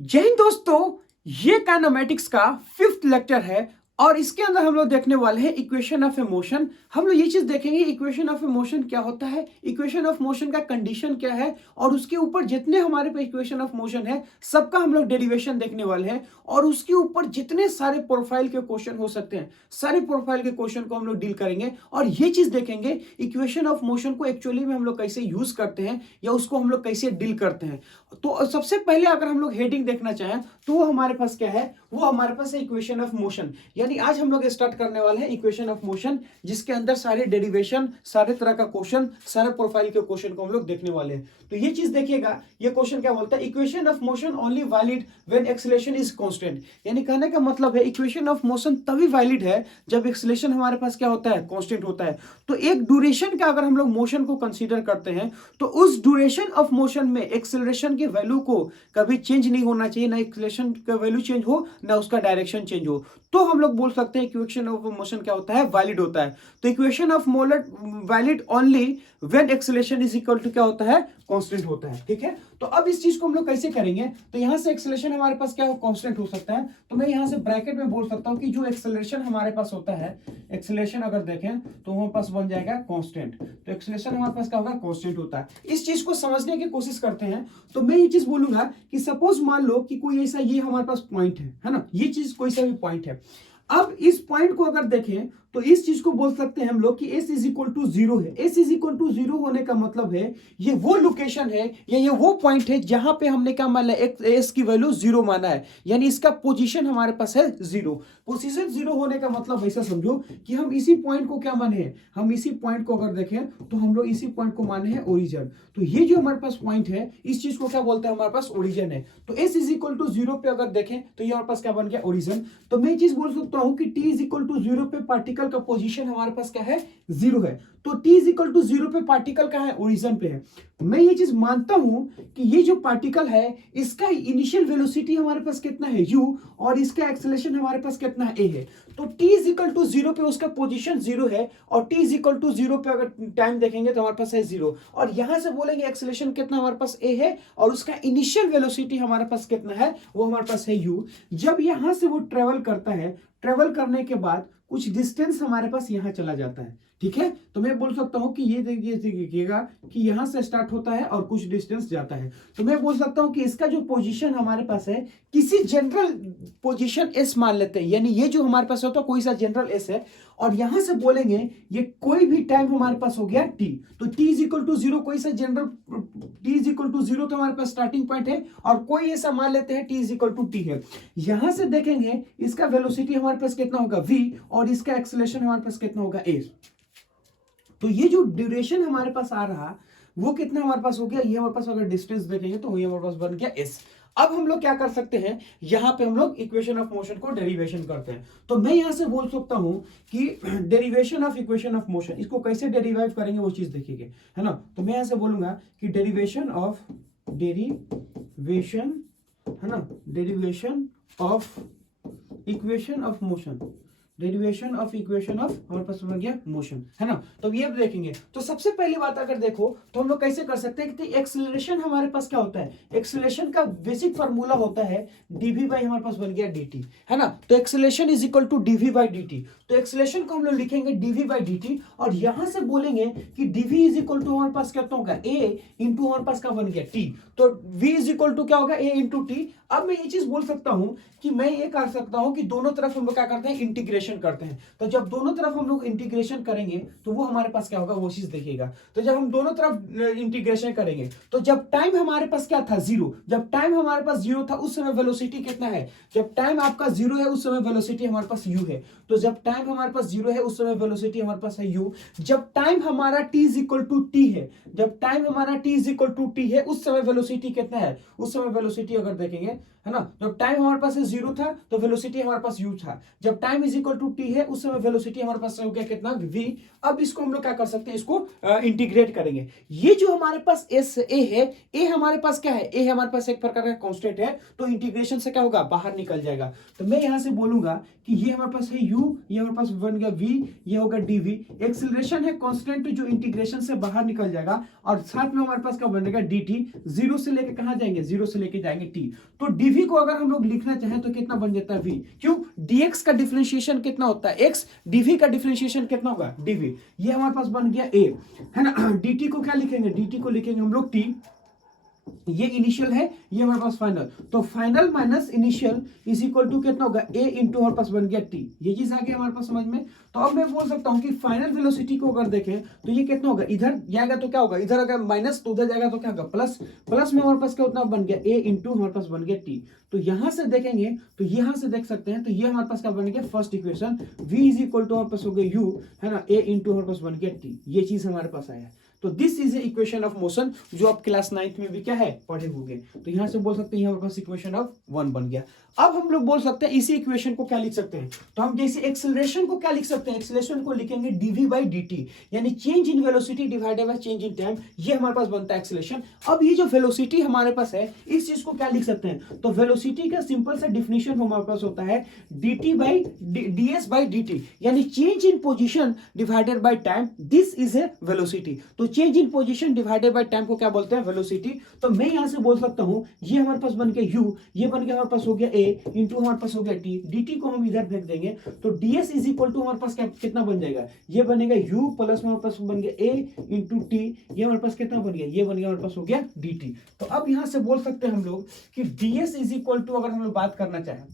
जय हिंद दोस्तों, ये काइनेमेटिक्स का 5th लेक्चर है और इसके अंदर हम लोग देखने वाले हैं इक्वेशन ऑफ ए मोशन। हम लोग ये चीज देखेंगे इक्वेशन ऑफ ए मोशन क्या होता है, इक्वेशन ऑफ मोशन का कंडीशन क्या है और उसके ऊपर जितने हमारे पे इक्वेशन ऑफ मोशन है सबका हम लोग डेरिवेशन देखने वाले हैं और उसके ऊपर जितने सारे प्रोफाइल के क्वेश्चन हो सकते हैं सारे प्रोफाइल के क्वेश्चन को हम लोग डील करेंगे और ये चीज देखेंगे इक्वेशन ऑफ मोशन को एक्चुअली में हम लोग कैसे यूज करते हैं या उसको हम लोग कैसे डील करते हैं। तो सबसे पहले अगर हम लोग हेडिंग देखना चाहें तो वो हमारे पास क्या है, वो हमारे पास है इक्वेशन ऑफ मोशन। यानी आज हम लोग स्टार्ट करने वाले हैं इक्वेशन ऑफ मोशन जिसके अंदर सारे डेरिवेशन, सारे तरह का क्वेश्चन, सारे प्रोफाइल के क्वेश्चन को हम लोग देखने वाले हैं। तो ये चीज देखिएगा, ये क्वेश्चन क्या बोलता है, equation of motion only valid when acceleration is constant. यानी कहने का मतलब है इक्वेशन ऑफ मोशन तभी वैलिड है जब एक्सेलरेशन हमारे पास क्या होता है, कांस्टेंट होता है। तो एक ड्यूरेशन का अगर हम लोग मोशन को कंसीडर करते हैं तो उस ड्यूरेशन ऑफ मोशन में एक्सेलरेशन के वैल्यू को कभी चेंज नहीं होना चाहिए, ना एक्सेलरेशन का वैल्यू चेंज हो ना उसका डायरेक्शन चेंज हो, तो हम लोग बोल सकते हैं इक्वेशन ऑफ मोशन क्या होता है, वैलिड होता है। तो equation of motion valid only when acceleration is equal to क्या होता है, कांस्टेंट होता है। ठीक है, तो अब इस चीज को हम लोग कैसे करेंगे, तो यहां से एक्सेलरेशन हमारे पास क्या हो, कांस्टेंट हो सकता है। तो मैं यहां से ब्रैकेट में बोल सकता हूं कि जो एक्सेलरेशन हमारे पास होता है, एक्सेलरेशन अगर देखें तो हमारे पास बन जाएगा कांस्टेंट। तो एक्सेलरेशन हमारे पास क्या होगा, कांस्टेंट होता है। इस चीज को समझने की कोशिश करते हैं तो मैं ये चीज बोलूंगा कि सपोज मान लो कि कोई ऐसा ये हमारे पास पॉइंट है ना, ये चीज कोई सा भी पॉइंट है। अब इस पॉइंट को अगर देखें तो इस चीज को बोल सकते हैं हम लोग कि s इज इक्वल टू 0 है। s इज इक्वल टू 0 होने का मतलब है ये वो लोकेशन है या ये वो पॉइंट है जहां पे हमने क्या माना है, s की वैल्यू 0 माना है, यानी इसका पोजीशन हमारे पास है 0। पोजीशन 0 होने का मतलब ऐसा समझो कि हम इसी पॉइंट को क्या माने हैं, हम इसी पॉइंट को अगर देखें तो हम लोग इसी पॉइंट को माने हैं ओरिजिन। तो ये जो हमारे पास पॉइंट है इस चीज को क्या बोलते हैं, हमारे पास ओरिजिन है। तो s इज इक्वल टू 0 पे अगर देखें तो ये हमारे पास क्या बन गया, ओरिजिन। तो मैं चीज बोल सकता हूं कि t इज इक्वल टू 0 पे पार्टिकल का पोजीशन हमारे पास क्या है, 0 है। तो t इज इक्वल टू 0 पे पार्टिकल का है, ओरिजिन पे है। मैं ये चीज मानता हूं कि ये जो पार्टिकल है इसका इनिशियल वेलोसिटी हमारे पास कितना है, u, और इसका एक्सेलरेशन हमारे पास कितना है, a है। तो t इज इक्वल टू 0 पे उसका पोजीशन 0 है और t इज इक्वल टू 0 पे अगर टाइम देखेंगे तो हमारे पास है 0। और यहां से बोलेंगे एक्सेलरेशन कितना हमारे पास a है और उसका इनिशियल वेलोसिटी हमारे पास कितना है, वो हमारे पास है u। जब यहां से वो ट्रेवल करता है, ट्रेवल करने के बाद कुछ डिस्टेंस हमारे पास यहां चला जाता है। ठीक है, तो मैं बोल सकता हूं कि ये देखिएगा कि यहां से स्टार्ट होता है और कुछ डिस्टेंस जाता है। तो मैं बोल सकता हूं कि इसका जो पोजीशन हमारे पास है किसी जनरल पोजीशन एस मान लेते हैं, यानी ये जो हमारे पास होता है कोई सा जनरल एस है और यहां से बोलेंगे ये कोई भी टाइम हमारे पास हो गया टी। तो टी इज इक्वल टू 0 कोई सा general, T is equal to 0 तो हमारे पास स्टार्टिंग पॉइंट है और कोई ऐसा मान लेते हैं T is equal to T है। यहां से देखेंगे इसका वेलोसिटी हमारे पास कितना होगा, v, और इसका एक्सेलरेशन हमारे पास कितना होगा, a। तो ये जो ड्यूरेशन हमारे पास आ रहा वो कितना हमारे पास हो गया, ये हमारे पास अगर डिस्टेंस देखेंगे तो ये हमारे पास बन गया s। अब हम लोग क्या कर सकते हैं, यहां पे हम लोग इक्वेशन ऑफ मोशन को डेरिवेशन करते हैं। तो मैं यहां से बोल सकता हूं कि derivation of equation of motion, इसको कैसे डेरिवाइव करेंगे वो चीज देखिए, है ना। तो मैं यहां से बोलूंगा कि डेरिवेशन ऑफ है ना, derivation of equation of motion, derivation of equation of हमारे पास बन गया मोशन, है ना। तो ये अब देखेंगे तो सबसे पहली बात अगर देखो तो हम लोग कैसे कर सकते हैं कि एक्सेलरेशन हमारे पास क्या होता है, एक्सेलरेशन का बेसिक फार्मूला होता है dv बाई हमारे पास बन गया dt, है ना। तो acceleration is equal to dv by dt। तो एक्सेलरेशन को हम लोग लिखेंगे dv बाई dt और यहां से बोलेंगे कि dv इज इक्वल टू हमारे पास कितना होगा, a इंटू हमारे पास का बन गया t। तो v इज इक्वल टू क्या होगा, a इंटू t। अब मैं ये चीज बोल सकता हूं कि मैं ये कर सकता हूं कि दोनों तरफ हम लोग क्या करते हैं, इंटीग्रेशन करते हैं। तो जब दोनों तरफ हम लोग इंटीग्रेशन करेंगे तो वो हमारे पास क्या होगा, वो चीज देखिएगा। तो जब हम दोनों तरफ इंटीग्रेशन करेंगे तो जब टाइम हमारे पास क्या था, 0, जब टाइम हमारे पास 0 था उस समय वेलोसिटी कितना है, जब टाइम आपका 0 है उस समय वेलोसिटी हमारे पास u है। तो जब टाइम हमारे पास 0 है उस समय वेलोसिटी हमारे पास है u। जब टाइम हमारा t is equal to t है, जब टाइम हमारा t is equal to t है उस समय वेलोसिटी कितना है, उस समय वेलोसिटी अगर देखेंगे, है ना, जब टाइम हमारे पास 0 था तो वेलोसिटी हमारे पास u था। जब time is equal to T है उस समय वेलोसिटी हमारे पास हो गया कितना v। अब इसको हम लोग क्या कर सकते हैं, इसको इंटीग्रेट करेंगे। ये जो हमारे पास एस ए है, ए हमारे पास क्या है, ए हमारे पास एक प्रकार का कांस्टेंट है, तो इंटीग्रेशन से क्या होगा, बाहर निकल जाएगा। तो मैं यहां से बोलूंगा कि ये हमारे पास है u, ये हमारे पास बन गया v, ये होगा dv। एक्सीलरेशन है कांस्टेंट जो इंटीग्रेशन से बाहर निकल जाएगा, और साथ में हमारे पास क्या बनेगा dt। जीरो से लेके कहां जाएंगे, जीरो से लेके जाएंगे t। तो dv को अगर हम लोग लिखना चाहें तो कितना बन जाता है v, क्यों, dx का डिफरेंशिएशन कितना होता है x, dv का डिफरेंशिएशन कितना होगा dv। ये हमारे पास बन गया a, है ना। dt को क्या लिखेंगे, dt को लिखेंगे हम लोग t। ये इनिशियल है, ये हमारे पास फाइनल, तो final minus initial is equal to कितना होगा a इंटू हमारे पास बन गया t। ये चीज आ गई हमारे पास समझ में। तो अब मैं बोल सकता हूं कि फाइनल वेलोसिटी को अगर देखें तो ये कितना होगा, इधर जाएगा तो क्या होगा, इधर अगर माइनस तो उधर जाएगा तो क्या होगा प्लस, प्लस में हमारे पास क्या उतना बन गया a इंटू हमारे पास बन गया t। तो यहां से देखेंगे तो यहां से देख सकते हैं, तो ये हमारे पास क्या बन गया first equation, v is equal to हमारे पास हो गया u, है ना, a इंटू हमारे पास बन गया t। ये चीज हमारे पास आया। तो this is A equation of motion जो आप क्लास 9th में भी क्या है पढ़े होंगे। तो यहां से बोल सकते हैं हमारे पास इक्वेशन ऑफ 1 बन गया। अब हम लोग बोल सकते हैं इसी इक्वेशन को क्या लिख सकते हैं, तो हम जैसे एक्सेलरेशन को क्या लिख सकते हैं, एक्सेलरेशन को लिखेंगे dv बाई dt, यानी change in velocity divided by change in time. ये हमारे पास बनता है एक्सेलरेशन। अब ये जो वेलोसिटी हमारे पास है इस चीज को क्या लिख सकते हैं, तो वेलोसिटी का सिंपल सा डिफिनेशन हमारे पास होता है dt by ds by dt, यानी change in position divided by time, this is a velocity. तो change in position divided by time को क्या बोलते हैं, वेलोसिटी। तो मैं यहां से बोल सकता हूं ये हमारे पास बन गया u, ये बन गया हमारे पास हो गया a इंटू हमारे पास हो गया t, dt को हम इधर फेंक देंगे तो ds इज इक्वल टू हमारे पास क्या कितना बन जाएगा, ये बनेगा u प्लस हमारे पास बन गया a इंटू t, ये हमारे पास कितना बन गया, ये बन गया हमारे पास हो गया dt। तो अब यहां से बोल सकते हैं हम लोग कि ds इज इक्वल टू अगर हम लोग बात करना चाहें,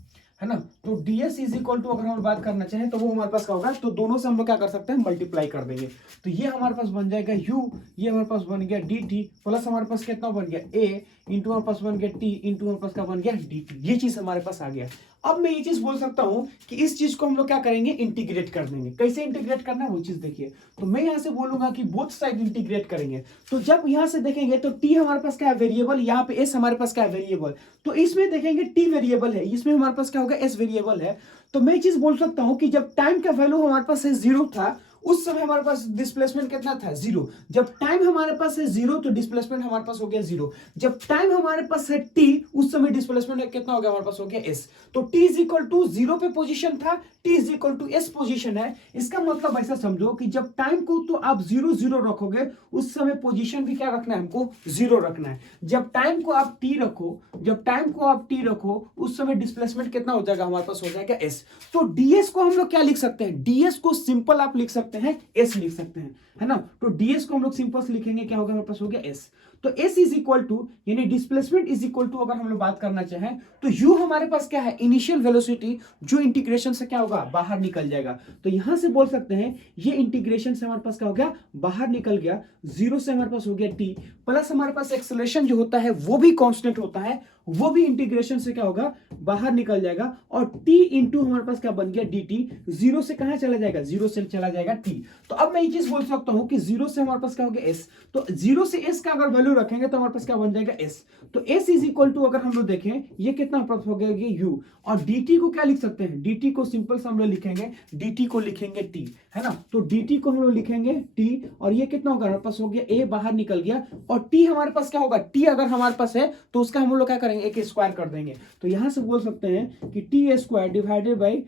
है ना, तो ds इज इक्वल टू अगर हम बात करना चाहें तो वो हमारे पास क्या होगा, तो दोनों से हम लोग क्या कर सकते हैं, मल्टीप्लाई कर देंगे। तो ये हमारे पास बन जाएगा u, ये हमारे पास बन गया dt, प्लस हमारे पास कितना बन गया a इंटू हमारे पास बन गया t इंटू हमारे पास क्या बन गया dt। ये चीज हमारे पास आ गया। अब मैं ये चीज बोल सकता हूं कि इस चीज को हम लोग क्या करेंगे, इंटीग्रेट कर देंगे। कैसे इंटीग्रेट करना है वो चीज देखिए। तो मैं यहां से बोलूंगा कि बोथ साइड इंटीग्रेट करेंगे। तो जब यहां से देखेंगे तो t हमारे पास क्या है वेरिएबल, यहाँ पे s हमारे पास क्या है वेरिएबल, तो इसमें देखेंगे t वेरिएबल है, इसमें हमारे पास क्या होगा s वेरिएबल है। तो मैं चीज बोल सकता हूं कि जब टाइम का वैल्यू हमारे पास है 0 था उस समय हमारे पास डिस्प्लेसमेंट कितना था 0। जब टाइम हमारे पास है 0 तो डिस्प्लेसमेंट हमारे पास हो गया 0। जब टाइम हमारे पास है t उस समय डिस्प्लेसमेंट कितना हो गया हमारे पास हो गया s। तो t इज इक्वल टू 0 पे पोजीशन था, t is equal to s position है। इसका मतलब ऐसा समझो कि जब टाइम को तो आप 0 0 रखोगे उस समय पोजीशन भी क्या रखना है, हमको 0 रखना है। जब टाइम को आप t रखो, जब टाइम को आप t रखो उस समय डिस्प्लेसमेंट कितना हो जाएगा, हमारे पास हो जाएगा s। तो ds को हम लोग क्या लिख सकते हैं, ds को सिंपल आप लिख सकते हैं s लिख सकते हैं, है ना। तो ds को हम लोग सिंपल से लिखेंगे, क्या होगा हमारे पास हो गया s। तो s इज इक्वल टू यानी डिस्प्लेसमेंट इज इक्वल टू अगर हम लोग बात करना चाहें तो u हमारे पास क्या है, इनिशियल वेलोसिटी जो इंटीग्रेशन से क्या होगा, बाहर निकल जाएगा। तो यहां से बोल सकते हैं ये इंटीग्रेशन से हमारे पास क्या हो गया, बाहर निकल गया। 0 से हमारे पास हो गया t, प्लस हमारे पास एक्सेलरेशन जो होता है वो भी कांस्टेंट होता है, वो भी इंटीग्रेशन से क्या होगा, बाहर निकल जाएगा। और t इंटू हमारे पास क्या बन गया dt, 0 से कहां चला जाएगा, 0 से चला जाएगा t। तो अब मैं ये चीज बोल सकता हूं कि 0 से हमारे पास क्या हो गया s, तो 0 से s का अगर वैल्यू रखेंगे तो हमारे पास क्या बन जाएगा s। तो s इज इक्वल टू अगर हम लोग देखें ये कितना प्राप्त हो गया, ये u। और dt को क्या लिख सकते हैं, dt को सिंपल से हम लोग लिखेंगे, dt को लिखेंगे t, है ना। तो dt को हम लोग लिखेंगे t, और ये कितना होगा, हमारे पास हो गया a बाहर निकल गया, और t हमारे पास क्या होगा, t अगर हमारे पास है तो उसका हम लोग क्या करेंगे, एक स्क्वायर कर देंगे। तो यहां से बोल सकते हैं कि टी स्क्वायर डिवाइडेड बाय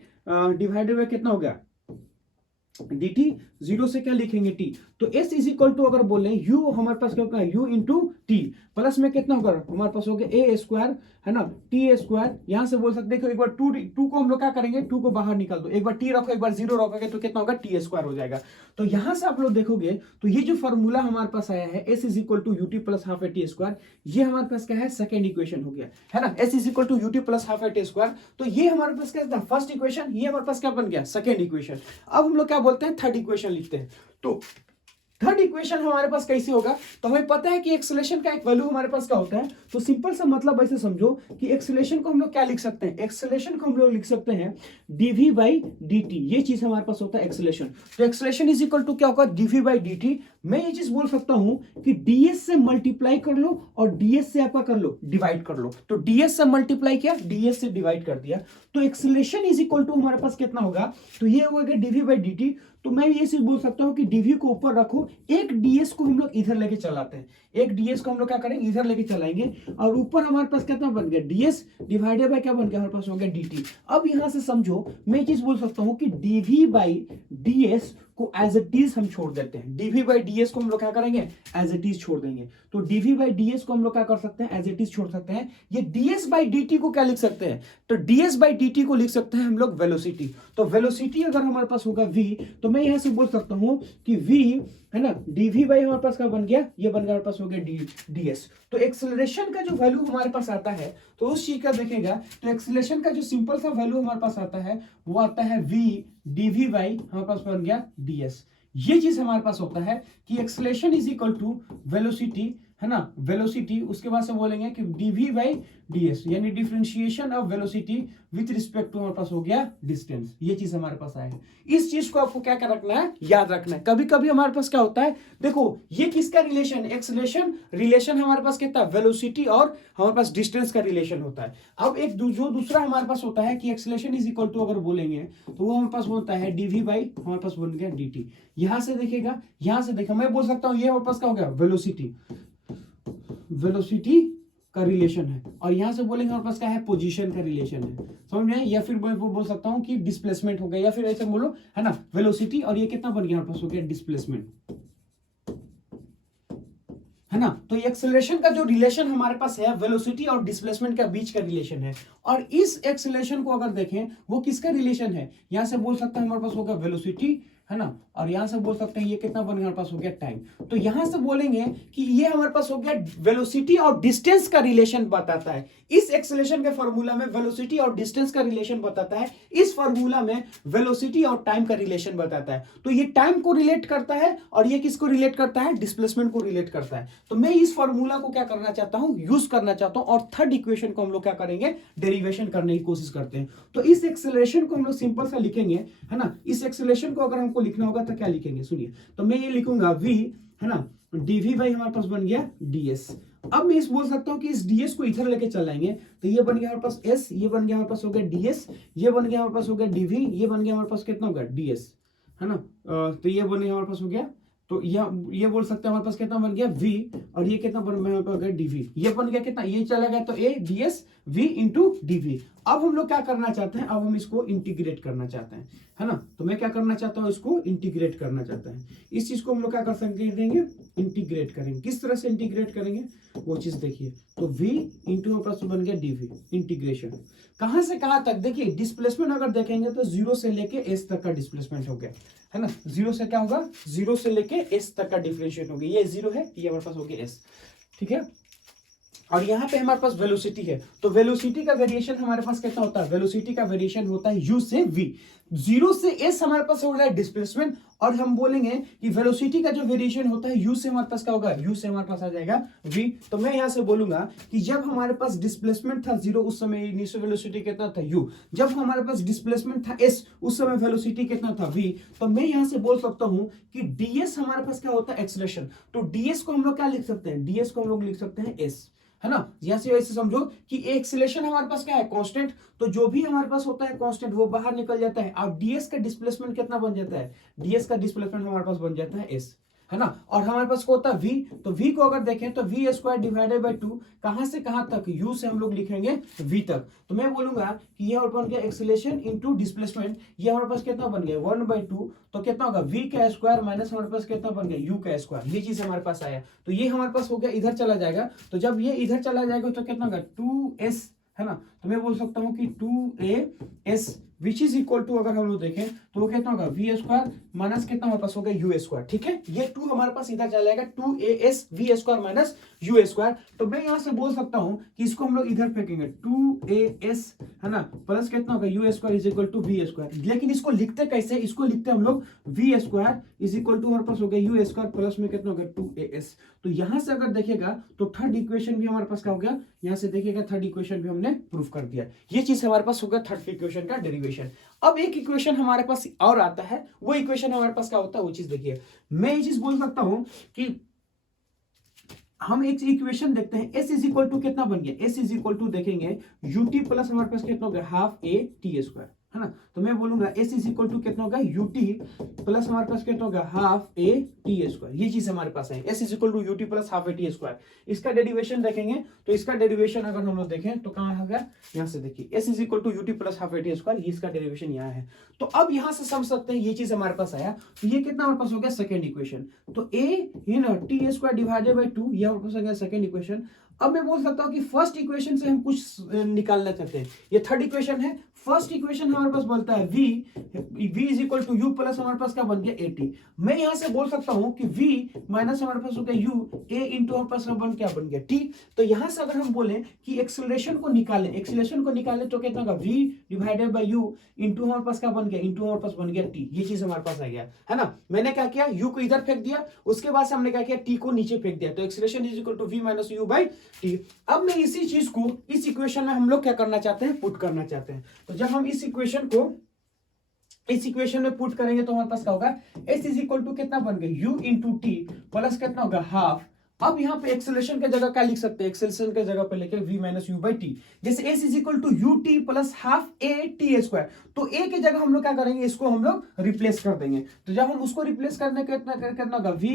कितना हो गया dt, 0 से क्या लिखेंगे t। तो s इज इक्वल टू अगर बोले u हमारे पास क्या होगा, u इंटू टी, प्लस में कितना होगा हमारे पास हो गया a स्क्वायर, है ना, t स्क्वायर। यहां से बोल सकते हैं कि एक बार 2 को हम लोग क्या करेंगे, 2 को बाहर निकाल दो, एक बार t रखो एक बार 0 रखोगे तो कितना होगा, t स्क्वायर हो जाएगा। तो यहां से आप लोग देखोगे तो ये जो फॉर्मूला हमारे पास आया है s is equal to ut plus half A T square, ये हमारे पास क्या है, सेकेंड इक्वेशन हो गया, है ना। s is equal to ut plus half A T square, तो ये हमारे पास क्या था, फर्स्ट इक्वेशन, ये हमारे पास क्या बन गया, सेकेंड इक्वेशन। अब हम लोग क्या बोलते हैं, थर्ड इक्वेशन लिखते हैं। तो थर्ड इक्वेशन हमारे पास कैसे होगा, तो हमें पता है कि एक्सेलरेशन का एक वैल्यू हमारे पास क्या होता है। तो सिंपल सा मतलब ऐसे समझो कि एक्सेलरेशन को हम लोग क्या लिख सकते हैं, एक्सेलरेशन को हम लोग लिख सकते हैं dv बाई dt, ये चीज हमारे पास होता है एक्सेलरेशन। तो एक्सेलरेशन इज इक्वल टू क्या होगा, dv बाई dt मैं ये चीज बोल सकता हूं कि ds से मल्टीप्लाई कर लो और ds से आपका कर लो डिवाइड कर लो। तो ds से मल्टीप्लाई किया, ds से डिवाइड कर दिया, तो एक्सेलरेशन इज इक्वल टू हमारे पास कितना होगा, तो ये होगा dv बाई dt। तो मैं ये चीज बोल सकता हूं कि dv को ऊपर रखो, एक ds को हम लोग इधर लेके चलाते हैं, एक ds को हम लोग क्या करेंगे इधर लेके चलाएंगे, और ऊपर हमारे पास कितना बन गया ds डिवाइडेड बाय क्या बन गया हमारे पास हो गया dt। अब यहां से समझो मैं ये चीज बोल सकता हूं कि dv बाई ds को एज इट इज हम छोड़ देते हैं, dv बाई ds को हम लोग क्या करेंगे एज इट इज छोड़ देंगे। तो dv बाई ds को हम लोग क्या कर सकते हैं एज इट इज छोड़ सकते हैं। ये ds बाई dt को क्या लिख सकते हैं, तो ds बाई dt को लिख सकते हैं हम लोग वेलोसिटी। तो वेलोसिटी अगर हमारे पास होगा v, तो मैं यहां से बोल सकता हूं कि v है ना dv बाई हमारे पास क्या बन गया, ये बन गया हमारे पास हो गया ds। तो एक्सेलरेशन का जो वैल्यू हमारे पास आता है तो उस चीज का देखेगा, तो एक्सेलरेशन का जो सिंपल सा वैल्यू हमारे पास आता है वो आता है v dv बाई हमारे पास बन गया ds। ये चीज हमारे पास होता है कि acceleration is equal to velocity, है ना, वेलोसिटी, उसके बाद से बोलेंगे कि dv बाई ds, यानी differentiation of velocity with respect to हमारे पास हो गया डिस्टेंस। ये चीज हमारे पास आएगा। इस चीज को आपको क्या क्या रखना है, याद रखना है। कभी कभी हमारे पास क्या होता है, देखो ये किसका रिलेशन, एक्सेलरेशन रिलेशन हमारे पास कितना, वेलोसिटी और हमारे पास डिस्टेंस का रिलेशन होता है। अब एक जो दूसरा हमारे पास होता है कि एक्सेलरेशन इज इक्वल टू अगर बोलेंगे तो वो हमारे पास होता है dv बाई हमारे पास बन गया dt। यहां से देखिएगा, यहां से देखा मैं बोल सकता हूं ये हमारे पास क्या हो गया वेलोसिटी, वेलोसिटी का रिलेशन है, और यहां से बोलेंगे हमारे पास क्या है पोजीशन का रिलेशन है, समझ में? या फिर मैं बोल सकता हूं कि डिस्प्लेसमेंट हो गया, या फिर ऐसे बोलो है ना वेलोसिटी, और ये कितना बन गया हमारे पास हो गया डिस्प्लेसमेंट, है ना। तो एक्सेलरेशन का जो रिलेशन हमारे पास है वेलोसिटी और डिस्प्लेसमेंट के बीच का रिलेशन है, और इस एक्सेलरेशन को अगर देखें वो किसका रिलेशन है, यहां से बोल सकते हैं हमारे पास होगा वेलोसिटी, है ना, और यहां से बोल सकते हैं ये कितना बन गया हमारे पास हो गया टाइम। तो यहां से बोलेंगे कि ये हमारे पास हो गया वेलोसिटी और डिस्टेंस का रिलेशन बताता है। इस एक्सेलरेशन के फॉर्मूला में वेलोसिटी और डिस्टेंस का रिलेशन बताता है, इस फॉर्मूला में वेलोसिटी और टाइम का रिलेशन बताता है। तो ये टाइम को रिलेट करता है और ये किसको रिलेट करता है, डिस्प्लेसमेंट को रिलेट करता है। तो मैं इस फॉर्मूला को क्या करना चाहता हूं, यूज करना चाहता हूं, और थर्ड इक्वेशन को हम लोग क्या करेंगे, डेरिवेशन करने की कोशिश करते हैं। तो इस एक्सेलरेशन को हम लोग सिंपल सा लिखेंगे, है ना। इस एक्सेलरेशन को अगर हमको लिखना होगा तो क्या लिखेंगे, सुनिए, तो मैं ये लिखूंगा v, है ना, dv बाई हमारे पास बन गया ds। अब मैं इस बोल सकता हूं कि इस ds को इधर लेके चलाएंगे, तो ये बन गया हमारे पास s, ये बन गया हमारे पास हो गया ds, ये बन गया हमारे पास हो गया dv, ये बन गया हमारे पास कितना होगा ds, है ना। तो ये बन गया हमारे पास हो गया, तो ये बोल सकते हैं हमारे पास कितना बन गया v, और ये कितना बन गया dv, ये बन गया कितना, ये चला गया तो a ds v into dv। अब हम लोग क्या करना चाहते हैं, अब हम इसको इंटीग्रेट करना चाहते हैं, है ना। तो मैं क्या करना चाहता हूं, इसको इंटीग्रेट करना चाहता है। इस चीज को हम लोग क्या कर सकते हैं, इंटीग्रेट करेंगे। किस तरह से इंटीग्रेट करेंगे वो चीज देखिए, तो v इंटू प्लस बन गया dv, इंटीग्रेशन कहां से कहां तक, देखिए डिस्प्लेसमेंट अगर देखेंगे तो 0 से लेके s तक का डिस्प्लेसमेंट हो गया, है ना। 0 से क्या होगा, 0 से लेके s तक का डिफरेंशिएट हो गया, ये 0 है, ये हमारे पास हो गया s, ठीक है। और यहाँ पे हमारे पास वेलोसिटी है, तो वेलोसिटी का वेरिएशन हमारे पास कितना होता है, वेलोसिटी का वेरिएशन होता है u से v। 0 से s हमारे पास हो रहा है डिस्प्लेसमेंट, और हम बोलेंगे कि वेलोसिटी का जो वेरिएशन होता है u से हमारे पास क्या होगा, u से हमारे पास आ जाएगा v। तो मैं यहां से बोलूंगा कि जब हमारे पास डिस्प्लेसमेंट था 0, उस समय इनिशियल वेलोसिटी कितना था u, जब हमारे पास डिस्प्लेसमेंट था s, उस समय वेलोसिटी कितना था v। तो मैं यहां से बोल सकता हूं कि ds हमारे पास क्या होता है, एक्सेलरेशन। तो ds को हम लोग क्या लिख सकते हैं, ds को हम लोग लिख सकते हैं s, है ना। जैसे वैसे समझो कि एक्सेलरेशन हमारे पास क्या है, कांस्टेंट, तो जो भी हमारे पास होता है कांस्टेंट वो बाहर निकल जाता है। अब ds का डिस्प्लेसमेंट कितना बन जाता है, ds का डिस्प्लेसमेंट हमारे पास बन जाता है s, है ना। और हमारे पास को होता है v, तो v को अगर देखें तो v स्क्वायर डिवाइडेड बाय 2, कहां से कहां तक, u से हम लोग लिखेंगे v तक। तो मैं बोलूंगा कि ये और बन गया एक्सेलरेशन इनटू डिस्प्लेसमेंट, ये हमारे पास कितना बन गया 1/2, तो कितना होगा v का स्क्वायर माइनस हमारे पास कितना बन गया u का स्क्वायर, ये चीज हमारे पास आया। तो ये हमारे पास हो गया, इधर चला जाएगा, तो जब ये इधर चला जाएगा तो कितना होगा 2s, है ना। तो मैं बोल सकता हूं कि 2as which is equal to, अगर हम लोग देखें तो वो कितना होगा v स्क्वायर माइनस कितना हमारे पास होगा u स्क्वायर, ठीक है। ये 2 हमारे पास इधर चला जाएगा, 2as v square minus u square. तो मैं यहां से बोल सकता हूं कि इसको हम लोग इधर फेंकेंगे, 2as है ना, प्लस कितना होगा U square is equal to V square. लेकिन इसको लिखते कैसे, इसको लिखते हम लोग V square is equal to हमारे पास हो गया यू स्क्वायर प्लस में कितना होगा 2as। तो यहां से अगर देखेगा तो थर्ड इक्वेशन भी हमारे पास क्या हो गया, यहां से देखिएगा थर्ड इक्वेशन भी हमने प्रूफ कर दिया। ये चीज हमारे पास होगा थर्ड इक्वेशन का डेरिवेशन। अब एक इक्वेशन हमारे पास और आता है, वो इक्वेशन हमारे पास क्या होता है वो चीज देखिए। मैं ये चीज बोल सकता हूं कि हम एक इक्वेशन देखते हैं, s इज इक्वल टू कितना बन गया, s इज इक्वल टू देखेंगे ut प्लस हमारे पास कितना हो गया हाफ a t स्क्वायर, है ना। तो मैं बोलूंगा s इज इक्वल टू कितना होगा ut प्लस हमारे पास कितना होगा हाफ a t स्क्वायर। ये चीज हमारे पास है, s is equal to ut plus half a t square. इसका डेरिवेशन देखेंगे तो इसका डेरिवेशन अगर हम लोग देखें तो कहां होगा, यहां से देखिए s is equal to ut plus half a t square, ये इसका डेरिवेशन यहां है। तो अब यहां से समझ सकते हैं ये चीज हमारे पास आया। तो ये कितना हमारे पास हो गया सेकंड इक्वेशन। तो a ये ना t स्क्वायर डिवाइडेड बाय 2, ये हमारे पास हो गया सेकंड इक्वेशन। अब मैं बोल सकता हूं कि फर्स्ट इक्वेशन से हम कुछ निकालना चाहते हैं, ये थर्ड इक्वेशन है। फर्स्ट इक्वेशन हमारे पास बोलता है v is equal to u plus हमारे पास क्या बन गया 80। मैं यहां से बोल सकता हूं कि v माइनस हमारे पास हो गया u a इंटू हमारे पास क्या बन गया t। तो यहां से अगर हम बोले कि एक्सेलरेशन को निकालें तो कितना होगा v divided by u into हमारे पास क्या बन गया, इंटू हमारे पास बन गया t। ये चीज हमारे पास आ गया, है ना। मैंने क्या किया, u को इधर फेंक दिया, उसके बाद से हमने क्या किया t को नीचे फेंक दिया। तो acceleration is equal to v minus u by t। अब मैं इसी चीज को इस इक्वेशन में हम लोग क्या करना चाहते हैं, पुट करना चाहते हैं। तो जब हम इस इक्वेशन को इस इक्वेशन में पुट करेंगे तो हमारे पास क्या होगा, s इज इक्वल टू कितना बन गया u इंटू टी प्लस कितना होगा हाफ। अब यहाँ पे एक्सेलरेशन के जगह क्या लिख सकते हैं, एक्सेलरेशन के जगह पे लेके v minus U by T. जैसे s is equal to U T plus half a T square. तो a की जगह हम लोग क्या करेंगे, इसको हम लोग रिप्लेस कर देंगे। तो जब हम उसको रिप्लेस करने के कितना होगा v,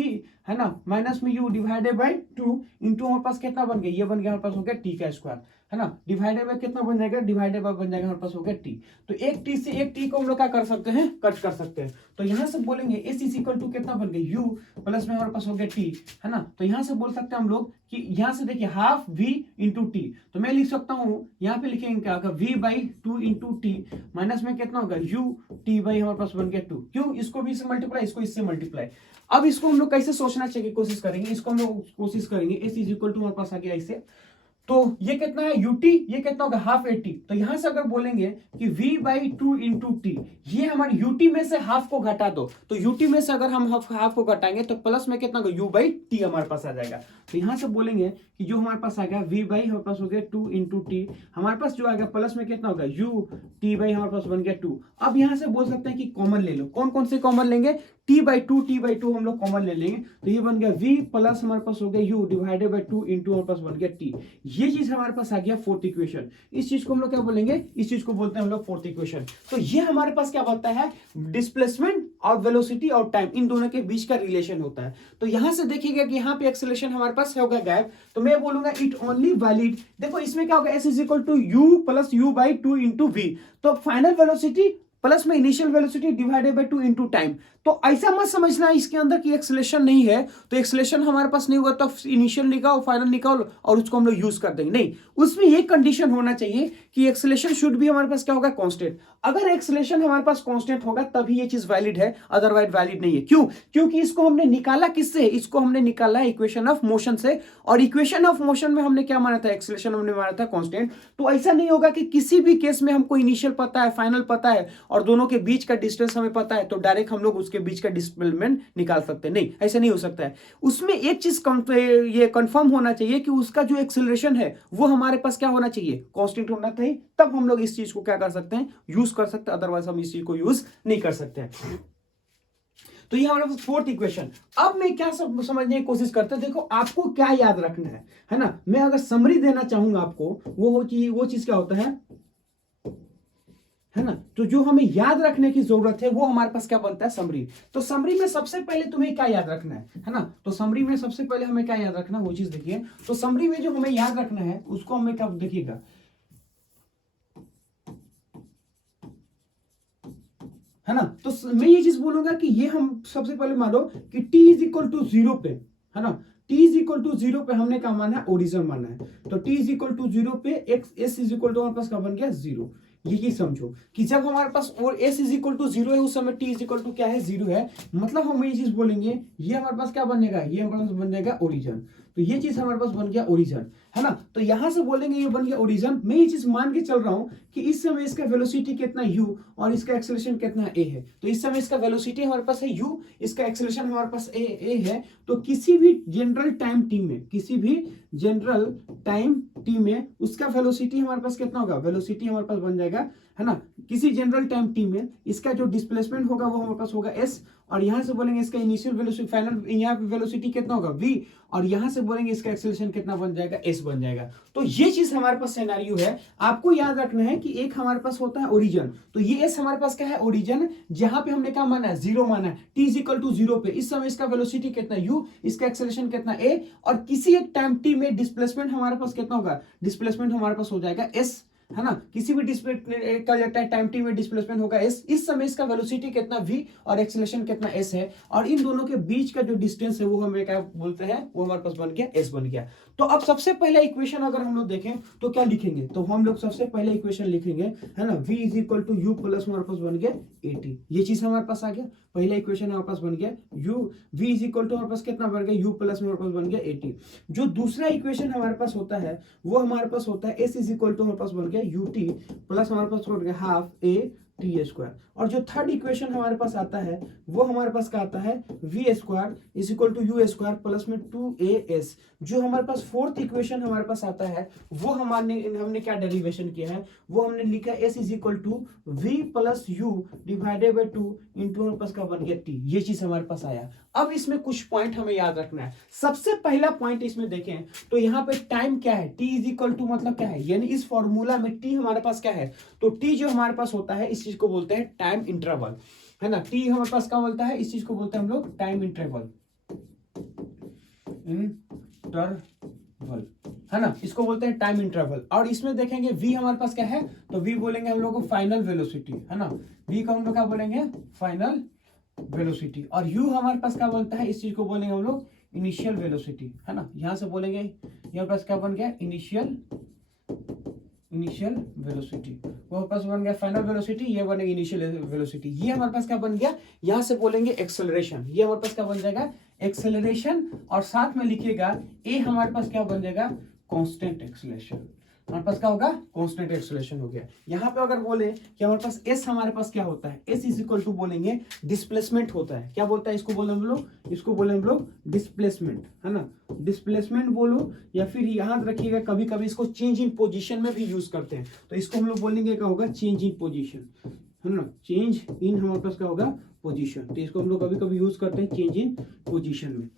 है ना, माइनस में u डिवाइडेड बाई 2 इंटू हमारे पास कितना बन गया, ये बन गया हमारे पास हो गया t का स्क्वायर, है ना, डिवाइडेड बाय कितना बन जाएगा, डिवाइडेड बाय बन जाएगा हमारे पास हो गया t। तो एक t से एक t को हम लोग क्या कर सकते हैं, कट कर सकते हैं। तो यहां से बोलेंगे s इज इक्वल टू कितना बन गया u प्लस में हमारे पास हो गया t, है ना। तो यहां से बोल सकते हैं हम लोग कि यहां से देखिए हाफ v इंटू टी। तो मैं लिख सकता हूं, यहां पे लिखेंगे क्या होगा v by 2 into T minus में कितना होगा u t बाई हमारे पास बन गया 2। क्यों, इसको भी इससे मल्टीप्लाई, इसको इससे मल्टीप्लाई। अब इसको हम लोग कैसे सोचना चाहिए, कोशिश करेंगे, इसको हम लोग कोशिश करेंगे s इज इक्वल टू हमारे पास आ गया ऐसे। तो ये कितना है ut, ये कितना होगा हाफ 80। तो यहां से अगर बोलेंगे कि v बाई 2 इंटू टी, ये हमारे ut में से हाफ को घटा दो। तो ut में से अगर हम हाफ को घटाएंगे तो प्लस में कितना होगा u बाई टी हमारे पास आ जाएगा। तो यहां से बोलेंगे कि जो हमारे पास आ गया v बाई हमारे पास हो गया 2 इंटू टी, हमारे पास जो आ गया प्लस में कितना होगा u t बाई हमारे पास बन गया 2। अब यहां से बोल सकते हैं कि कॉमन ले लो, कौन कौन से कॉमन लेंगे, t बाई 2 हम लोग कॉमन ले लेंगे। तो ये बन गया v प्लस हमारे पास हो गया u डिवाइडेड बाई 2 इंटू हमारे पास बन गया t। ये चीज हमारे पास आ गया फोर्थ इक्वेशन। इस चीज को हम लोग क्या बोलेंगे, इस चीज को बोलते हैं हम लोग फोर्थ इक्वेशन। तो ये हमारे पास क्या होता है, डिस्प्लेसमेंट और वेलोसिटी और टाइम, इन दोनों के बीच का रिलेशन होता है। तो यहां से देखिएगा कि यहाँ पे एक्सेलरेशन हमारे पास होगा गैप। तो मैं बोलूंगा इट ओनली वैलिड, देखो इसमें क्या होगा, s is equal to u plus u by 2 into v। तो फाइनल वेलोसिटी प्लस में initial velocity divided by 2 into time. तो ऐसा मत समझना इसके अंदर कि एक्सेलरेशन नहीं है, तो एक्सेलरेशन हमारे पास नहीं हुआ तो इनिशियल निकालो, फाइनल निकालो और उसको हम लोग यूज कर देंगे। नहीं, उसमें ये कंडीशन होना चाहिए कि एक्सेलरेशन शुड भी हमारे पास क्या होगा, कांस्टेंट। अगर एक्सेलरेशन हमारे पास कांस्टेंट होगा तभी ये चीज वैलिड है, अदरवाइज वैलिड नहीं है। क्यों, क्योंकि इसको हमने निकाला किससे, इसको हमने निकाला इक्वेशन ऑफ मोशन से, और इक्वेशन ऑफ मोशन में हमने क्या माना था, एक्सेलरेशन हमने माना था कांस्टेंट। तो ऐसा नहीं होगा कि किसी भी केस में हमको इनिशियल पता है, फाइनल पता है और दोनों के बीच का डिस्टेंस हमें पता है तो डायरेक्ट हम लोग उसके बीच का डिस्प्लेसमेंट निकाल सकते हैं। नहीं, ऐसा नहीं हो सकता है। उसमें एक चीज ये कंफर्म होना चाहिए कि उसका जो एक्सेलरेशन है वो हमारे पास क्या होना चाहिए, कांस्टेंट होना चाहिए, तब हम लोग इस चीज को क्या कर सकते हैं, यूज कर सकते हैं, अदरवाइज हम इस चीज को यूज नहीं कर सकते हैं। तो ये हमारे पास फोर्थ इक्वेशन। अब मैं क्या समझने की कोशिश करता हूं, देखो आपको क्या याद रखना है ना। मैं अगर समरी देना चाहूंगा आपको, वो चीज क्या होता है ना। तो जो हमें याद रखने की जरूरत है वो हमारे पास क्या बनता है, समरी। तो समरी में सबसे पहले तुम्हें क्या याद रखना है ना। तो समरी में सबसे पहले हमें क्या याद रखना है वो चीज देखिए। तो समरी में जो हमें याद रखना है उसको हमें क्या देखिएगा, है ना। तो मैं ये चीज बोलूंगा कि ये हम सबसे पहले मान लो कि t इज इक्वल टू 0 पे, है ना, t इज इक्वल टू 0 पे हमने क्या माना है, ओरिजिन माना है। तो t इज इक्वल टू 0 पे s इज इक्वल टू हमारे पास क्या बन गया, 0। ये चीज समझो कि जब हमारे पास और s इज इक्वल टू 0 है उस समय t इज इक्वल टू क्या है, 0 है। मतलब हम ये चीज बोलेंगे ये हमारे पास क्या बनेगा, ये हमारे पास बन जाएगा ओरिजिन। तो ये चीज हमारे पास बन गया ओरिजिन। है ना। तो यहां से बोलेंगे ये बन गया ओरिजिन। मैं ये चीज मान के चल रहा हूं कि इस समय इसका वेलोसिटी कितना u और इसका एक्सेलरेशन कितना a है। तो इस समय इसका वेलोसिटी हमारे पास है u, इसका एक्सेलरेशन हमारे पास a है। तो किसी भी जनरल टाइम टी में, किसी भी जनरल टाइम टी में उसका वेलोसिटी हमारे पास कितना होगा, वेलोसिटी हमारे पास बन जाएगा, है ना। किसी जनरल टाइम टी में इसका जो डिस्प्लेसमेंट होगा वो हमारे पास होगा s, और यहां से बोलेंगे इसका इनिशियल वेलोसिटी, फाइनल यहाँ पे वेलोसिटी कितना होगा v, और यहां से बोलेंगे इसका एक्सेलरेशन कितना बन जाएगा, s बन जाएगा। तो ये चीज हमारे पास सिनेरियो है। आपको याद रखना है कि एक हमारे पास होता है ओरिजिन, तो ये s हमारे पास क्या है, ओरिजिन, जहां पे हमने क्या माना है, जीरो माना है, t is equal to zero पे इस समय इसका वेलोसिटी कितना u, इसका एक्सेलरेशन कितना a, और किसी एक टाइम t में डिस्प्लेसमेंट हमारे पास कितना होगा, डिस्प्लेसमेंट हमारे पास हो जाएगा s, है ना। किसी भी डिस्प्लेसमेंट का जाता है टाइम टी में डिस्प्लेसमेंट होगा s, इस समय इसका वेलोसिटी कितना v और एक्सेलरेशन कितना s है, और इन दोनों के बीच का जो डिस्टेंस है वो हमें क्या बोलते हैं, वो हमारे पास बन गया s बन गया। तो अब सबसे पहला इक्वेशन अगर हम लोग देखें तो क्या लिखेंगे, तो हम लोग सबसे पहले इक्वेशन लिखेंगे, है ना, v is equal to u plus हमारे पास बन गया 80। ये चीज हमारे पास आ गया, पहला इक्वेशन हमारे पास बन गया u, v is equal to हमारे पास कितना बन गया, u प्लस हमारे पास बन गया 80। जो दूसरा इक्वेशन हमारे पास होता है वो हमारे पास होता है s इज इक्वल टू हमारे पास बन गया ut प्लस हमारे पास बन गया हाफ a टी स्क्वायर। और जो थर्ड इक्वेशन हमारे पास आता है वो हमारे पास क्या आता है, V square is equal to U square plus में 2as। जो हमारे पास फोर्थ इक्वेशन हमारे पास आता है वो हमने क्या डेरिवेशन किया है, वो हमने लिखा s is equal to v plus U divided by 2 into हमारे पास का बन गया t। ये चीज हमारे पास आया। अब इसमें कुछ पॉइंट हमें याद रखना है। सबसे पहला पॉइंट इसमें देखें तो यहाँ पे टाइम क्या है, t इज इक्वल टू मतलब क्या है, यानी इस फॉर्मूला में t हमारे पास क्या है, तो t जो हमारे पास होता है इस चीज को बोलते हैं टाइम इंटरवल, है ना। t हमारे पास क्या बोलता है, इस चीज को बोलते हैं हम लोग टाइम इंटरवल, है ना, इसको बोलते हैं टाइम इंटरवल। और इसमें देखेंगे v हमारे पास क्या है, तो v बोलेंगे हम लोग को फाइनल वेलोसिटी, है ना, v को हम लोग क्या बोलेंगे, फाइनल वेलोसिटी। और u हमारे पास क्या बोलता है, इस चीज को बोलेंगे हम लोग इनिशियल वेलोसिटी, है ना। यहां से बोलेंगे यहाँ पास क्या बन गया, इनिशियल वेलोसिटी, वो पास बन गया फाइनल वेलोसिटी, ये बनेगा इनिशियल वेलोसिटी। ये हमारे पास क्या बन गया, यहां से बोलेंगे एक्सेलरेशन, ये हमारे पास क्या बन जाएगा, एक्सेलरेशन, और साथ में लिखिएगा ए हमारे पास क्या बन जाएगा, कांस्टेंट एक्सेलरेशन। हमारे पास क्या होगा, कांस्टेंट एक्सेलरेशन हो गया। यहाँ पे अगर बोले कि हमारे पास s हमारे पास क्या होता है, s इज इक्वल टू बोलेंगे डिस्प्लेसमेंट होता है। क्या बोलता है, इसको बोले हम लोग, इसको बोले हम लोग डिस्प्लेसमेंट, है ना, डिस्प्लेसमेंट बोलो, या फिर याद रखिएगा कभी कभी इसको चेंज इन पोजीशन में भी यूज करते हैं, तो इसको हम लोग बोलेंगे क्या होगा, चेंज इन पोजीशन, है ना, चेंज इन हमारे पास क्या होगा, पोजीशन। तो इसको हम लोग कभी कभी यूज करते हैं चेंज इन पोजीशन में,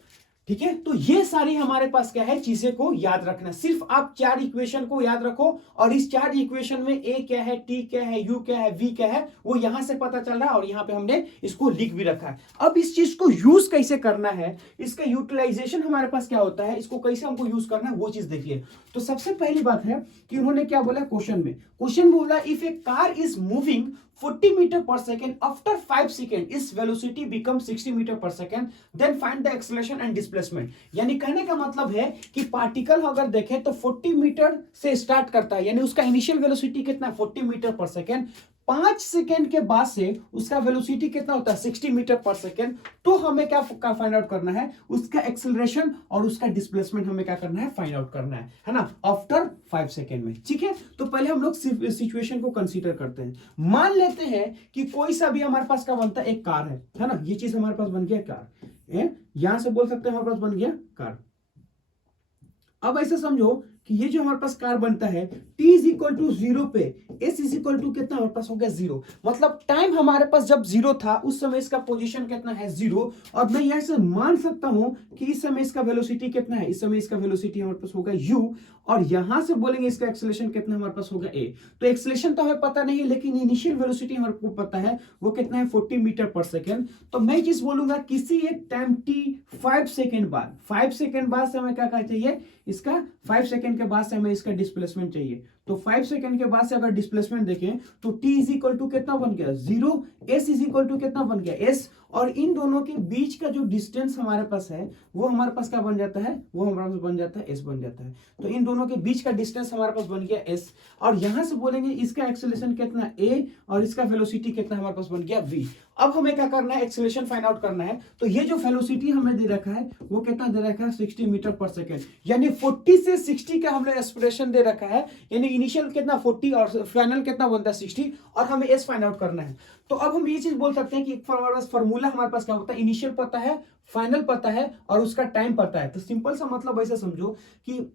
ठीक है। तो ये सारी हमारे पास क्या है, चीजें को याद रखना। सिर्फ आप चार इक्वेशन को याद रखो, और इस चार इक्वेशन में a क्या है, t क्या है, u क्या है, v क्या है, वो यहां से पता चल रहा है, और यहां पे हमने इसको लिख भी रखा है। अब इस चीज को यूज कैसे करना है, इसका यूटिलाइजेशन हमारे पास क्या होता है, इसको कैसे हमको यूज करना है वो चीज देखिए। तो सबसे पहली बात है कि उन्होंने क्या बोला क्वेश्चन बोला, if a car is moving 40 meter per second after 5 second is velocity become 60 meter per second, then find the acceleration and displacement. यानी कहने का मतलब है कि पार्टिकल अगर देखें तो 40 मीटर से स्टार्ट करता है, यानी उसका इनिशियल वेलोसिटी कितना है, 40 मीटर पर सेकेंड। 5 सेकेंड के बाद से उसका वेलोसिटी कितना होता है, 60 मीटर पर सेकेंड। तो हमें क्या फाइंड आउट करना है, उसका एक्सेलरेशन और उसका डिस्प्लेसमेंट हमें क्या करना है, फाइंड आउट करना है ना, आफ्टर 5 सेकेंड में, ठीक है। तो पहले हम लोग सिचुएशन को कंसीडर करते हैं। मान लेते हैं कि कोई सा भी हमारे पास क्या बनता है, एक कार है ना, ये चीज हमारे पास बन गया कार, यहां से बोल सकते हैं हमारे पास बन गया कार। अब ऐसे समझो कि ये जो हमारे पास कार बनता है t इज इक्वल टू 0 पे s इज इक्वल टू कितना हमारे पास हो गया 0, मतलब टाइम हमारे पास जब 0 था उस समय इसका पोजीशन कितना है 0। और मैं यहां से मान सकता हूं कि इस समय इसका वेलोसिटी कितना है, इस समय इसका वेलोसिटी हमारे पास होगा u, और यहां से बोलेंगे इसका एक्सेलरेशन कितना हमारे पास होगा a। तो एक्सेलरेशन तो हमें पता नहीं, लेकिन इनिशियल वेलोसिटी हमारे को पता है, वो कितना है 40 मीटर पर सेकेंड। तो मैं जिस बोलूंगा किसी एक टाइम t 5 सेकेंड बाद, 5 सेकेंड बाद से हमें क्या चाहिए, इसका 5 सेकेंड के बाद से हमें इसका डिस्प्लेसमेंट चाहिए। तो 5 सेकंड के बाद से अगर डिस्प्लेसमेंट देखें तो t इज इक्वल टू कितना बन गया 0, s इज इक्वल टू कितना बन गया s, और इन दोनों के बीच का जो डिस्टेंस हमारे पास है वो हमारे पास क्या बन जाता है, वो हमारे पास बन जाता है s बन जाता है। तो इन दोनों के बीच का डिस्टेंस हमारे पास बन गया s, और यहां से बोलेंगे इसका एक्सेलरेशन कितना a और इसका वेलोसिटी कितना हमारे पास बन गया v। अब हमें क्या करना है, एक्सेलरेशन फाइंड आउट करना है। तो ये जो वेलोसिटी हमें दे रखा है वो कितना दे रखा है 60 मीटर पर सेकेंड, यानी 40 से 60 का हमने एक्सप्रेशन दे रखा है, यानी इनिशियल कितना 40 और फाइनल कितना बनता है 60, और हमें एस फाइंड आउट करना है। तो अब हम ये चीज बोल सकते हैं कि हमारे पास फॉर्मूला हमारे पास क्या होता है, इनिशियल पता है, फाइनल पता है और उसका टाइम पता है। तो सिंपल सा मतलब ऐसा समझो कि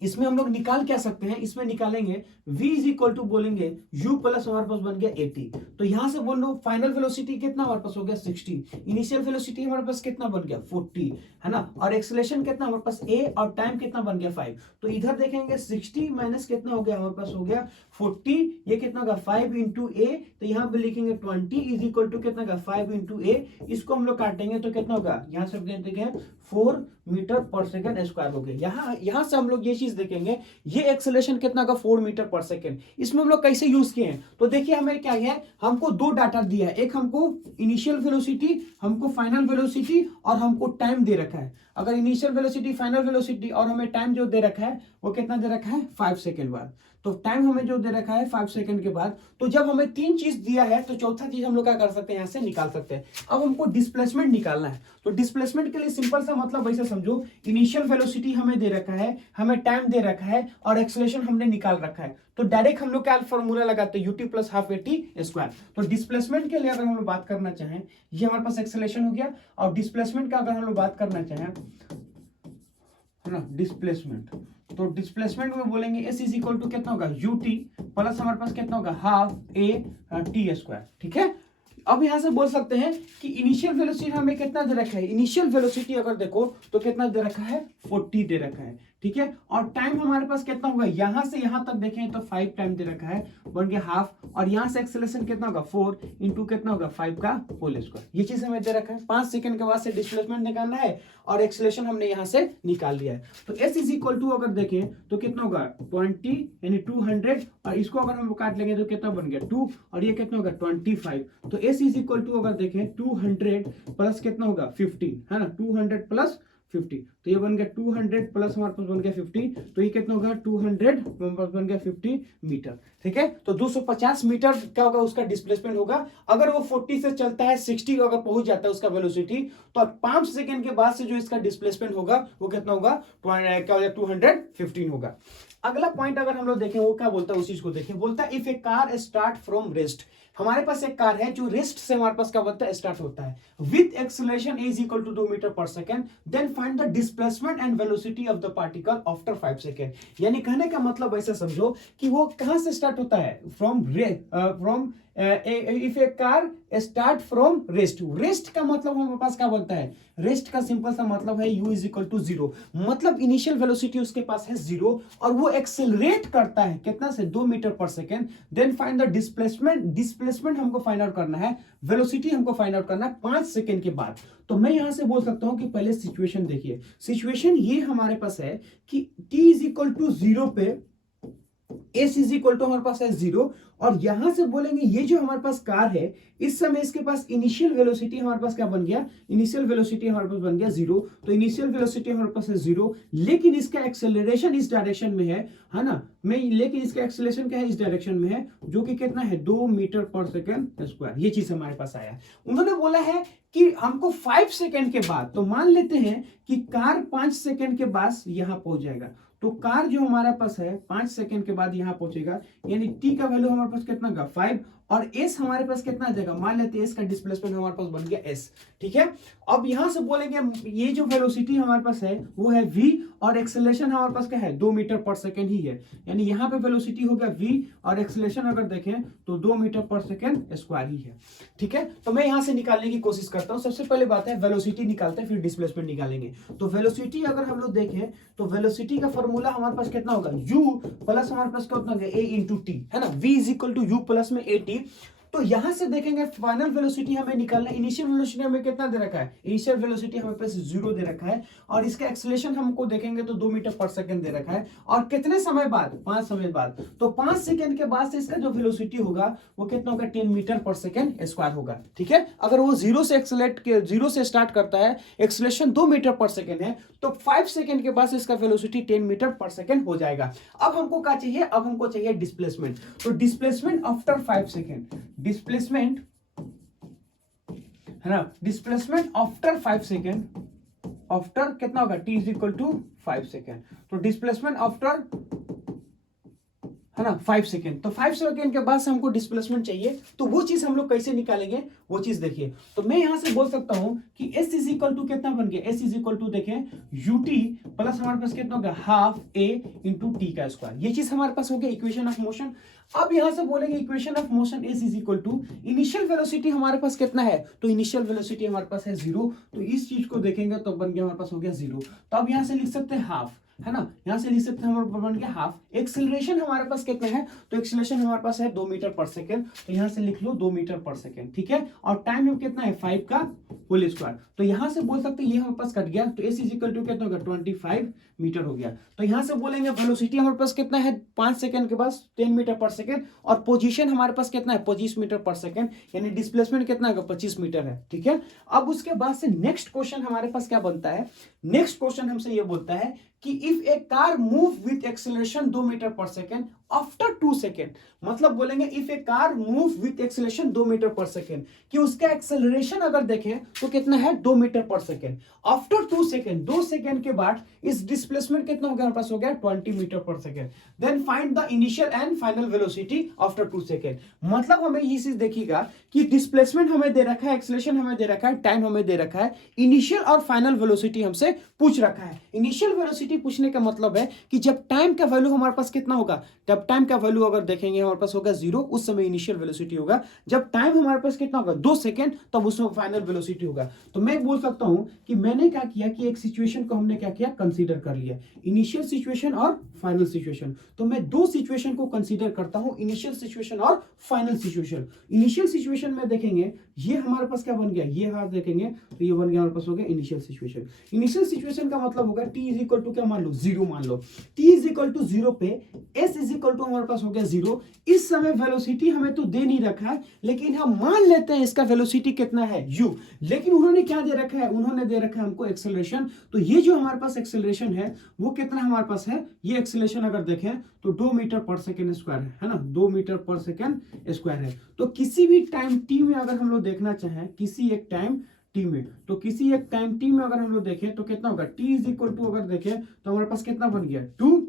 इसमें हम लोग निकाल क्या सकते हैं, इसमें निकालेंगे v इज इक्वल टू बोलेंगे u प्लस हमारे पास बन गया 80। तो यहां से बोल लो फाइनल वेलोसिटी कितना हमारे पास हो गया 60, इनिशियल वेलोसिटी हमारे पास कितना बन गया 40 है ना, और एक्सेलरेशन कितना हमारे पास a और टाइम कितना बन गया 5। तो इधर देखेंगे 60 माइनस कितना हो गया हमारे पास हो गया 40, ये कितना होगा 5 इंटू a, तो यहाँ पे लिखेंगे 20 इज इक्वल टू कितना होगा 5 इंटू a, इसको हम लोग काटेंगे तो कितना होगा, यहाँ से देखें 4 मीटर पर सेकेंड स्क्वायर हो गया। यहाँ से हम लोग ये चीज देखेंगे, ये एक्सेलरेशन कितना का 4 मीटर पर सेकेंड। इसमें हम लोग कैसे यूज किए हैं, तो देखिए हमें क्या है, हमको दो डाटा दिया है, एक हमको इनिशियल वेलोसिटी, हमको फाइनल वेलोसिटी और हमको टाइम दे रखा है। अगर इनिशियल वेलोसिटी, फाइनल वेलोसिटी और हमें टाइम जो दे रखा है वो कितना दे रखा है 5 सेकेंड बाद। तो टाइम हमें जो दे रखा है 5 सेकंड के बाद, तो जब हमें तीन चीज दिया है तो चौथा चीज हम लोग क्या कर सकते हैं, यहां से निकाल सकते हैं। अब हमको डिस्प्लेसमेंट निकालना है, तो डिस्प्लेसमेंट के लिए सिंपल सा मतलब वैसे समझो, इनिशियल वेलोसिटी हमें दे रखा है, हमें टाइम दे रखा है और एक्सेलरेशन हमने निकाल रखा है। तो डायरेक्ट हम लोग क्या फॉर्मूला लगाते हैं, ut plus half at square. तो डिस्प्लेसमेंट के लिए अगर हम लोग बात करना चाहें, ये हमारे पास एक्सेलरेशन हो गया, और डिस्प्लेसमेंट का अगर हम लोग बात करना चाहें है ना, डिस्प्लेसमेंट, तो डिस्प्लेसमेंट में बोलेंगे s इज इक्वल टू कितना होगा ut प्लस हमारे पास कितना होगा हाफ a t स्क्वायर। ठीक है, अब यहां से बोल सकते हैं कि इनिशियल वेलोसिटी हमें कितना दे रखा है, इनिशियल वेलोसिटी अगर देखो तो कितना दे रखा है 40 दे रखा है। ठीक है, और टाइम हमारे पास कितना होगा, यहां से यहां तक देखें तो 5 टाइम दे रखा है, बन गया हाफ, और यहां से एक्सेलरेशन कितना होगा 4 इंटू कितना होगा 5 का होल स्क्वायर। ये चीज हमें दे रखा है। 5 सेकंड के बाद से डिस्प्लेसमेंट निकालना है और एक्सेलरेशन हमने यहां से निकाल लिया है। तो s इज इक्वल टू अगर देखें तो कितना होगा 20 यानी 200, और इसको अगर हम काट लेंगे तो कितना बन गया 2, और ये कितना होगा 25। तो s इज इक्वल टू अगर देखें 200 प्लस कितना होगा 15 है ना, 200 प्लस 50, तो ये बन गया 200 प्लस हमारे पास बन गया 50, तो ये कितना होगा 200 बन गया 50 मीटर। ठीक है, तो 250 मीटर क्या होगा उसका डिस्प्लेसमेंट होगा। अगर वो 40 से चलता है 60 अगर पहुंच जाता है उसका वेलोसिटी, तो 5 सेकंड के बाद से जो इसका डिस्प्लेसमेंट होगा वो कितना होगा, क्या होगा 215 होगा। अगला पॉइंट अगर हम लोग देखें वो क्या बोलता है, उस चीज को देखें, बोलता है if a car start from rest. हमारे पास एक कार है जो रेस्ट से हमारे पास क्या बोलता है स्टार्ट होता है, with acceleration is equal to 2 metre per second, then find the displacement and velocity of the particle after 5 second. यानी कहने का मतलब ऐसा समझो कि वो कहां से स्टार्ट होता है, from if a car start from rest. Rest का मतलब हमारे पास क्या बोलता है, रेस्ट का सिंपल सा मतलब है u इज इक्वल टू 0, मतलब इनिशियल वेलोसिटी उसके पास है 0 और वो एक्सेलरेट करता है कितना से 2 metre per second. Then find the displacement, displacement हमको फाइंड आउट करना है, वेलोसिटी हमको फाइंड आउट करना है 5 सेकेंड के बाद। तो मैं यहां से बोल सकता हूं कि पहले सिचुएशन देखिए, सिचुएशन ये हमारे पास है कि t इज इक्वल टू 0 पे s इज इक्वल टू हमारे पास है 0, और यहां से बोलेंगे ये जो हमारे पास कार है इस समय इसके पास इनिशियल वेलोसिटी हमारे पास क्या बन गया, इनिशियल वेलोसिटी हमारे पास बन गया 0। तो इनिशियल वेलोसिटी हमारे पास है 0, लेकिन इसका एक्सेलरेशन इस डायरेक्शन में है ना, लेकिन इसका एक्सेलरेशन क्या है इस डायरेक्शन में है, जो कि कितना है 2 मीटर पर सेकेंड स्क्वायर। ये चीज हमारे पास आया। उन्होंने बोला है कि हमको 5 सेकेंड के बाद, तो मान लेते हैं कि कार 5 सेकेंड के बाद यहां पहुंच जाएगा, तो कार जो हमारे पास है 5 सेकंड के बाद यहां पहुंचेगा, यानी t का वैल्यू हमारे पास कितना होगा 5, और s हमारे पास कितना आ जाएगा, मान लेते हैं s का डिस्प्लेसमेंट हमारे पास बन गया s। ठीक है, अब यहां से बोलेंगे ये जो वेलोसिटी हमारे पास है वो है v, और एक्सेलरेशन हमारे पास क्या है 2 मीटर पर सेकेंड ही है, यानी यहां पे वेलोसिटी हो गया v और एक्सेलरेशन अगर देखें तो 2 मीटर पर सेकेंड स्क्वायर ही है। ठीक है, तो मैं यहां से निकालने की कोशिश करता हूं। सबसे पहले बात है वेलोसिटी निकालते हैं, फिर डिस्प्लेसमेंट निकालेंगे। तो वेलोसिटी अगर हम लोग देखें तो वेलोसिटी का फॉर्मूला हमारे पास कितना होगा, u प्लस हमारे पास क्या होता है a इंटू टी, है ना, v is equal to u plus में a t। तो यहां से देखेंगे फाइनल वेलोसिटी हमें निकालना है। इनिशियल वेलोसिटी हमें कितना दे रखा है, इनिशियल वेलोसिटी हमें पास 0 दे रखा है, और इसका एक्सेलरेशन हमको देखेंगे तो 2 मीटर पर सेकंड दे रखा है, और कितने समय बाद, 5 समय बाद। तो 5 सेकंड के बाद से इसका जो वेलोसिटी होगा वो कितना होगा, 10 मीटर पर सेकंड स्क्वायर होगा। ठीक है, अगर वो 0 से स्टार्ट करता है, एक्सेलरेशन 2 मीटर पर सेकंड है, तो 5 सेकंड के बाद इसका वेलोसिटी 10 मीटर पर सेकंड हो जाएगा। अब हमको क्या चाहिए, अब हमको चाहिए डिस्प्लेसमेंट। तो डिस्प्लेसमेंट आफ्टर 5 सेकंड, डिस्प्लेसमेंट है ना, डिस्प्लेसमेंट आफ्टर 5 सेकंड, आफ्टर कितना होगा, t is equal to 5 second. तो डिस्प्लेसमेंट आफ्टर है ना 5 सेकेंड, तो 5 सेकेंड के बाद से हमको डिस्प्लेसमेंट चाहिए, तो वो चीज हम लोग कैसे निकालेंगे वो चीज देखिए। तो मैं यहां से बोल सकता हूं कि s इज इक्वल टू कितना बन गया, s इज इक्वल टू देखें ut प्लस हमारे पास कितना होगा, हाफ a इंटू टी का स्क्वायर। ये चीज हमारे पास हो गया इक्वेशन ऑफ मोशन। अब यहां से बोलेंगे equation of motion s is equal to initial velocity हमारे पास कितना है, तो इनिशियल वेलोसिटी हमारे पास है 0, तो इस चीज को देखेंगे तो बन गया हमारे पास हो गया 0। तो अब यहां से लिख सकते हैं हाफ, है ना, यहां से लिख सकते हैं हमारे बन गया हाफ। एक्सेलरेशन हमारे पास कितना है, तो एक्सेलरेशन हमारे पास है 2 मीटर पर सेकंड, तो यहां से लिख लो 2 मीटर पर सेकंड। ठीक है, और टाइम में कितना है 5 का होल स्क्वायर, तो यहां से बोल सकते हैं ये हमारे पास कट गया, तो s इज इक्वल टू कितना होगा, 25 मीटर हो गया। तो यहां से बोलेंगे वेलोसिटी हमारे पास कितना है, 5 सेकंड के बाद 10 मीटर पर सेकंड, और पोजीशन हमारे पास कितना है 25 मीटर पर सेकंड, यानी डिस्प्लेसमेंट कितना है 25 मीटर है। ठीक है, अब उसके बाद से नेक्स्ट क्वेश्चन हमारे पास क्या बनता है, नेक्स्ट क्वेश्चन हमसे ये बोलता है कि if a car move with acceleration 2 metre per second after 2 second, मतलब बोलेंगे if a car move with acceleration 2 metre per second, कि उसका एक्सेलरेशन अगर देखें तो कितना है 2 metre per second, after 2 second, 2 second के बाद इस डिस्प्लेसमेंट कितना हो गया हमारे पास हो गया 20 metre per second. Then find the initial and final velocity after 2 second. मतलब हमें ये चीज देखिएगा कि डिस्प्लेसमेंट हमें दे रखा है, एक्सेलरेशन हमें दे रखा है, टाइम हमें दे रखा है, इनिशियल और फाइनल वेलोसिटी हमसे पूछ रखा है। इनिशियल वेलोसिटी पूछने का मतलब है कि जब टाइम का वैल्यू हमारे पास कितना होगा, जब टाइम का वैल्यू अगर देखेंगे हमारे पास होगा 0, उस समय इनिशियल वेलोसिटी होगा। जब टाइम हमारे पास कितना होगा 2 सेकंड, तब उसमें फाइनल वेलोसिटी होगा। तो मैं बोल सकता हूं कि मैंने क्या किया कि एक सिचुएशन को हमने क्या किया, कंसीडर कर लिया, इनिशियल सिचुएशन और फाइनल सिचुएशन। तो मैं 2 सिचुएशन को कंसीडर करता हूं, इनिशियल सिचुएशन और फाइनल सिचुएशन। इनिशियल सिचुएशन में देखेंगे ये हमारे पास क्या बन गया, ये हाथ देखेंगे तो ये बन गया हमारे पास हो गया इनिशियल सिचुएशन। इनिशियल सिचुएशन का मतलब होगा t इज इक्वल टू क्या मान लो 0 मान लो, t इज इक्वल टू 0 पे s इज इक्वल टू हमारे पास हो गया 0। इस समय वेलोसिटी हमें तो दे नहीं रखा है, लेकिन हम मान लेते हैं इसका वेलोसिटी कितना है u, लेकिन उन्होंने क्या दे रखा है, उन्होंने दे रखा है हमको एक्सेलरेशन। तो ये जो हमारे पास एक्सेलरेशन है वो कितना हमारे पास है, ये एक्सेलरेशन अगर देखें तो 2 मीटर पर सेकेंड स्क्वायर है ना, 2 मीटर पर सेकेंड स्क्वायर है। तो किसी भी टाइम t में अगर हम लोग देखना चाहें, किसी एक टाइम t में, तो किसी एक टाइम t में अगर हम लोग देखें तो कितना होगा, t इज इक्वल टू अगर देखें तो हमारे पास कितना बन गया 2,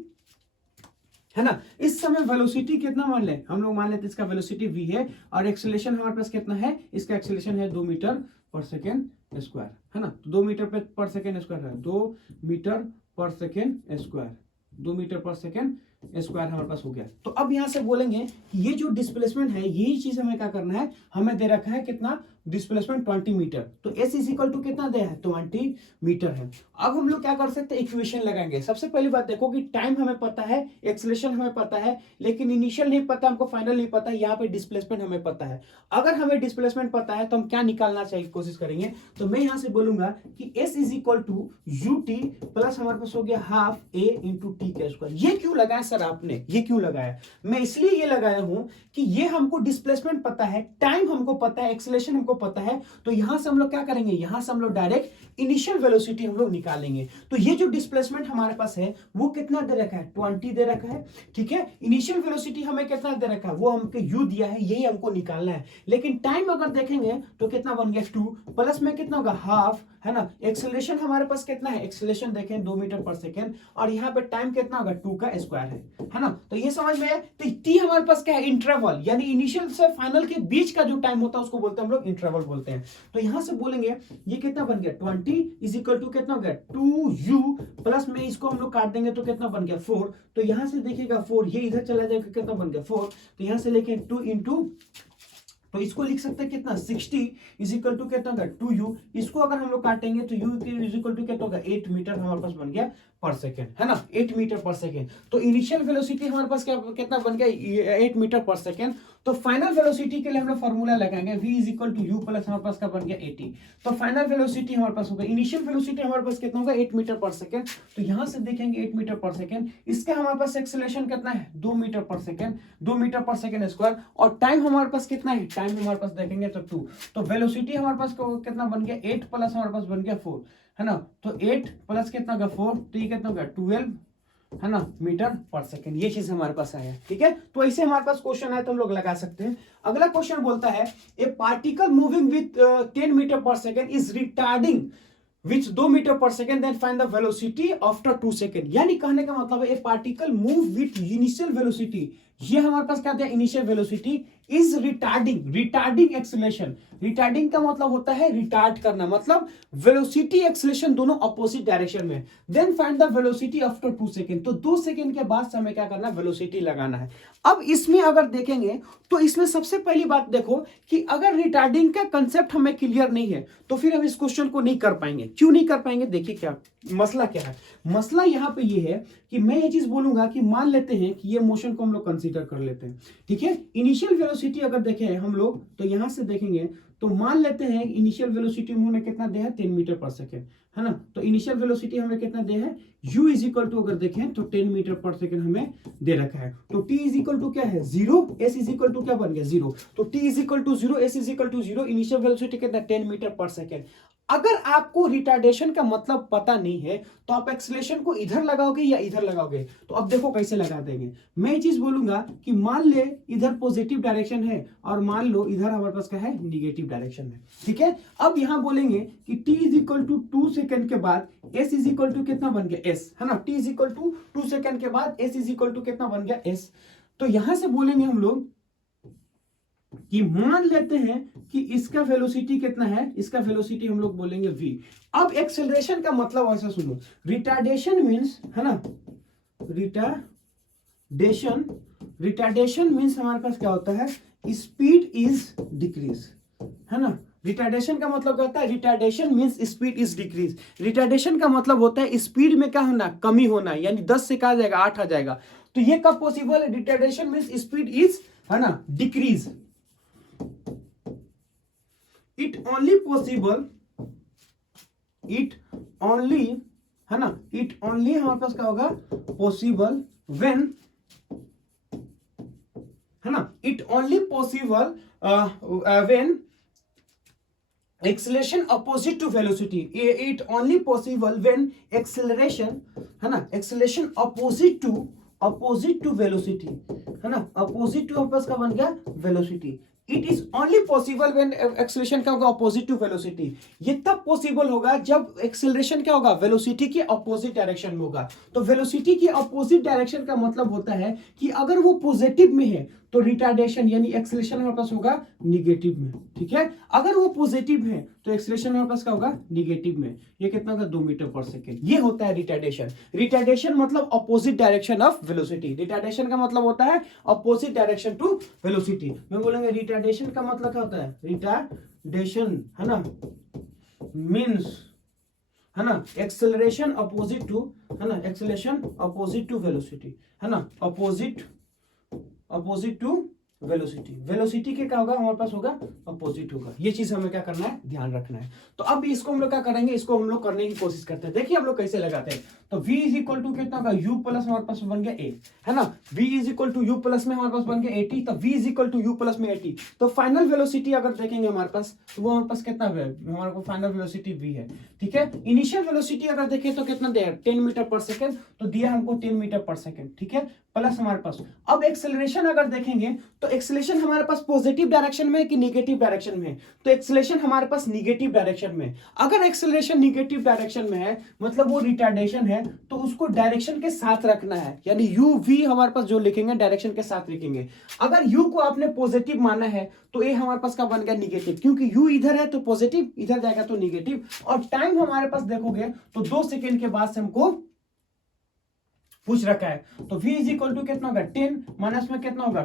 है ना। इस समय वेलोसिटी कितना मान ले, हम लोग मान लेते इसका वेलोसिटी v है, और एक्सेलरेशन हमारे पास कितना है, इसका एक्सेलरेशन है 2 मीटर पर सेकेंड स्क्वायर, है ना। 2 मीटर पर सेकेंड स्क्वायर है, 2 metre per second square, 2 metre per second square हमारे पास हो गया। तो अब यहां से बोलेंगे कि ये जो डिस्प्लेसमेंट है, यही चीज हमें क्या करना है, हमें दे रखा है कितना डिस्प्लेसमेंट 20 मीटर, तो s इज इक्वल टू कितना दे है 20 मीटर है। अब हम लोग क्या कर सकते हैं, इक्वेशन लगाएंगे। सबसे पहली बात देखो कि टाइम हमें पता है, एक्सेलरेशन हमें पता है, लेकिन इनिशियल नहीं पता हमको, फाइनल नहीं पता, यहाँ पे डिस्प्लेसमेंट हमें पता है। अगर हमें डिस्प्लेसमेंट पता है तो हम क्या निकालना चाहिए कोशिश करेंगे, तो मैं यहां से बोलूंगा कि s is equal to ut plus हमारे पास हो गया हाफ a इंटू टी का स्क्वायर। ये क्यों लगाया सर आपने, ये क्यों लगाया, मैं इसलिए ये लगाया हूं कि ये हमको डिस्प्लेसमेंट पता है, टाइम हमको पता है, एक्सेलरेशन हमको पता है, तो यहां से हम लोग क्या करेंगे, यहां से हम लोग डायरेक्ट इनिशियल वेलोसिटी हम लोग निकालेंगे। तो ये जो डिस्प्लेसमेंट हमारे पास है वो कितना दे रखा है, 20 दे रखा है, ठीक है। इनिशियल वेलोसिटी हमें कितना दे रखा है, वो हमको u दिया है, यही हमको निकालना है। लेकिन टाइम अगर देखेंगे तो कितना बन गया 2, प्लस में कितना होगा हाफ, है ना। एक्सेलरेशन हमारे पास कितना है, एक्सेलरेशन देखें 2 मीटर पर सेकेंड, और यहाँ पे टाइम कितना होगा 2 का स्क्वायर है ना। तो ये समझ में, तो t हमारे पास क्या है, इंटरवल, यानी इनिशियल से फाइनल के बीच का जो टाइम होता है उसको बोलते हैं हम लोग इंटरवल बोलते हैं। तो यहां से बोलेंगे ये कितना बन गया 20 इज इक्वल टू कितना हो गया 2u, प्लस में इसको हम लोग काट देंगे तो कितना बन गया 4। तो यहां से देखिएगा 4, ये इधर चला जाएगा, कितना बन गया 4। तो यहां से लेके 2 इंटू, तो इसको लिख सकते हैं कितना 60 इज इक्वल टू कितना होगा 2u। इसको अगर हम लोग काटेंगे तो u इज इक्वल टू कितना होगा 8 मीटर हमारे पास बन गया पर सेकेंड, है ना, 8 मीटर पर सेकेंड। तो इनिशियल वेलोसिटी हमारे पास क्या कितना बन गया 8 मीटर पर सेकेंड। तो फाइनल वेलोसिटी के लिए हम लोग फॉर्मूला लगाएंगे v is equal to U plus हमारे पास का बन गया 80। तो फाइनल वेलोसिटी हमारे पास होगा, इनिशियल वेलोसिटी हमारे पास कितना होगा 8 मीटर पर सेकंड। तो यहां से देखेंगे 8 मीटर पर सेकंड, इसका हमारे पास एक्सेलरेशन कितना है 2 metre per second, 2 metre per second square. और टाइम हमारे पास कितना है, टाइम हमारे पास देखेंगे तो 2। तो वेलोसिटी हमारे पास कितना बन गया 8 प्लस हमारे पास बन गया 4, है ना। तो 8 प्लस कितना होगा 4, तो ये कितना होगा 12, है ना, मीटर पर सेकंड। ये चीज हमारे पास आया, ठीक है। तो ऐसे हमारे पास क्वेश्चन है तो हम लोग लगा सकते हैं। अगला क्वेश्चन बोलता है a particle moving with 10 metre per second is retarding which 2 metre per second, then find the velocity after 2 second. यानी कहने का मतलब है a particle move with initial velocity, ये हमारे पास क्या था initial velocity, is retarding acceleration. Retarding का मतलब होता है रिटार्ड करना, मतलब वेलोसिटी एक्सेलरेशन दोनों अपोजिट डायरेक्शन में। Then find the velocity after 2 second, तो 2 सेकंड के बाद हमें क्या करना है वेलोसिटी लगाना है। अब इसमें अगर देखेंगे तो इसमें सबसे पहली बात देखो कि अगर रिटार्डिंग का कंसेप्ट हमें क्लियर नहीं है तो फिर हम इस क्वेश्चन को नहीं कर पाएंगे। क्यों नहीं कर पाएंगे, देखिए क्या मसला क्या है। मसला यहाँ पे ये है कि मैं ये चीज बोलूंगा कि मान लेते हैं कि ये मोशन को हम लोग कंसीडर कर लेते हैं, ठीक है। इनिशियल वेलोसिटी अगर देखें हम लोग तो यहां से देखेंगे तो मान लेते हैं इनिशियल वेलोसिटी उन्होंने कितना दिया है 10 मीटर पर सेकंड, है ना। तो इनिशियल वेलोसिटी हमें कितना दिया है u इज इक्वल टू, अगर देखें तो 10 मीटर पर सेकंड हमें दे रखा है। तो t इज इक्वल टू क्या है 0, s इज इक्वल टू क्या बन गया 0। तो t is equal to 0, s is equal to 0, initial velocity कितना 10 मीटर पर सेकंड। अगर आपको रिटार्डेशन का मतलब पता नहीं है तो आप एक्सेलरेशन को इधर लगाओगे या इधर लगाओगे, तो अब देखो कैसे लगा देंगे। मैं ये चीज बोलूंगा कि मान ले इधर पॉजिटिव डायरेक्शन है और मान लो इधर हमारे पास क्या है निगेटिव डायरेक्शन है, ठीक है। अब यहां बोलेंगे कि t is equal to 2 second के बाद s इज इक्वल टू कितना बन गया s, है ना। t is equal to 2 second के बाद s इज इक्वल टू कितना बन गया s। तो यहां से बोलेंगे हम लोग कि मान लेते हैं कि इसका वेलोसिटी कितना है, इसका वेलोसिटी हम लोग बोलेंगे v। अब एक्सेलरेशन का मतलब ऐसा सुनो, रिटार्डेशन मींस, है ना, रिटार्डेशन मींस हमारे पास क्या होता है स्पीड इज डिक्रीज, है ना। रिटार्डेशन का मतलब क्या होता है, retardation means speed is decrease. Retardation का मतलब होता है स्पीड में क्या होना कमी होना, यानी 10 से क्या आ जाएगा 8 आ जाएगा। तो ये कब पॉसिबल है, रिटार्डेशन मींस स्पीड इज, है ना, decrease. It only possible, it only, है ना, इट ओनली हमारे पास क्या होगा पॉसिबल व्हेन, है ना, it only possible when acceleration opposite to velocity. It only possible when acceleration, है ना, एक्सेलरेशन अपोजिट टू वेलोसिटी, है ना, अपोजिट टू आपस का बन गया velocity. It is only possible when acceleration क्या होगा अपोजिट टू वेलोसिटी। ये तब पॉसिबल होगा जब एक्सेलरेशन क्या होगा वेलोसिटी के अपोजिट डायरेक्शन में होगा। तो वेलोसिटी के अपोजिट डायरेक्शन का मतलब होता है कि अगर वो पॉजिटिव में है तो रिटार्डेशन यानी एक्सेलरेशन हमारे पास होगा निगेटिव में, ठीक है। अगर वो पॉजिटिव है तो एक्सेलरेशन हमारे पास क्या होगा निगेटिव में। ये कितना होगा 2 मीटर पर सेकेंड। ये होता है रिटार्डेशन। रिटार्डेशन मतलब opposite direction of velocity. Retardation का मतलब होता है अपोजिट डायरेक्शन टू वेलोसिटी। मैं बोलेंगे रिटार्डेशन का मतलब क्या होता है, रिटार्डेशन, है ना, मीन्स, है ना, एक्सेलरेशन अपोजिट टू, है ना, एक्सेलरेशन अपोजिट टू वेलोसिटी, है ना, अपोजिट टू वेलोसिटी। वेलोसिटी के क्या होगा हमारे पास होगा अपोजिट होगा। ये चीज हमें क्या करना है ध्यान रखना है। तो अब इसको हम लोग क्या करेंगे, इसको हम लोग करने की कोशिश करते हैं। देखिए हम लोग कैसे लगाते हैं। तो v इज इक्वल टू कितना होगा u प्लस हमारे पास बन गया a, है ना। v is equal to u plus में हमारे पास बन गया 80। तो v is equal to u plus में 80। तो फाइनल वेलोसिटी अगर देखेंगे हमारे पास तो वो हमारे पास कितना है, हमारे को फाइनल वेलोसिटी v है, ठीक है। इनिशियल वेलोसिटी अगर देखें तो कितना दिया 10 मीटर पर सेकेंड, तो दिया हमको 10 मीटर पर सेकेंड, ठीक है, प्लस हमारे पास। अब एक्सेलरेशन अगर देखेंगे तो एक्सेलरेशन हमारे पास पॉजिटिव डायरेक्शन में है कि निगेटिव डायरेक्शन में है, तो एक्सेलरेशन हमारे पास निगेटिव डायरेक्शन में। अगर एक्सेलरेशन निगेटिव डायरेक्शन में है मतलब वो रिटार्डेशन है, तो उसको डायरेक्शन के साथ रखना है, यानी u v हमारे पास जो लिखेंगे डायरेक्शन के साथ लिखेंगे। अगर u को आपने पॉजिटिव माना है तो a हमारे पास का बन गया निगेटिव, क्योंकि u इधर है तो पॉजिटिव, इधर जाएगा तो निगेटिव। और टाइम हमारे पास देखोगे तो 2 सेकेंड के बाद से हमको पूछ रखा है। तो v इज इक्वल टू कितना होगा 10 माइनस में कितना होगा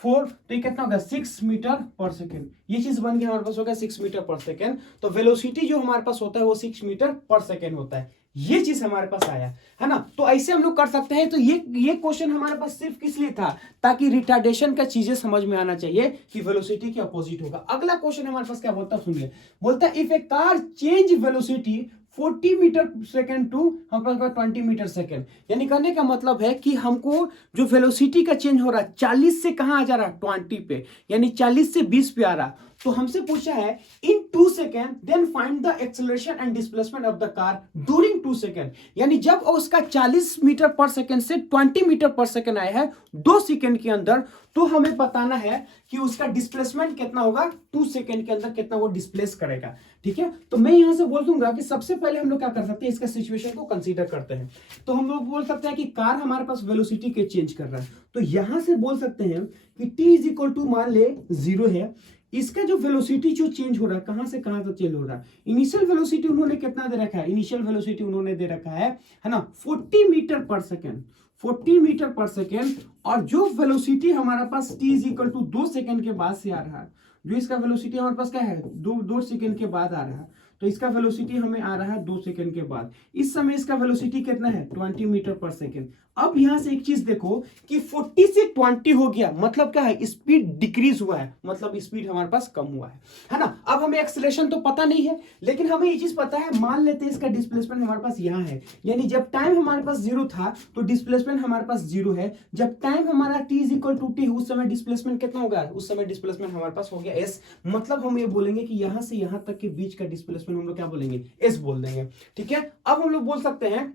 4, तो ये कितना होगा 6 मीटर पर सेकेंड। ये चीज बन गया हमारे पास होगा 6 मीटर पर सेकेंड। तो वेलोसिटी जो हमारे पास होता है वो 6 मीटर पर सेकेंड होता है। ये चीज हमारे पास आया है ना। तो ऐसे हम लोग कर सकते हैं। तो ये क्वेश्चन हमारे पास सिर्फ किस लिए था, ताकि रिटार्डेशन का चीजें समझ में आना चाहिए कि वेलोसिटी के अपोजिट होगा। अगला क्वेश्चन हमारे पास क्या बोलता है, सुनिए, बोलता है if a car change velocity 40 meter second to हमारे पास 20 मीटर सेकेंड, यानी कहने का मतलब है कि हमको जो वेलोसिटी का चेंज हो रहा है 40 से कहां आ जा रहा है 20 पे, यानी 40 से 20 पे आ रहा। तो हमसे पूछा है in 2 second then find the acceleration and displacement of the car during 2 second, यानी जब उसका 40 मीटर पर सेकेंड से 20 मीटर पर सेकेंड आया है 2 सेकेंड के अंदर, तो हमें बताना है कि उसका डिस्प्लेसमेंट कितना होगा 2 सेकेंड के अंदर, कितना वो डिस्प्लेस करेगा। ठीक है, तो मैं यहां से बोल दूंगा कि सबसे पहले हम लोग क्या कर सकते हैं, इसका सिचुएशन को कंसीडर करते हैं। तो हम लोग बोल सकते हैं कि कार हमारे पास वेलोसिटी के चेंज कर रहा है, तो यहां से बोल सकते हैं कि t इज इक्वल टू मान ले 0 है। इसका जो वेलोसिटी जो चेंज हो रहा है कहां से कहां तक चेंज हो रहा है, इनिशियल वेलोसिटी उन्होंने कितना दे रखा है, इनिशियल वेलोसिटी उन्होंने दे रखा है ना 40 meter per second, 40 meter per second. और जो वेलोसिटी हमारे पास t is equal to 2 second के बाद से आ रहा है, जो इसका वेलोसिटी हमारे पास क्या है 2 सेकेंड के बाद आ रहा है, तो इसका वेलोसिटी हमें आ रहा है 2 सेकेंड के बाद। इस समय इसका वेलोसिटी कितना है 20 मीटर पर सेकेंड। अब यहां से एक चीज देखो कि 40 से 20 हो गया, मतलब क्या है स्पीड डिक्रीज हुआ है, मतलब स्पीड हमारे पास कम हुआ है ना। अब हमें एक्सेलरेशन तो पता नहीं है, लेकिन हमें ये चीज पता है, मान लेते हैं इसका डिस्प्लेसमेंट हमारे पास यहाँ है, यानी जब टाइम हमारे पास 0 था तो डिस्प्लेसमेंट हमारे पास 0 है। जब टाइम हमारा t is equal to t, उस समय डिस्प्लेसमेंट कितना होगा, उस समय डिस्प्लेसमेंट हमारे पास हो गया s, मतलब हम ये बोलेंगे कि यहां से यहां तक के बीच का डिस्प्लेसमेंट हम लोग क्या बोलेंगे, s बोल देंगे। ठीक है, अब हम लोग बोल सकते हैं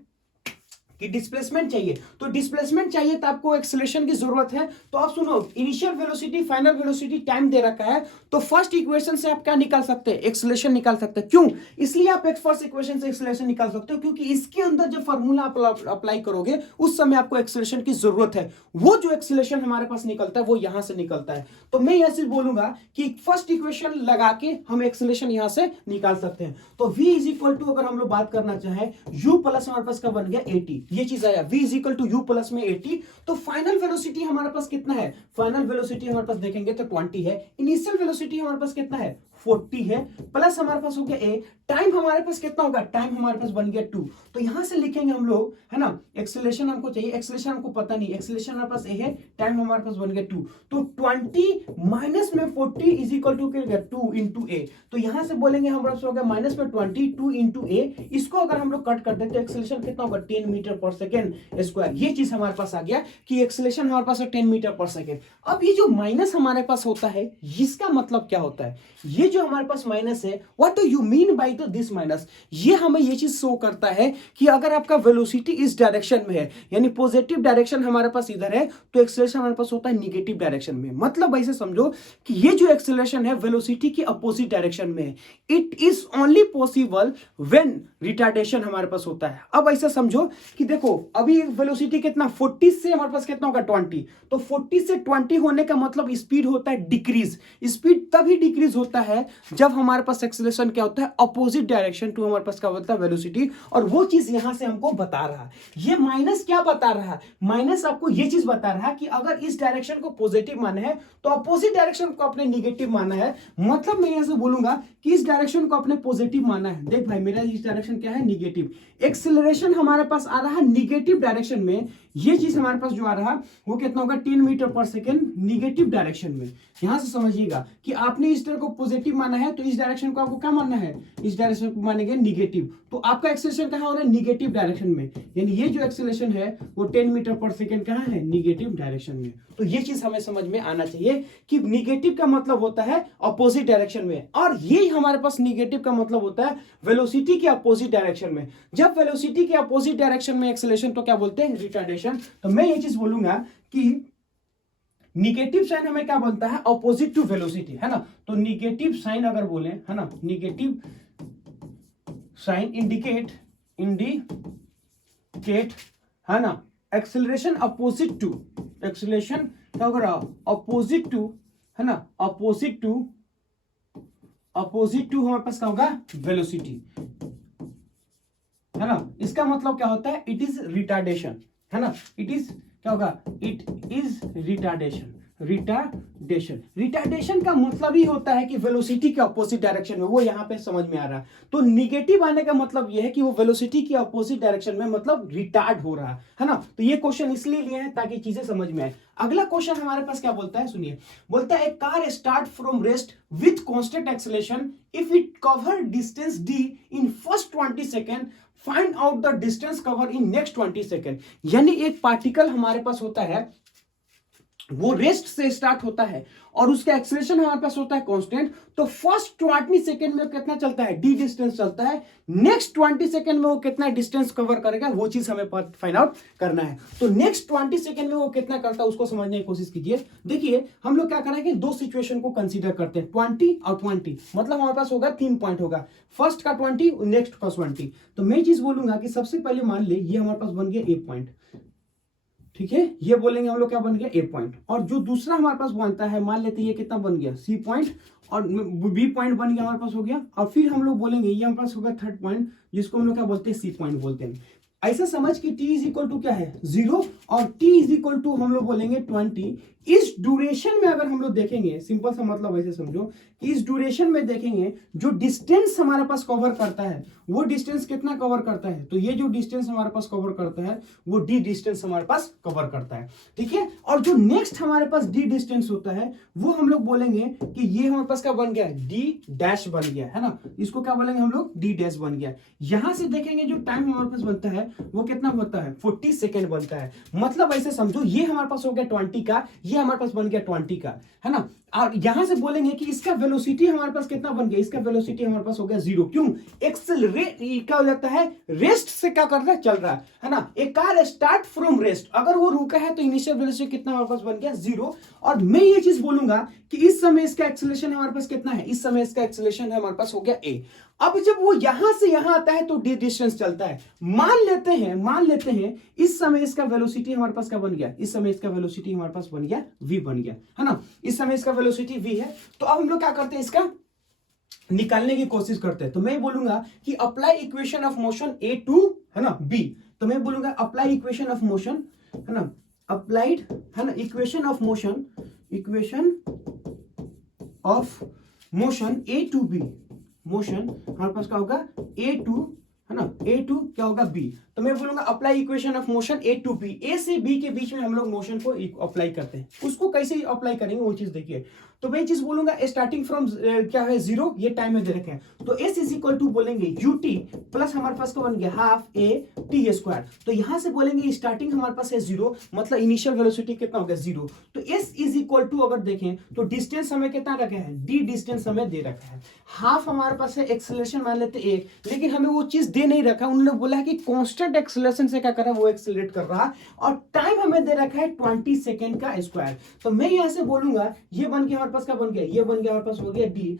कि डिस्प्लेसमेंट चाहिए, तो डिस्प्लेसमेंट चाहिए तो आपको एक्सेलरेशन की जरूरत है। तो आप सुनो, initial velocity, final velocity, time दे रखा है, तो फर्स्ट इक्वेशन से आप क्या निकाल सकते हैं, एक्सेलरेशन निकाल सकते हैं। क्यों, इसलिए आप फर्स्ट इक्वेशन से एक्सेलरेशन निकाल सकते हो क्योंकि इसके अंदर जो फार्मूला आप अप्लाई करोगे उस समय आपको एक्सेलरेशन की जरूरत है। वो जो एक्सेलरेशन हमारे पास निकलता है वो यहां से निकलता है। तो मैं यहां से बोलूंगा कि फर्स्ट इक्वेशन लगा के हम एक्सेलरेशन यहां से निकाल सकते हैं। तो v इज इक्वल टू, अगर हम लोग बात करना चाहें, u प्लस हमारे पास का बन गया 80, ये चीज आया v is equal to u plus में 80। तो फाइनल वेलोसिटी हमारे पास कितना है, फाइनल वेलोसिटी हमारे पास देखेंगे तो 20 है। इनिशियल वेलोसिटी हमारे पास कितना है 40 है, प्लस हमारे पास हो गया a। टाइम हमारे पास कितना होगा, टाइम हमारे पास बन गया 2। तो यहां से लिखेंगे हम लोग, है ना, एक्सेलरेशन हमको चाहिए, एक्सेलरेशन हमको पता नहीं, एक्सेलरेशन हमारे पास a है, टाइम हमारे पास बन गया 2। तो 20 माइनस में 40 इज इक्वल टू क्या, 2 इंटू a। तो यहां से बोलेंगे हमारे पास हो गया माइनस में 20, 2 इंटू a। इसको अगर हम लोग कट कर देते तो एक्सेलरेशन कितना होगा 10 मीटर पर सेकेंड स्क्वायर। ये चीज हमारे पास आ गया कि एक्सेलरेशन हमारे पास है 10 मीटर पर सेकेंड। अब ये जो माइनस हमारे पास होता है, इसका मतलब क्या होता है, ये जो हमारे पास माइनस है, what do you mean by this minus, ये हमें ये चीज शो करता है कि अगर आपका वेलोसिटी इस डायरेक्शन में है, यानी पॉजिटिव डायरेक्शन हमारे पास इधर है, तो एक्सेलरेशन हमारे पास होता है नेगेटिव डायरेक्शन में। मतलब ऐसे समझो कि ये जो एक्सेलरेशन है वेलोसिटी की अपोजिट डायरेक्शन में है। It is only possible when retardation हमारे पास होता है। अब ऐसा समझो कि देखो अभी वेलोसिटी कितना 40 से हमारे पास कितना होगा 20, तो 40 से 20 होने का मतलब स्पीड होता है डिक्रीज। स्पीड तभी डिक्रीज होता है जब हमारे पास एक्सेलरेशन क्या होता है अपोजिट डायरेक्शन टू हमारे पास क्या होता है वेलोसिटी। और वो चीज यहां से हमको बता रहा है। ये माइनस क्या बता रहा है, माइनस आपको ये चीज बता रहा है कि अगर इस डायरेक्शन को पॉजिटिव माना है तो अपोजिट डायरेक्शन को आपने निगेटिव माना है। मतलब मैं यहां से बोलूंगा कि इस डायरेक्शन को आपने पॉजिटिव माना है। देख भाई, मेरा इस डायरेक्शन क्या है निगेटिव, एक्सेलरेशन हमारे पास आ रहा है निगेटिव डायरेक्शन में। ये चीज हमारे पास जो आ रहा है वो कितना होगा 10 metre per second negative direction में। यहां से समझिएगा कि आपने इस तरह को पॉजिटिव माना है, तो इस डायरेक्शन को आपको क्या मानना है, इस डायरेक्शन को मानेंगे निगेटिव। तो आपका एक्सेलरेशन कहां हो रहा है निगेटिव डायरेक्शन में, यानी ये जो एक्सेलरेशन है वो 10 मीटर पर सेकेंड कहां है निगेटिव डायरेक्शन में। तो ये चीज हमें समझ में आना चाहिए कि निगेटिव का मतलब होता है अपोजिट डायरेक्शन में, और ये हमारे पास निगेटिव का मतलब होता है वेलोसिटी के अपोजिट डायरेक्शन में। जब वेलोसिटी के अपोजिट डायरेक्शन में एक्सेलरेशन तो क्या बोलते हैं रिटार्डेशन। तो मैं ये चीज बोलूंगा कि निगेटिव साइन हमें क्या बोलता है अपोजिट टू वेलोसिटी, है ना। तो निगेटिव साइन अगर बोले, है ना, निगेटिव साइन इंडिकेट है ना एक्सेलरेशन अपोजिट टू, एक्सेलरेशन क्या होगा अपोजिट टू, है ना, अपोजिट टू हमारे पास क्या होगा वेलोसिटी, है ना। इसका मतलब क्या होता है इट इज रिटार्डेशन, है ना, इट इज क्या होगा it is retardation, retardation. Retardation का मतलब ही होता है कि वेलोसिटी के अपोजिट डायरेक्शन में, वो यहाँ पे समझ में आ रहा है। तो निगेटिव आने का मतलब ये है कि वो वेलोसिटी के अपोजिट डायरेक्शन में मतलब रिटार्ड हो रहा है ना। तो ये क्वेश्चन इसलिए लिए हैं ताकि चीजें समझ में आए। अगला क्वेश्चन हमारे पास क्या बोलता है, सुनिए। बोलता है car start from rest with constant acceleration if it cover distance d in first 20 second, find out the distance cover in next 20 second. यानी एक पार्टिकल हमारे पास होता है, वो रेस्ट से स्टार्ट होता है और उसका एक्सेलरेशन हमारे पास होता है कांस्टेंट। तो फर्स्ट 20 सेकंड में कितना चलता है, डी डिस्टेंस चलता है। नेक्स्ट 20 सेकंड में वो कितना डिस्टेंस कवर करेगा, वो चीज हमें फाइंड आउट करना है। तो नेक्स्ट 20 सेकंड में वो कितना करता है उसको समझने की कोशिश कीजिए। देखिए हम लोग क्या करेंगे, दो सिचुएशन को कंसीडर करते हैं, 20 और 20। मतलब हमारे पास होगा 3 पॉइंट होगा, फर्स्ट का 20, नेक्स्ट का 20। तो मैं चीज बोलूंगा कि सबसे पहले मान ले ये हमारे पास बन गया ए पॉइंट, ठीक है। ये बोलेंगे हम लोग क्या बन गया, ए पॉइंट। और जो दूसरा हमारे पास बनता है, मान लेते हैं ये कितना बन गया, सी पॉइंट, और बी पॉइंट बन गया हमारे पास हो गया। और फिर हम लोग बोलेंगे ये हमारे पास होगा थर्ड पॉइंट, जिसको हम लोग क्या बोलते हैं, सी पॉइंट बोलते हैं। ऐसा समझ कि t इज इक्वल टू क्या है, 0, और t इज इक्वल टू हम लोग बोलेंगे 20। इस ड्यूरेशन में अगर हम लोग देखेंगे, सिंपल सा मतलब ऐसे समझो कि इस ड्यूरेशन में देखेंगे जो डिस्टेंस हमारे पास कवर करता है, वो डिस्टेंस कितना कवर करता है, तो ये जो डिस्टेंस हमारे पास कवर करता है वो d डिस्टेंस हमारे पास कवर करता है, ठीक है। और जो नेक्स्ट हमारे पास d डिस्टेंस होता है वो हम लोग बोलेंगे कि ये हमारे पास क्या बन गया, d डैश बन गया है ना। इसको क्या बोलेंगे हम लोग, d डैश बन गया। यहां से देखेंगे जो टाइम हमारे पास बनता है वो कितना होता है, 40 सेकेंड बनता है। मतलब ऐसे समझो ये हमारे पास हो गया 20 का, ये हमारे पास बन गया 20 का, है ना। और यहां से बोलेंगे कि इसका वेलोसिटी हमारे पास कितना बन गया, इसका वेलोसिटी हमारे पास हो गया 0। क्यों, एक्सेलरेट क्या हो जाता है, रेस्ट से क्या कर रहा है, चल रहा है ना। एक कार स्टार्ट फ्रॉम रेस्ट, अगर वो रुका है तो इनिशियल वेलोसिटी कितना हमारे पास बन गया, 0। और मैं ये चीज बोलूंगा कि इस समय इसका एक्सेलरेशन हमारे पास कितना है, इस समय इसका एक्सेलरेशन है हमारे पास हो गया a। अब जब वो यहां से यहां आता है तो d डिस्टेंस चलता है। मान लेते हैं इस समय इसका वेलोसिटी हमारे पास क्या बन गया, इस समय इसका वेलोसिटी हमारे पास बन गया v बन गया, है ना। इस समय इसका वेलोसिटी v है। तो अब हम लोग क्या करते हैं, इसका निकालने की कोशिश करते हैं। तो मैं बोलूंगा कि apply equation of motion a to, है ना, b। तो मैं बोलूंगा अप्लाई इक्वेशन ऑफ मोशन, है ना, अप्लाइड, है ना, equation of motion a to b। Motion हमारे पास क्या होगा, a टू, है ना, a टू क्या होगा, b। तो मैं बोलूंगा apply equation of motion a to b। a से b के बीच में हम लोग मोशन को अप्लाई करते हैं। उसको कैसे अप्लाई करेंगे वो चीज देखिए। तो मैं चीज बोलूंगा स्टार्टिंग फ्रॉम क्या है, 0, ये टाइम में दे रखे हैं। तो s इज इक्वल टू बोलेंगे ut प्लस हमारे पास क्या बन गया, हाफ a t स्क्वायर। तो यहां से बोलेंगे स्टार्टिंग हमारे पास है 0, मतलब इनिशियल वेलोसिटी कितना हो गया, 0। तो s इज इक्वल टू अगर देखें तो डिस्टेंस हमें कितना रखा है, d डिस्टेंस हमें दे रखा है। हाफ हमारे पास है, एक्सेलरेशन मान लेते 1, लेकिन हमें वो चीज दे नहीं रखा। उन्होंने बोला है कि कांस्टेंट एक्सेलरेशन से क्या कर रहा है, वो एक्सेलरेट कर रहा है, और टाइम हमें दे रखा है 20 सेकेंड का स्क्वायर। तो मैं यहां से बोलूंगा ये बन गया हमारे पास क्या बन गया, ये बन गया हमारे पास हो गया d।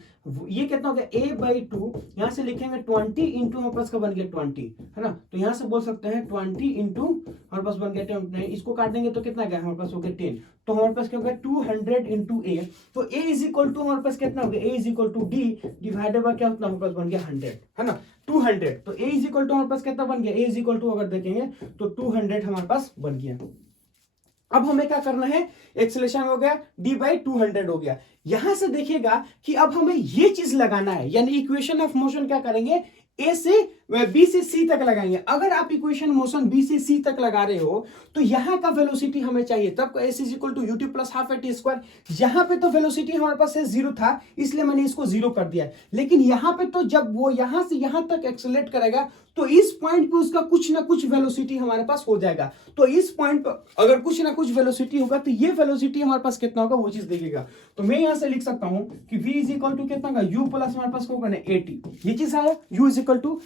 ये कितना हो गया, a/2। यहां से लिखेंगे 20 इंटू हमारे पास का बन गया 20, है ना। तो यहां से बोल सकते हैं 20 इंटू हमारे पास बन गया 10। इसको काट देंगे तो कितना गया, हमारे पास हो गया 10। तो हमारे पास क्या हो गया, 200 इंटू a। तो a इज इक्वल टू हमारे पास कितना हो गया, a is equal to d divided by क्या होता है, हमारे पास बन गया 100, है ना, 200। तो a इज इक्वल टू हमारे पास कितना बन गया, a इज इक्वल टू अगर देखेंगे तो 200 हमारे पास बन गया। अब हमें क्या करना है, एक्सेलरेशन हो गया d/200 हो गया। यहां से देखिएगा कि अब हमें ये चीज लगाना है, यानी इक्वेशन ऑफ मोशन क्या करेंगे, ए से बी से सी तक लगाएंगे। अगर आप इक्वेशन मोशन बी से सी तक लगा रहे हो तो यहां का वेलोसिटी हमें चाहिए, तब S is equal to U T plus half T square. यहां पे तो वेलोसिटी हमारे पास है 0 था, इसलिए मैंने इसको 0 कर दिया। लेकिन यहां पे तो जब वो यहां से यहां तक एक्सेलरेट करेगा तो इस पॉइंट पे उसका कुछ ना कुछ वेलोसिटी हमारे पास हो जाएगा। तो इस पॉइंट पर अगर कुछ ना कुछ वेलोसिटी होगा तो ये वेलोसिटी हमारे पास कितना होगा, वो चीज देखेगा। तो मैं यहां से लिख सकता हूं कि v इज इक्वल टू कितना होगा, u प्लस हमारे पास होगा ना 80। ये चीज आया, u is equal to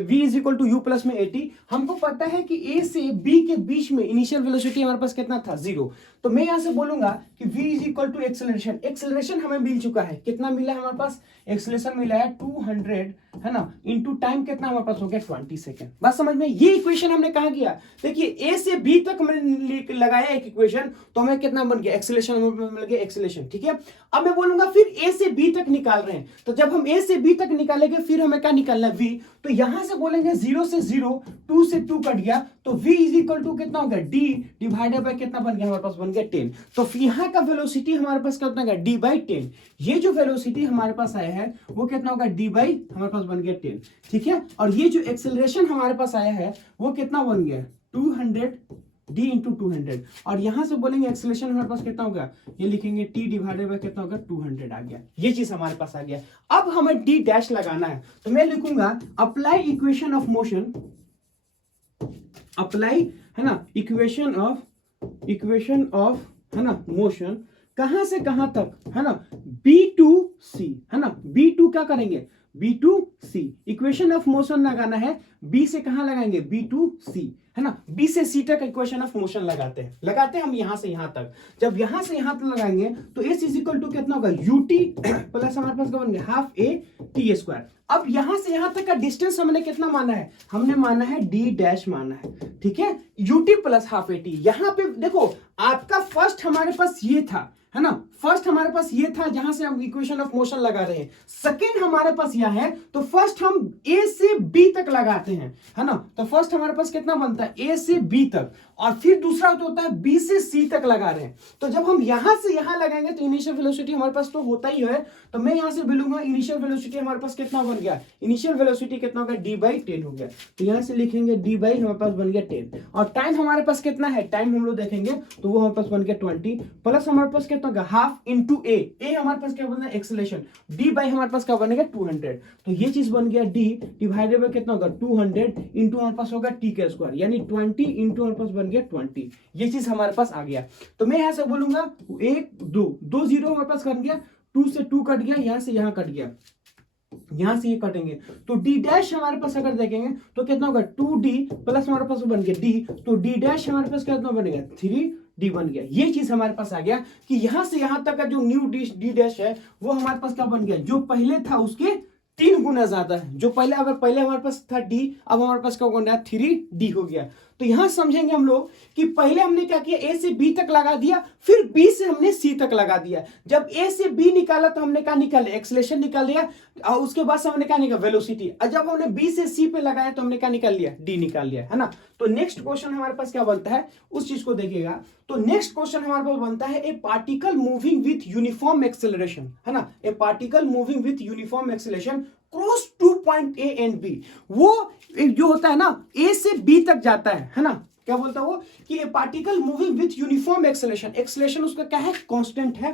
v is equal to u plus में 80। हमको पता है कि a से b के बीच में इनिशियल वेलोसिटी हमारे पास कितना था, 0। तो मैं यहां से बोलूंगा कि v is equal to acceleration. Acceleration हमें मिल चुका है, कितना मिला है हमारे पास, एक्सेलरेशन मिला है 200, है ना, इंटू टाइम कितना हमारे पास हो गया 20 सेकेंड। बात समझ में, ये इक्वेशन हमने कहा किया। देखिए a से b तक मैंने लगाया एक इक्वेशन, तो हमें कितना बन गया, एक्सेलरेशन मिल गया, एक्सेलरेशन, ठीक है। अब मैं बोलूंगा फिर a से b तक निकाल रहे हैं, तो जब हम a से b तक निकालेंगे फिर हमें क्या निकालना है, v। तो यहां यहां से बोलेंगे 0 से 0, 2 से 2 कट गया, तो v इज इक्वल टू कितना हो गया, d डिवाइडेड बाय कितना बन गया हमारे पास, बन गया 10। तो यहाँ का वेलोसिटी हमारे पास कितना होगा, d बाई 10। ये जो वेलोसिटी हमारे पास आया है वो कितना होगा, d बाई हमारे पास बन गया 10, ठीक है। और ये जो एक्सेलरेशन हमारे पास आया है वो कितना बन गया, 200 d इंटू 200। और यहां से बोलेंगे एक्सेलरेशन हमारे पास कितना होगा, ये लिखेंगे t डिवाइडेड बाय कितना होगा, 200 आ गया। ये चीज हमारे पास आ गया। अब हमें d डैश लगाना है, तो मैं लिखूंगा apply equation of motion, apply है ना, इक्वेशन ऑफ है ना मोशन, कहां से कहां तक है ना, b टू c है ना, b टू क्या करेंगे, b to c। Equation of motion लगाना है, b से कहां लगाएंगे, b टू c है ना, b से c तक इक्वेशन ऑफ मोशन लगाते हैं हम यहां से यहां तक। जब यहां से यहां तक लगाएंगे तो s इज इक्वल टू कितना होगा, ut प्लस हमारे पास क्या बन गया, हाफ a t स्क्वायर। अब यहां से यहां तक का डिस्टेंस हमने कितना माना है, हमने माना है d डैश माना है, ठीक है, ut plus half a t। यहां पे देखो आपका फर्स्ट हमारे पास ये था है ना, फर्स्ट हमारे पास ये था जहां से हम इक्वेशन ऑफ मोशन लगा रहे हैं। सेकेंड हमारे पास यह है, तो फर्स्ट हम a से b तक लगाते हैं है ना, तो फर्स्ट हमारे पास कितना बनता है, a से b तक, और फिर दूसरा तो होता है b से c तक लगा रहे हैं। तो जब हम यहां से यहां लगाएंगे तो इनिशियल वेलोसिटी हमारे पास तो होता ही है, तो मैं यहां से बोलूंगा इनिशियल वेलोसिटी हमारे पास कितना बन गया, इनिशियल वेलोसिटी कितना होगा, d बाई 10 हो गया। तो यहां से लिखेंगे d बाई हमारे पास बन गया 10, और टाइम हमारे पास कितना है, टाइम हम लोग देखेंगे तो वो हमारे पास बन गया 20, प्लस हमारे पास कितना होगा, हाफ इंटू a हमारे पास क्या बना, एक्सेलरेशन, d बाई हमारे पास क्या बनेगा, 200। तो ये चीज बन गया d डिवाइडेड बाय कितना होगा, 200 इंटू हमारे पास होगा t का स्क्वायर, यानी 20 इंटू हमारे पास बन गया 20। ये चीज हमारे पास आ गया। तो मैं यहां से बोलूंगा 1 2 जीरो हमारे पास कट गया, 2 से 2 कट गया, यहां से यहां कट गया, यहां से ये कटेंगे, तो d डैश हमारे पास अगर देखेंगे तो कितना होगा, 2d प्लस हमारे पास बन गया d, तो d डैश हमारे पास कितना बनेगा, 3d बन गया। ये चीज हमारे पास आ गया कि यहां से यहां तक का जो न्यू d डैश है वो हमारे पास क्या बन गया, जो पहले था उसके 3 गुना ज्यादा है। जो पहले अगर पहले हमारे पास था d, अब हमारे पास क्या हो गया, 3d हो गया। तो यहां समझेंगे हम लोग कि पहले हमने क्या किया, a से b तक लगा दिया, फिर b से हमने c तक लगा दिया। जब a से b निकाला तो हमने क्या निकाला, एक्सेलरेशन निकाल लिया, और उसके बाद से हमने क्या निकाला, वेलोसिटी। और जब हमने b से c पे लगाया तो हमने क्या निकाल लिया, d निकाल लिया है ना। तो नेक्स्ट क्वेश्चन हमारे पास क्या बनता है, उस चीज को देखिएगा। तो नेक्स्ट क्वेश्चन हमारे पास बनता है, a particle moving with uniform acceleration है ना, ए particle moving with uniform acceleration cross 2 point a and b। वो जो होता है ना, a से b तक जाता है ना, क्या बोलता है वो, कि ए particle moving with uniform acceleration, acceleration उसका क्या है, कांस्टेंट है,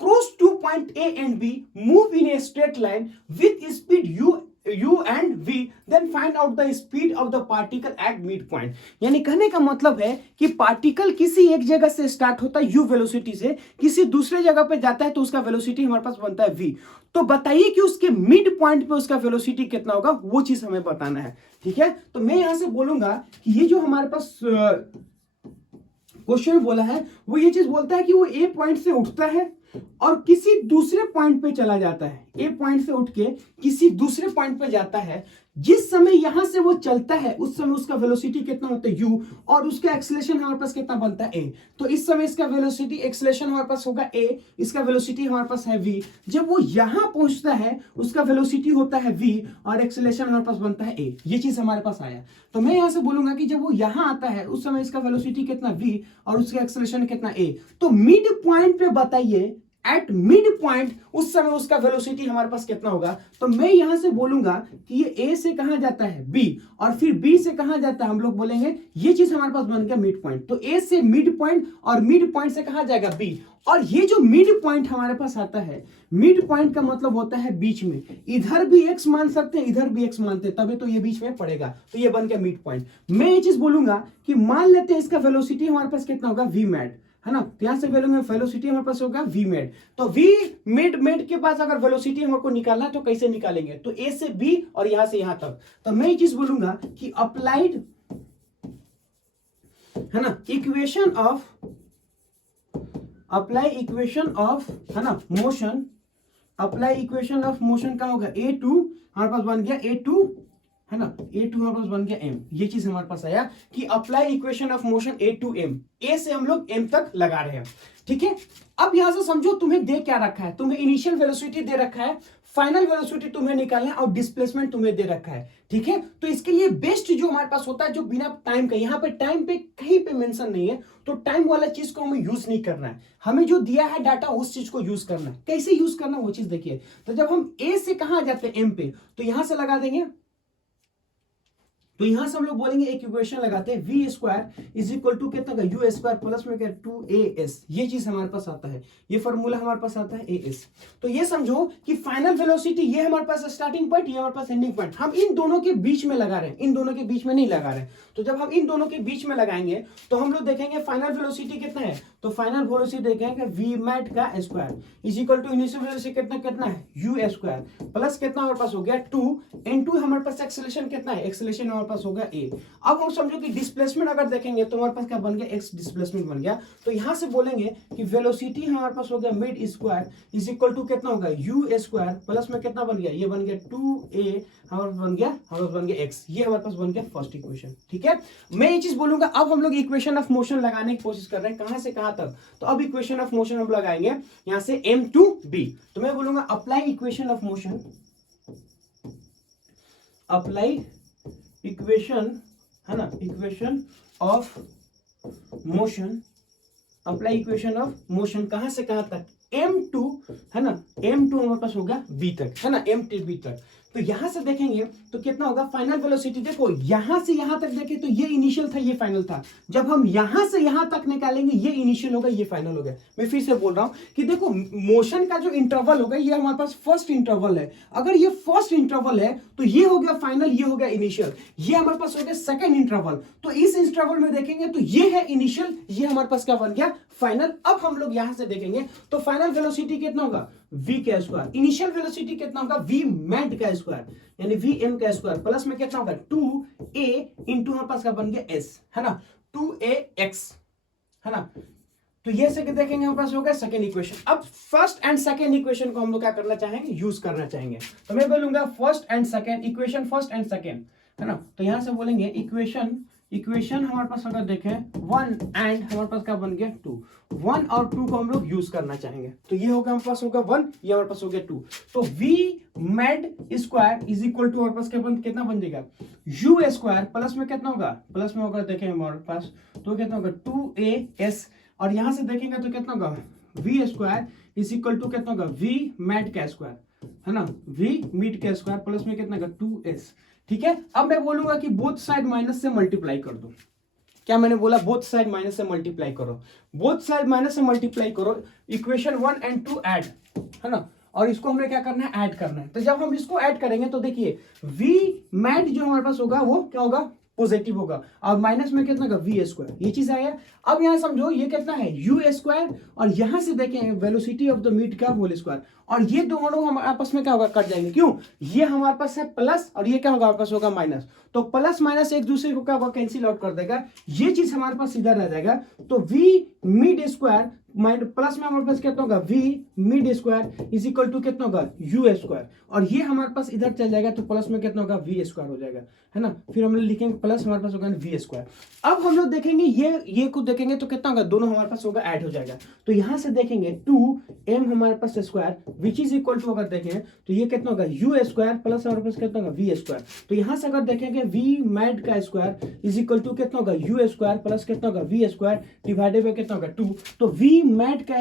cross 2 point a and b, move in a straight line with speed u and v, then find out the speed of the particle at midpoint। यानी कहने का मतलब है कि पार्टिकल किसी एक जगह से स्टार्ट होता है u वेलोसिटी से, किसी दूसरे जगह पे जाता है तो उसका वेलोसिटी हमारे पास बनता है v। तो बताइए कि उसके मिड पॉइंट पे उसका वेलोसिटी कितना होगा, वो चीज हमें बताना है, ठीक है। तो मैं यहां से बोलूंगा कि ये जो हमारे पास क्वेश्चन बोला है वो ये चीज बोलता है कि वो ए पॉइंट से उठता है और किसी दूसरे पॉइंट पे चला जाता है, ए पॉइंट से उठ के किसी दूसरे पॉइंट पे जाता है। जिस समय यहां से वो चलता है उस समय उसका वेलोसिटी कितना होता है u, और उसका एक्सेलरेशन हमारे पास कितना बनता है a। तो इस समय इसका वेलोसिटी एक्सेलरेशन हमारे पास होगा a, इसका वेलोसिटी हमारे पास है v। जब वो यहां पहुंचता है उसका वेलोसिटी होता है v और एक्सेलरेशन हमारे पास बनता है a। ये चीज हमारे पास आया। तो मैं यहां से बोलूंगा कि जब वो यहां आता है उस समय इसका वेलोसिटी कितना v और उसका एक्सेलरेशन कितना a। तो मिड पॉइंट पे बताइए, एट मिड पॉइंट उस समय उसका वेलोसिटी हमारे पास कितना होगा। तो मैं यहां से बोलूंगा कि ये a से कहां जाता है b, और फिर b से कहां जाता है, हम लोग बोलेंगे ये चीज हमारे पास बन गया मिड पॉइंट। तो a से मिड पॉइंट और मिड पॉइंट से कहां जाएगा b, और ये जो मिड पॉइंट हमारे पास आता है, मिड पॉइंट का मतलब होता है बीच में, इधर भी x मान सकते हैं इधर भी x मानते हैं, तभी तो ये बीच में पड़ेगा। तो ये बन गया मिड पॉइंट। मैं ये चीज बोलूंगा कि मान लेते हैं इसका वेलोसिटी हमारे पास कितना होगा, v मैड है ना। तो यहां से वेलोसिटी हमारे पास होगा v मेड। तो v मेड के पास अगर वेलोसिटी हमको निकालना है तो कैसे निकालेंगे, तो a से b और यहां से यहां तक। तो मैं ये चीज बोलूंगा कि अप्लाइड है ना इक्वेशन ऑफ है ना motion, apply equation of motion का होगा a2 हमारे पास बन गया a2 है ना, a टू हमारे पास बन गया m। ये चीज हमारे पास आया कि apply equation of motion a to m, a से हम लोग m तक लगा रहे हैं। ठीक है, अब यहां से समझो तुम्हें दे क्या रखा है, तुम्हें इनिशियल वेलोसिटी दे रखा है, फाइनल वेलोसिटी तुम्हें निकालना है और डिस्प्लेसमेंट तुम्हें दे रखा है। ठीक है, तो इसके लिए बेस्ट जो हमारे पास होता है जो बिना टाइम का, यहां पे टाइम पे कहीं पे मेंशन नहीं है, तो टाइम वाला चीज को हमें यूज नहीं करना है, हमें जो दिया है डाटा उस चीज को यूज करना है। कैसे यूज करना है वो चीज देखिए। तो जब हम ए से कहां जाते हैं m पे, तो यहां से लगा देंगे, तो यहां से हम लोग बोलेंगे एक इक्वेशन लगाते हैं, V square is equal to कितना का यू स्क्वायर प्लस में क्या 2as, ये चीज हमारे पास आता है, ये फॉर्मूला हमारे पास आता है as। तो ये समझो कि फाइनल वेलोसिटी ये हमारे पास स्टार्टिंग पॉइंट, ये हमारे पास एंडिंग पॉइंट, हम इन दोनों के बीच में लगा रहे हैं, इन दोनों के बीच में नहीं लगा रहे हैं। तो जब हम इन दोनों के बीच में लगाएंगे तो हम लोग देखेंगे फाइनल वेलोसिटी कितना है, तो फाइनल वेलोसिटी देखेंगे वी मैट का square is equal to initial velocity कितना कितना है यू स्क्वायर प्लस कितना हमारे पास हो गया 2 इनटू हमारे पास एक्सेलरेशन कितना है, एक्सेलरेशन हमारे पास होगा a। अब हम समझो कि डिस्प्लेसमेंट अगर देखेंगे तो हमारे पास क्या बन गया, x डिस्प्लेसमेंट बन गया। तो यहां से बोलेंगे कि वेलोसिटी हमारे पास हो गया mid square is equal to कितना होगा u स्क्वायर प्लस में कितना बन गया, ये बन गया 2a, हमारे पास बन गया x, ये हमारे पास बन गया फर्स्ट इक्वेशन। ठीक है, मैं ये चीज बोलूंगा। अब हम लोग इक्वेशन ऑफ मोशन लगाने की कोशिश कर रहे हैं, कहां से कहां तक, तो अब इक्वेशन ऑफ मोशन हम लगाएंगे यहां से m टू b। तो मैं बोलूंगा apply equation of motion, apply equation है ना, equation of motion, apply equation of motion कहां से कहां तक, m2 है ना, m2 हमारे पास होगा b तक, है ना, m टू b तक। तो यहां से देखेंगे तो कितना होगा फाइनल वेलोसिटी, देखो यहां से यहां तक देखें तो ये इनिशियल था, ये फाइनल था, जब हम यहां से यहां तक निकालेंगे ये इनिशियल होगा, ये फाइनल होगा। मैं फिर से बोल रहा हूं कि देखो मोशन का जो इंटरवल होगा ये हमारे पास फर्स्ट इंटरवल है, अगर ये फर्स्ट इंटरवल है तो ये हो गया फाइनल, ये हो गया इनिशियल, ये हमारे पास हो गया सेकंड इंटरवल। तो इस इंटरवल में देखेंगे तो ये है इनिशियल, ये हमारे पास क्या बन गया फाइनल। अब हम लोग यहां से देखेंगे तो फाइनल वेलोसिटी कितना होगा v का स्क्वायर, इनिशियल वेलोसिटी कितना होगा v मैट का स्क्वायर यानी vm का स्क्वायर प्लस में कितना होगा 2a इंटू हमारे पास क्या बन गया s, है ना, 2ax, है ना। तो ये से देखेंगे हमारे पास हो गया सेकंड इक्वेशन। अब फर्स्ट एंड सेकंड इक्वेशन को हम लोग क्या करना चाहेंगे, यूज करना चाहेंगे। तो मैं बोलूंगा first and second equation, first and second, है ना। तो यहां से बोलेंगे इक्वेशन हमारे पास अगर देखें 1 एंड हमारे पास क्या बन गया 2, 1 और 2 को हम लोग यूज करना चाहेंगे। तो ये होगा हमारे पास होगा 1, ये हमारे पास हो गया 2। तो v mid square is equal to हमारे पास कितना बन जाएगा u स्क्वायर प्लस में कितना होगा, प्लस में होगा देखें हमारे पास तो कितना होगा 2as, और यहां से देखेंगे तो कितना होगा v square is equal to कितना होगा v मैड का स्क्वायर, है ना, v मिड का स्क्वायर प्लस में कितना होगा 2s। ठीक है, अब मैं बोलूंगा कि बोथ साइड माइनस से मल्टीप्लाई कर दो। क्या मैंने बोला, बोथ साइड माइनस से मल्टीप्लाई करो, बोथ साइड माइनस से मल्टीप्लाई करो, इक्वेशन 1 एंड 2 ऐड, है ना, और इसको हमें क्या करना है ऐड करना है। तो जब हम इसको ऐड करेंगे तो देखिए v मैड जो हमारे पास होगा वो क्या होगा पॉजिटिव होगा, और माइनस में कितना का v स्क्वायर, ये चीज आया। अब यहां समझो ये कितना है u स्क्वायर, और यहां से देखें वेलोसिटी ऑफ द मिड का होल स्क्वायर, और ये दोनों हमारे आपस में क्या होगा कट जाएंगे, क्यों, ये हमारे पास है प्लस और ये क्या होगा हमारे पास होगा माइनस, तो प्लस माइनस एक दूसरे को क्या होगा कैंसिल आउट कर देगा, ये चीज हमारे पास इधर रह जाएगा। तो v मिड स्क्वायर प्लस में हमारे पास कितना होगा v mid square is equal to कितना होगा u स्क्वायर, और ये हमारे पास इधर चल जाएगा तो प्लस में कितना होगा v स्क्वायर हो जाएगा, है ना, फिर हम लोग लिखेंगे प्लस हमारे पास होगा v स्क्वायर। अब हम लोग देखेंगे ये को देखेंगे तो कितना होगा, दोनों हमारे पास होगा ऐड हो जाएगा। तो यहां से देखेंगे 2m हमारे पास square which is equal to अगर देखें तो ये कितना होगा u स्क्वायर प्लस हमारे पास कितना होगा v स्क्वायर। तो यहां से अगर देखेंगे v मैड का स्क्वायर इज इक्वल टू कितना होगा u स्क्वायर प्लस कितना होगा v स्क्वायर डिवाइडेड बाय कितना होगा 2। तो v मैड का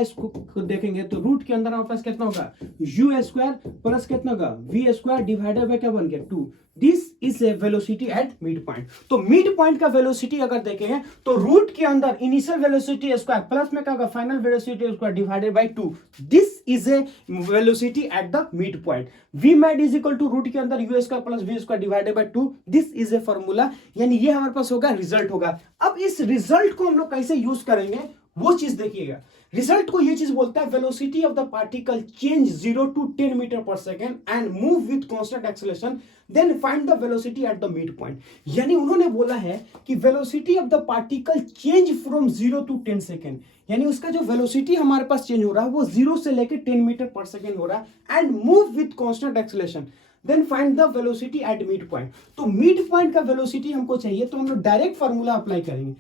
देखेंगे तो रूट के अंदर हमारे पास कितना होगा u स्क्वायर प्लस कितना होगा v स्क्वायर डिवाइडेड बाय क्या बन गया 2। This is a velocity at mid point. तो मिड पॉइंट का वेलोसिटी अगर देखें तो रूट के अंदर इनिशियल वेलोसिटी स्क्वायर प्लस में क्या होगा final velocity square divided by 2। This is a velocity at the mid point. v mid is equal to root के अंदर u square plus v square divided by 2। This is a formula, यानी ये हमारे पास होगा रिजल्ट होगा। अब इस रिजल्ट को हम लोग कैसे यूज करेंगे वो चीज देखिएगा। रिजल्ट को ये चीज बोलता है velocity of the particle change 0 to 10 metre per second and move with constant acceleration, then find the velocity at the mid point. यानी उन्होंने बोला है कि velocity of the particle change from 0 to 10 second, यानी उसका जो वेलोसिटी हमारे पास change हो रहा है वो 0 से लेकर 10 मीटर पर सेकेंड हो रहा है, and move with constant acceleration, then find the velocity at mid point. तो मिड पॉइंट का वेलोसिटी हमको चाहिए, तो हम लोग डायरेक्ट फार्मूला अप्लाई करेंगे।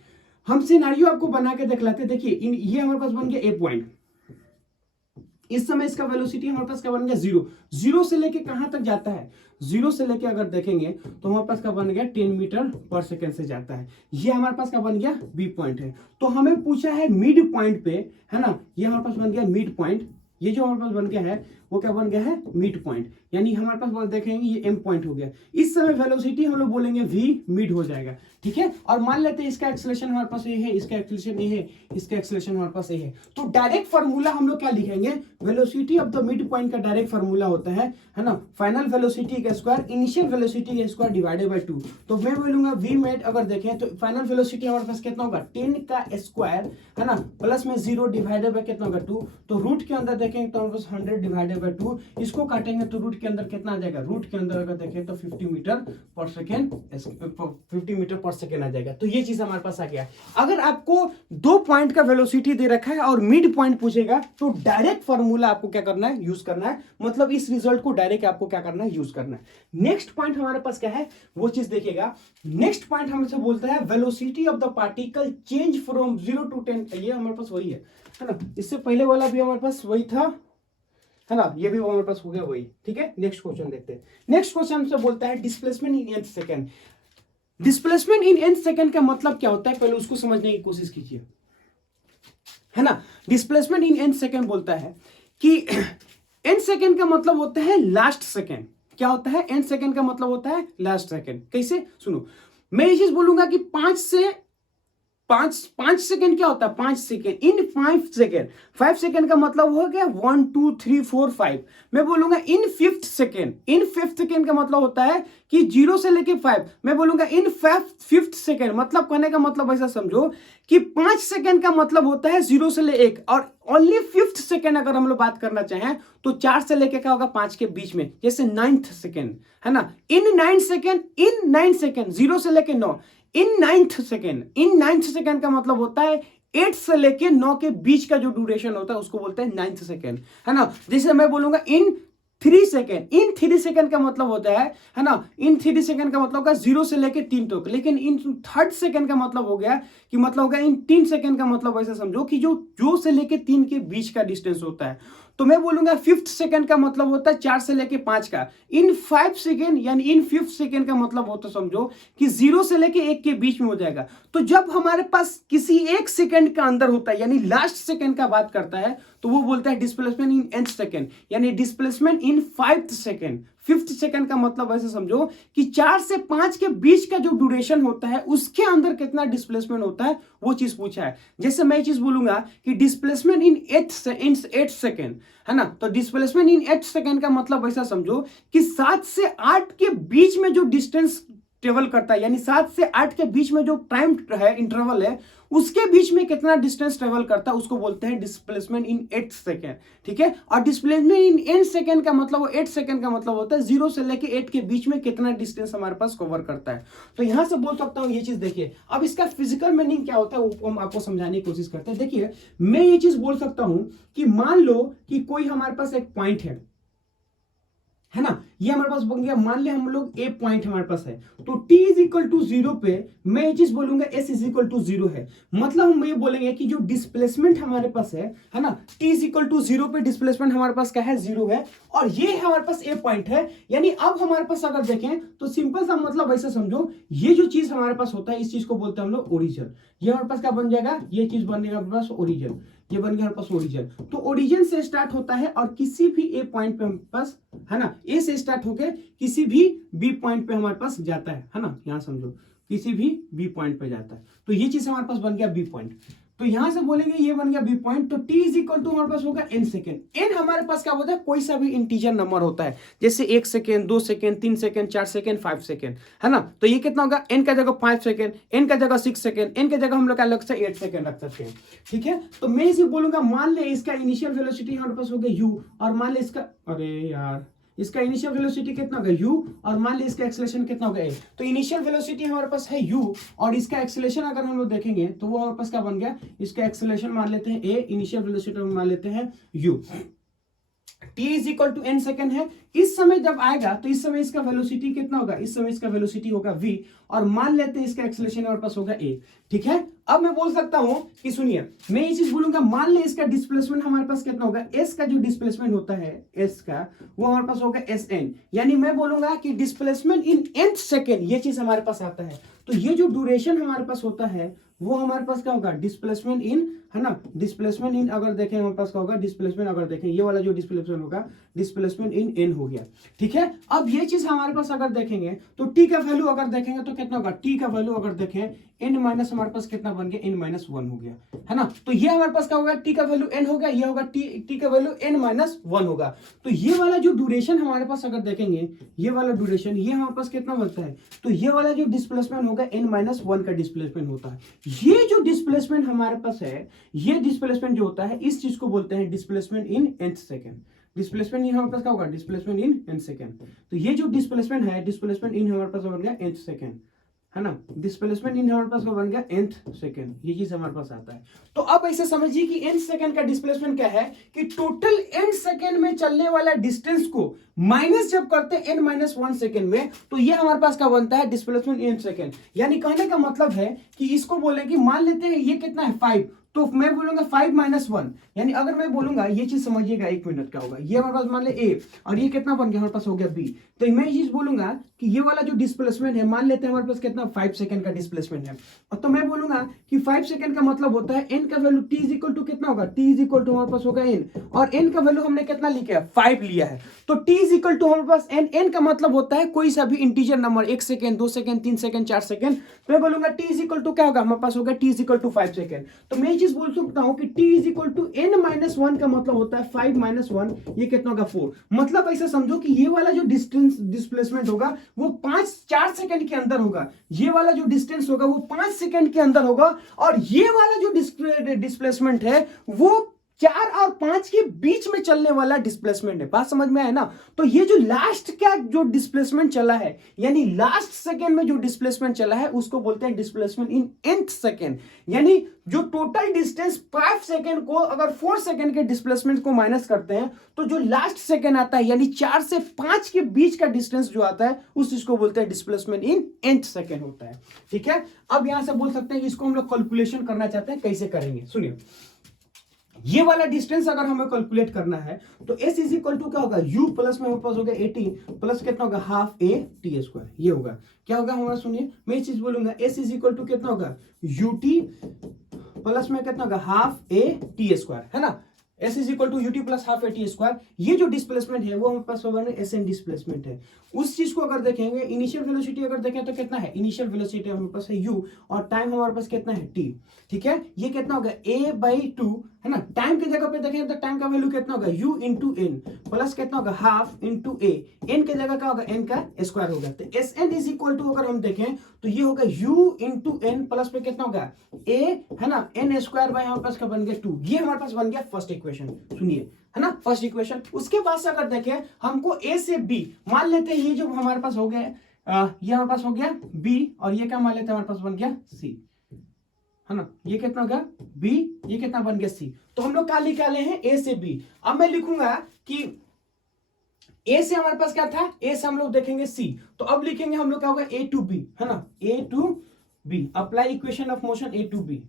हम सिनेरियो आपको बना के दिखलाते, देखिए ये हमारे पास बन गया ए पॉइंट, इस समय इसका वेलोसिटी हमारे पास क्या बन गया 0। 0 से लेके कहां तक जाता है, 0 से लेके अगर देखेंगे तो हमारे पास क्या बन गया 10 मीटर पर सेकेंड से जाता है। ये हमारे पास क्या बन गया बी पॉइंट है। तो हमें पूछा है मिड पॉइंट पे, है ना, ये हमारे पास बन गया मिड पॉइंट। ये जो हमारे पास बन गया है वो क्या बन गया है मिड पॉइंट, यानी हमारे पास देखेंगे ये एम पॉइंट हो गया। इस समय वेलोसिटी हम लोग बोलेंगे वी मिड हो जाएगा, ठीक है। और मान लेते हैं इसका एक्सेलरेशन हमारे पास ये है, इसका एक्सेलरेशन ये है, इसका एक्सेलरेशन हमारे पास ये है। तो डायरेक्ट फार्मूला हम लोग क्या लिखेंगे, velocity of the mid point का डायरेक्ट फार्मूला होता है ना, फाइनल वेलोसिटी का स्क्वायर इनिशियल वेलोसिटी का स्क्वायर डिवाइडेड बाय 2। तो मैं बोलूंगा वी मिड, अगर देखें तो फाइनल वेलोसिटी हमारे पास कितना होगा 10 का स्क्वायर, है ना, प्लस में 0 डिवाइडेड बाय कितना होगा 2। तो रूट के अंदर देखेंगे तो हमारे पास 100 डिवाइडेड बाय 2, इसको काटेंगे तो रूट के अंदर कितना आ जाएगा, रूट के अंदर अगर देखें तो 50 metre per second, 50 metre per second आ जाएगा। तो ये चीज हमारे पास आ गया। अगर आपको 2 पॉइंट का वेलोसिटी दे रखा है और मिड पॉइंट पूछेगा तो डायरेक्ट फार्मूला आपको क्या करना है, यूज करना है, मतलब इस रिजल्ट को डायरेक्ट आपको क्या करना है, यूज करना है। नेक्स्ट पॉइंट हमारे पास क्या है वो चीज देखिएगा। नेक्स्ट पॉइंट हमसे बोलता है velocity of the particle change from 0 to 10। ये हमारे पास वही है ना, इससे पहले वाला भी हमारे पास वही था, है ना, ये भी हमारे पास हो गया वही, ठीक है। नेक्स्ट क्वेश्चन देखते हैं। नेक्स्ट क्वेश्चन हमसे बोलता है displacement in nth second. Displacement in nth second का मतलब क्या होता है, पहले उसको समझने की कोशिश कीजिए, है ना। डिस्प्लेसमेंट इन nth सेकंड बोलता है कि nth सेकंड का मतलब होता है लास्ट सेकंड। क्या होता है, nth सेकंड का मतलब होता है लास्ट सेकंड। कैसे, सुनो, मैं ये चीज बोलूंगा कि 5 सेकंड क्या होता है, 5 सेकंड इन 5 सेकंड। 5 सेकंड का मतलब हो गया 1 2 3 4 5। मैं बोलूंगा इन 5th सेकंड। इन 5th सेकंड का मतलब होता है कि 0 से लेके 5। मैं बोलूंगा इन 5th सेकंड। मतलब कहने का मतलब ऐसा समझो कि 5 सेकंड का मतलब होता है 0 से ले 1, और ओनली 5th सेकंड अगर हम लोग बात करना चाहें तो 4 से लेके क्या होगा 5 के बीच में, जैसे 9th सेकंड, है ना। इन 9 सेकंड 0 से लेके 9, इन 9th सेकंड। इन 9th सेकंड का मतलब होता है 8 से लेके 9 के बीच का जो ड्यूरेशन होता है उसको बोलते हैं 9th सेकंड, है ना। जैसे मैं बोलूंगा इन 3 सेकंड। इन 3 सेकंड का मतलब होता है ना, इन 3 सेकंड का मतलब होगा 0 से लेके 3 तक। लेकिन इन 3rd सेकंड का मतलब हो गया कि मतलब होगा इन 3 सेकंड का मतलब ऐसा समझो कि जो से लेके 3 के बीच का डिस्टेंस होता है। तो मैं बोलूंगा 5th सेकंड का मतलब होता है 4 से लेके 5 का। इन 5 सेकंड यानी इन 5th सेकंड का मतलब होता है समझो कि 0 से लेके 1 के बीच में हो जाएगा। तो जब हमारे पास किसी 1 सेकंड का अंदर होता है यानी लास्ट सेकंड का बात करता है तो वो बोलता है डिस्प्लेसमेंट इन nth सेकंड, यानी displacement in 5th second. 5th second का मतलब ऐसे समझो कि 4 से 5 के बीच का जो ड्यूरेशन होता है उसके अंदर कितना डिस्प्लेसमेंट होता है वो चीज पूछा है। जैसे मैं चीज बोलूंगा कि डिस्प्लेसमेंट इन 8th सेकंड, है ना। तो डिस्प्लेसमेंट इन 8th सेकंड का मतलब ऐसा समझो कि 7 से 8 के बीच में जो डिस्टेंस ट्रेवल करता है, यानी 7 से 8 के बीच में जो टाइम है, इंटरवल है, उसके बीच में कितना डिस्टेंस ट्रेवल करता है उसको बोलते हैं डिस्प्लेसमेंट इन 8th सेकंड, ठीक है। और डिस्प्लेसमेंट इन nth सेकंड का मतलब 8 सेकंड का मतलब होता है 0 से लेके 8 के बीच में कितना डिस्टेंस हमारे पास कवर करता है। तो यहां से बोल सकता हूं ये चीज देखिए। अब इसका फिजिकल मीनिंग क्या होता है वो हम आपको समझाने की कोशिश करते हैं। देखिए मैं ये चीज बोल सकता हूं कि मान लो कि कोई हमारे पास एक पॉइंट है ना, ये हमारे पास बन गया। मान ले हम लोग ए पॉइंट हमारे पास है, तो t इज इक्वल टू 0 पे मैं ये चीज बोलूंगा s इज इक्वल टू 0 है। मतलब हम ये बोलेंगे कि जो डिस्प्लेसमेंट हमारे पास है ना, t इज इक्वल टू 0 पे डिस्प्लेसमेंट हमारे पास क्या है 0 है, और ये हमारे पास ए पॉइंट है। यानी अब हमारे पास अगर देखें तो सिंपल सा मतलब ऐसा समझो, ये जो चीज हमारे पास होता है इस चीज को बोलते हैं हम लोग ओरिजिन। ये हमारे पास क्या बन जाएगा, ये चीज बन जाएगा हमारे पास ओरिजिन। ये बन गया हमारे पास ओरिजिन। तो ओरिजिन से स्टार्ट होता है और किसी भी ए पॉइंट पे हमारे पास, है ना, ए से स्टार्ट होकर किसी भी बी पॉइंट पे हमारे पास जाता है ना। यहां समझो किसी भी बी पॉइंट पे जाता है। तो ये चीज हमारे पास बन गया बी पॉइंट। तो यहां से बोलेंगे ये बन गया बी पॉइंट। तो t इज इक्वल टू हमारे पास होगा n सेकेंड। n हमारे पास क्या होता है, कोई सा भी इंटीजर नंबर होता है, जैसे 1 second, 2 second, 3 second, 4 second, 5 second, है ना। तो ये कितना होगा, n का जगह 5 सेकेंड, n का जगह 6 सेकेंड, n का जगह हम लोग क्या लग सकता है 8 सेकेंड रख सकते हैं, ठीक है। तो मैं इसे बोलूंगा, मान ले इसका इनिशियल वेलोसिटी हमारे पास हो गया u, और मान ले इसका, अरे यार, इसका इनिशियल वेलोसिटी कितना होगा u, और मान ले इसका एक्सेलरेशन कितना होगा a। तो इनिशियल वेलोसिटी हमारे पास है u, और इसका एक्सेलरेशन अगर हम लोग देखेंगे तो वो हमारे पास क्या बन गया, इसका एक्सेलरेशन मान लेते हैं a, इनिशियल वेलोसिटी मान लेते हैं u। t is equal to n second है। इस समय जब आएगा तो इस समय इसका वेलोसिटी कितना होगा, इस समय इसका वेलोसिटी होगा v, और मान लेते हैं इसका एक्सेलरेशन हमारे पास होगा a। ठीक है, अब मैं बोल सकता हूं कि सुनिए, मैं ये चीज बोलूंगा, मान ले इसका डिस्प्लेसमेंट हमारे पास कितना होगा, s का जो डिस्प्लेसमेंट होता है s का, वो हमारे पास होगा sn, यानी मैं बोलूंगा कि डिस्प्लेसमेंट इन nth सेकेंड, ये चीज हमारे पास आता है। तो ये जो ड्यूरेशन हमारे पास होता है वो हमारे पास क्या होगा, डिस्प्लेसमेंट इन, है ना, डिस्प्लेसमेंट इन, अगर देखें हमारे पास क्या होगा, डिस्प्लेसमेंट, अगर देखें ये वाला जो डिस्प्लेसमेंट होगा, डिस्प्लेसमेंट इन n हो गया। ठीक है, अब ये चीज हमारे पास अगर देखेंगे तो t का वैल्यू अगर देखेंगे तो कितना होगा, t का वैल्यू अगर देखें n माइनस, हमारे पास कितना बन गया, n माइनस 1 हो गया, है ना। तो ये हमारे पास क्या होगा, t का वैल्यू n हो गया, ये होगा t का वैल्यू n माइनस 1 होगा। तो ये वाला जो ड्यूरेशन हमारे पास अगर देखेंगे, ये वाला ड्यूरेशन, ये हमारे पास कितना बनता है, तो ये वाला जो डिस्प्लेसमेंट होगा n माइनस 1 का डिस्प्लेसमेंट होता है। ये जो डिस्प्लेसमेंट हमारे पास है, ये डिस्प्लेसमेंट जो होता है, इस चीज को बोलते हैं displacement in nth second. Displacement in हमारे पास क्या होगा, डिस्प्लेसमेंट इन nth सेकेंड। तो ये जो डिस्प्लेसमेंट है, डिस्प्लेसमेंट इन हमारे पास बन गया nth सेकेंड, है ना, डिस्प्लेसमेंट इन हमारे पास बन गया nth सेकेंड, ये चीज हमारे पास आता है। तो अब ऐसे समझिए कि nth सेकेंड का डिस्प्लेसमेंट क्या है, कि टोटल n सेकेंड में चलने वाला डिस्टेंस को माइनस जब करते हैं n माइनस 1 सेकेंड में, तो ये हमारे पास क्या बनता है, डिस्प्लेसमेंट इन सेकेंड। यानी कहने का मतलब है कि इसको बोले कि मान लेते हैं ये कितना है 5, तो मैं बोलूंगा 5 माइनस 1, यानी अगर मैं बोलूंगा, ये चीज समझिएगा, एक मिनट क्या होगा, ये हमारे पास मान ले a, और ये कितना बन गया हमारे पास हो गया b। तो मैं ये चीज बोलूंगा कि ये वाला जो डिस्प्लेसमेंट है, मान लेते हैं हमारे पास कितना 5 सेकंड का डिस्प्लेसमेंट है, और तो मैं बोलूंगा कि 5 सेकंड का मतलब होता है n का value t is equal to कितना होगा, t इज इक्वल टू हमारे पास होगा n, और n का वैल्यू हमने कितना लिखा है, 5 लिया है। तो t इज इक्वल टू हमारे पास n का मतलब होता है कोई सा भी integer number, 1 second, 2 second, 3 second, 4 second. मैं बोलूंगा t इज इक्वल टू क्या होगा, हमारे पास होगा t is equal to 5 second. तो मैं ये चीज बोल सकता हूं कि t is equal to n minus 1 का मतलब होता है 5 माइनस 1, ये कितना होगा 4। मतलब ऐसा समझो कि ये वाला जो डिस्टेंस डिस्प्लेसमेंट होगा वो 4 सेकंड के अंदर होगा, ये वाला जो डिस्टेंस होगा वो 5 सेकंड के अंदर होगा, और ये वाला जो डिस्प्लेसमेंट है वो 4 और 5 के बीच में चलने वाला डिस्प्लेसमेंट है। बात समझ में आया ना। तो ये जो लास्ट का जो डिस्प्लेसमेंट चला है, यानी लास्ट सेकेंड में जो डिस्प्लेसमेंट चला है, उसको बोलते हैं डिस्प्लेसमेंट इन nth सेकेंड। यानी जो टोटल डिस्टेंस 5 सेकेंड को अगर 4 सेकेंड के डिस्प्लेसमेंट को माइनस करते हैं, तो जो लास्ट सेकेंड आता है, यानी 4 से 5 के बीच का डिस्टेंस जो आता है, उस चीज को बोलते हैं डिस्प्लेसमेंट इन nth सेकेंड होता है। ठीक है, अब यहां से बोल सकते हैं कि इसको हम लोग कैलकुलेशन करना चाहते हैं, कैसे करेंगे सुनिए। ये वाला डिस्टेंस अगर हमें कैलकुलेट करना है तो s इज इक्वल टू क्या होगा, u प्लस में हमारे पास होगा 80 प्लस कितना होगा, हाफ a t स्क्वायर। ये होगा क्या होगा हमारा, सुनिए मैं ये चीज बोलूंगा, s इज इक्वल टू कितना होगा, ut प्लस में कितना होगा, हाफ a t स्क्वायर, है ना। s is equal to ut plus half a t square. ये जो डिस्प्लेसमेंट है वो हमारे पास होगा ना sn डिस्प्लेसमेंट है। उस चीज को अगर देखेंगे, इनिशियल वेलोसिटी अगर देखें तो कितना है, इनिशियल वेलोसिटी हमारे पास है u, और टाइम हमारे पास कितना है t। ठीक है, ये कितना होगा a/2, है ना। टाइम की जगह पे देखें तो टाइम का वैल्यू कितना होगा, u इंटू एन प्लस कितना होगा, हाफ इंटू ए, एन की जगह क्या होगा, एन का स्क्वायर होगा। तो S N is equal to अगर हम देखें तो ये होगा u इंटू एन प्लस पे कितना होगा a, है ना, एन स्क्वायर बाय हमारे पास क्या बन गया 2। ये हमारे पास बन गया फर्स्ट इक्वेशन, सुनिए, है ना, फर्स्ट इक्वेशन। उसके बाद से अगर देखें हमको a से b, मान लेते हैं ये जो हमारे पास हो गया, ये हमारे पास हो गया b, और ये क्या मान लेते हैं हमारे पास बन गया c, है ना। ये कितना हो गया b, ये कितना बन गया c। तो हम लोग क्या निकाले हैं, a से b। अब मैं लिखूंगा कि a से हमारे पास क्या था, a से हम लोग देखेंगे c, तो अब लिखेंगे हम लोग क्या होगा, a टू b, है ना, a to b। Apply equation of motion a to b,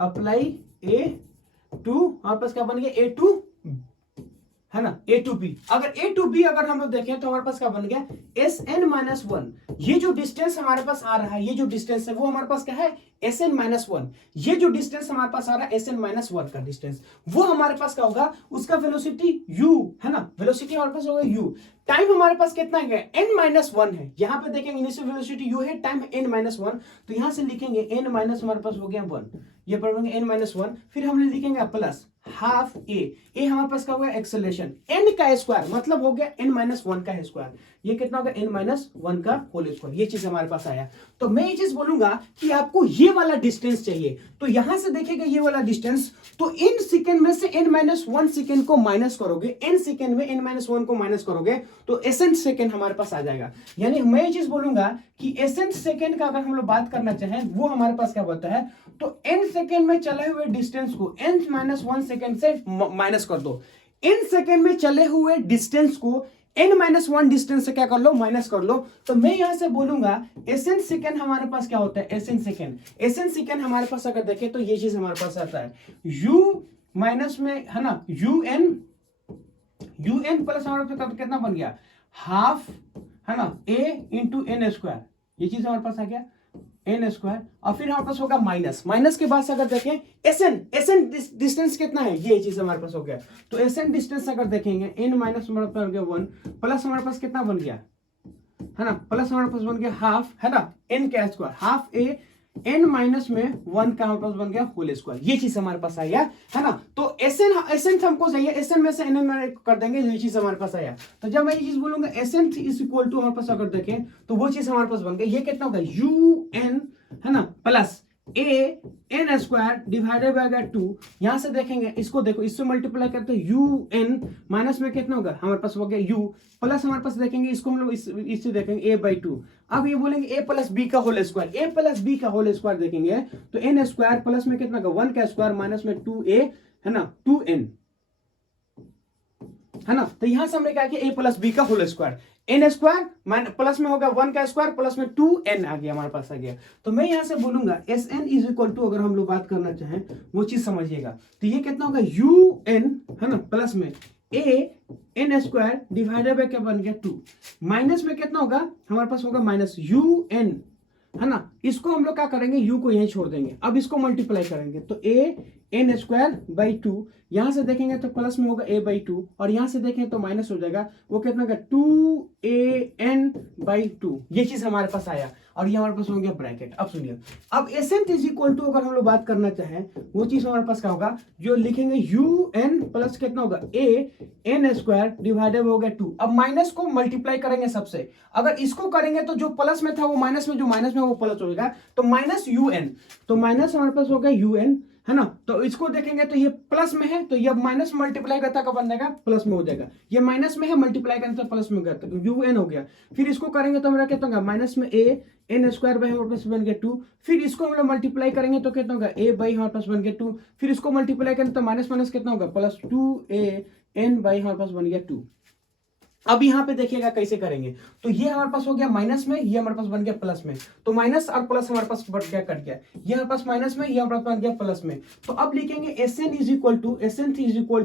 apply a to, हमारे पास क्या बन गया, a टू, है ना, a टू b। अगर a टू b अगर हम लोग देखें तो हमारे पास क्या बन गया, sn माइनस 1। ये जो डिस्टेंस हमारे पास आ रहा है, ये जो डिस्टेंस है वो हमारे पास क्या है, sn माइनस 1। ये जो डिस्टेंस हमारे पास आ रहा है sn माइनस 1 का डिस्टेंस, वो हमारे पास क्या होगा, उसका वेलोसिटी u, है ना, वेलोसिटी हमारे पास होगा u। टाइम हमारे पास कितना है, n माइनस 1 है। यहाँ पे देखेंगे इनिशियल वेलोसिटी u है, टाइम n माइनस 1, तो यहां से लिखेंगे n माइनस हमारे पास हो गया 1, ये पढ़ेंगे n माइनस 1, फिर हम लिखेंगे प्लस हाफ a हमारे पास क्या होगा, एक्सेलरेशन n का स्क्वायर, मतलब हो गया n माइनस 1 का स्क्वायर। ये कितना होगा, n माइनस 1 का होल स्क्वायर। ये चीज हमारे पास आया। तो मैं ये चीज बोलूंगा कि आपको ये वाला डिस्टेंस चाहिए, तो यहां से देखेगा ये वाला डिस्टेंस, तो इन सेकेंड में से n माइनस 1 सेकेंड को माइनस करोगे, n सेकेंड में n माइनस 1 को माइनस करोगे तो एसेंट सेकेंड हमारे पास आ जाएगा। यानी मैं ये चीज बोलूंगा कि एसेंट सेकेंड का अगर हम लोग बात करना चाहें, वो हमारे पास क्या होता है, तो n सेकेंड में चले हुए डिस्टेंस को n माइनस 1 सेकेंड सेकेंड से माइनस कर दो। n सेकेंड में चले हुए डिस्टेंस को n-1 डिस्टेंस से क्या कर लो, माइनस कर लो। तो मैं यहां से बोलूंगा Sn सेकेंड हमारे पास क्या होता है, Sn सेकेंड हमारे पास अगर देखें तो ये चीज हमारे पास आता है u माइनस में है ना un प्लस हमारे पास कितना बन गया, हाफ है ना a इंटू एन स्क्वायर, ये चीज हमारे पास आ गया एन स्क्वायर, और फिर हमारे पास होगा माइनस के बाद अगर देखें एसएन डिस्टेंस कितना है, ये चीज हमारे पास हो गया। तो एसएन डिस्टेंस अगर देखेंगे n माइनस हमारे पास हो गया 1 प्लस हमारे पास कितना बन गया है ना, प्लस हमारे पास बन गया हाफ है ना n का square, half a n minus में 1 का हमारे पास बन गया होल स्क्वायर, ये चीज हमारे पास आया है ना। तो एसएन हमको चाहिए, एसएन में से एन कर देंगे, ये चीज हमारे पास आया। तो जब मैं ये चीज बोलूंगा एसएन इज इक्वल टू हमारे पास अगर देखें तो वो चीज हमारे पास बन गई, ये कितना होगा यू एन है ना plus A N square divided by 2। यहां से देखेंगे इसको, देखो इससे मल्टीप्लाई करते हैं यू एन माइनस में कितना होगा हमारे पास हो गया यू प्लस हमारे पास देखेंगे इसको हम लोग इससे देखेंगे ए बाई 2। अब ये बोलेंगे ए प्लस बी का होल स्क्वायर, ए प्लस बी का होल स्क्वायर देखेंगे तो एन स्क्वायर प्लस में कितना होगा 1 का स्क्वायर माइनस में 2a है ना 2n है ना। तो यहां से हमने कहा कि a प्लस बी का whole square, N square plus में होगा 1 का स्क्वायर प्लस में 2n आ गया हमारे पास आ गया। तो मैं यहां से बोलूंगा S N is equal to, अगर हम लोग बात करना चाहें वो चीज समझिएगा, तो ये कितना होगा यू एन है ना प्लस में ए एन स्क्वायर डिवाइडेड बाय क्या बन गया 2, माइनस में कितना होगा हमारे पास होगा माइनस यू एन है ना, इसको हम लोग क्या करेंगे यू को यहीं छोड़ देंगे, अब इसको मल्टीप्लाई करेंगे तो ए एन स्क्वायर बाई 2, यहां से देखेंगे तो प्लस में होगा a बाई 2 और यहां से देखें तो माइनस हो जाएगा, वो कितना होगा 2an बाई 2, ये चीज हमारे पास आया और ये हमारे पास हो गया ब्रैकेट। अब सुनिए, अब एसएन इज इक्वल टू अगर हम लोग बात करना चाहें वो चीज हमारे पास क्या होगा, जो लिखेंगे यू एन प्लस कितना होगा ए एन स्क्वायर डिवाइडेड हो गया 2। अब माइनस को मल्टीप्लाई करेंगे सबसे, अगर इसको करेंगे तो जो प्लस में था वो माइनस में, जो माइनस में वो प्लस हो जाएगा, तो माइनस यू एन, तो माइनस हमारे पास हो गया यू एन है ना। तो इसको देखेंगे तो ये प्लस में है तो ये माइनस मल्टीप्लाई करता कब बन जाएगा, प्लस में हो जाएगा, ये माइनस में है मल्टीप्लाई करने से प्लस में हो गया तो यू एन हो गया। फिर इसको करेंगे तो मेरा कितना होगा माइनस में ए एन स्क्वायर बाई हमारे पास बन गया 2, फिर इसको हम लोग मल्टीप्लाई करेंगे तो कितना होगा ए बाई हमारे पास बन गया 2, फिर इसको मल्टीप्लाई करेंगे तो माइनस माइनस कितना होगा प्लस 2a n बाई हमारे पास बन गया 2। अब यहाँ पे देखिएगा कैसे करेंगे, तो ये हमारे पास हो गया माइनस में, ये हमारे पास बन गया प्लस में, तो माइनस और प्लस हमारे पास बढ़ गया कट गया, ये हमारे पास माइनस में, ये हमारे पास बन गया प्लस में। तो अब लिखेंगे एसएन इज इक्वल टू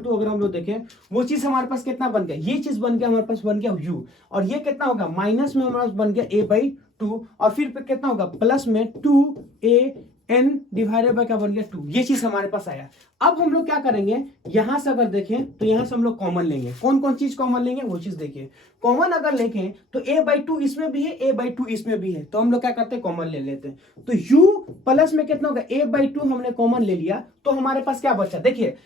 अगर हम लोग देखें वो चीज हमारे पास कितना बन गया, ये चीज बन गया हमारे पास बन गया यू, और ये कितना होगा माइनस में हमारे पास बन गया ए बाई 2 और फिर कितना होगा प्लस में 2a n डिवाइडेड बाय क्या बन गया 2, ये चीज हमारे पास आया। अब हम लोग क्या करेंगे, यहां से अगर देखें तो यहां से हम लोग कॉमन लेंगे, कौन कौन चीज कॉमन लेंगे वो चीज देखिए। कॉमन अगर लेंगे तो a बाई 2 इसमें भी है, a बाई 2 इसमें भी है, तो हम लोग क्या करते हैं कॉमन ले लेते हैं। तो u प्लस में कितना होगा a बाई 2 हमने कॉमन ले लिया, तो हमारे पास क्या बचा, देखिए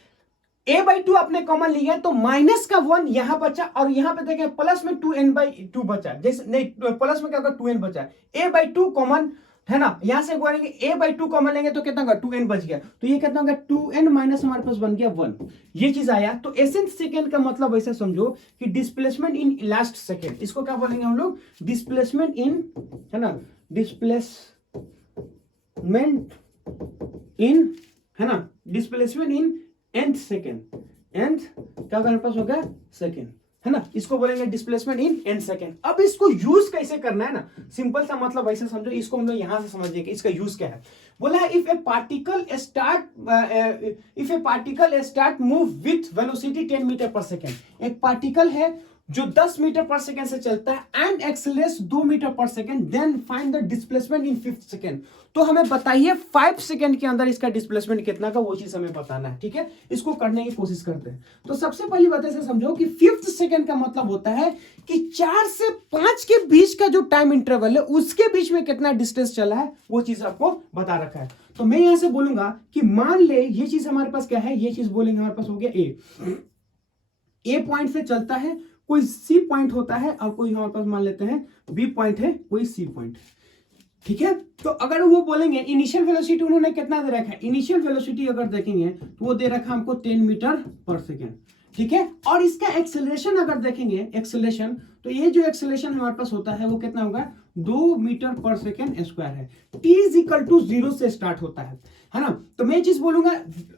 a बाई 2 आपने कॉमन लिया तो माइनस का 1 यहां बचा और यहां पे देखें प्लस में 2n बाई 2 बचा, जैसे नहीं प्लस में क्या होगा 2n बचा, a बाई 2 कॉमन है ना, यहां से बोलेंगे a बाई 2 कॉमन लेंगे तो कितना होगा 2n बच गया, तो ये कितना होगा 2n माइनस हमारे पास बन गया 1, ये चीज आया। तो एसेंट सेकेंड का मतलब ऐसा समझो कि डिस्प्लेसमेंट इन लास्ट सेकेंड, इसको क्या बोलेंगे हम लोग डिस्प्लेसमेंट इन है ना, डिस्प्लेसमेंट इन है ना, displacement in nth second, nth क्या हमारे पास होगा सेकेंड है ना, इसको बोलेंगे डिस्प्लेसमेंट इन nth सेकेंड। अब इसको यूज कैसे करना है ना, सिंपल सा मतलब ऐसे समझो, इसको हम लोग यहां से समझिए कि इसका यूज क्या है। बोला है if a particle start move with velocity 10 metre per second, एक पार्टिकल है जो 10 मीटर पर सेकेंड से चलता है and accelerates 2 metre per second, then find the displacement in 5th second. तो हमें बताइए 5 सेकेंड के अंदर इसका डिस्प्लेसमेंट कितना का, वो चीज हमें बताना है, ठीक है। इसको करने की कोशिश करते हैं। तो सबसे पहली बात ऐसे समझो कि 5th सेकेंड का मतलब होता है कि 4 से 5 के बीच का जो टाइम इंटरवल है उसके बीच में कितना डिस्टेंस चला है वो चीज आपको बता रखा है। तो मैं यहां से बोलूंगा कि मान ले ये चीज हमारे पास क्या है, ये चीज बोलेंगे हमारे पास हो गया ए पॉइंट से चलता है, कोई सी पॉइंट होता है और कोई हमारे पास मान लेते हैं बी पॉइंट है, कोई सी पॉइंट, ठीक है। तो अगर वो बोलेंगे इनिशियल वेलोसिटी उन्होंने कितना दे रखा है, इनिशियल वेलोसिटी अगर देखेंगे तो वो दे रखा है हमको 10 मीटर पर सेकेंड, ठीक है। और इसका एक्सेलरेशन अगर देखेंगे, एक्सेलरेशन, तो ये जो एक्सेलरेशन हमारे पास होता है वो कितना होगा, 2 मीटर पर सेकेंड स्क्वायर है। t इज इक्वल टू 0 से स्टार्ट होता है ना। तो मैं चीज बोलूंगा,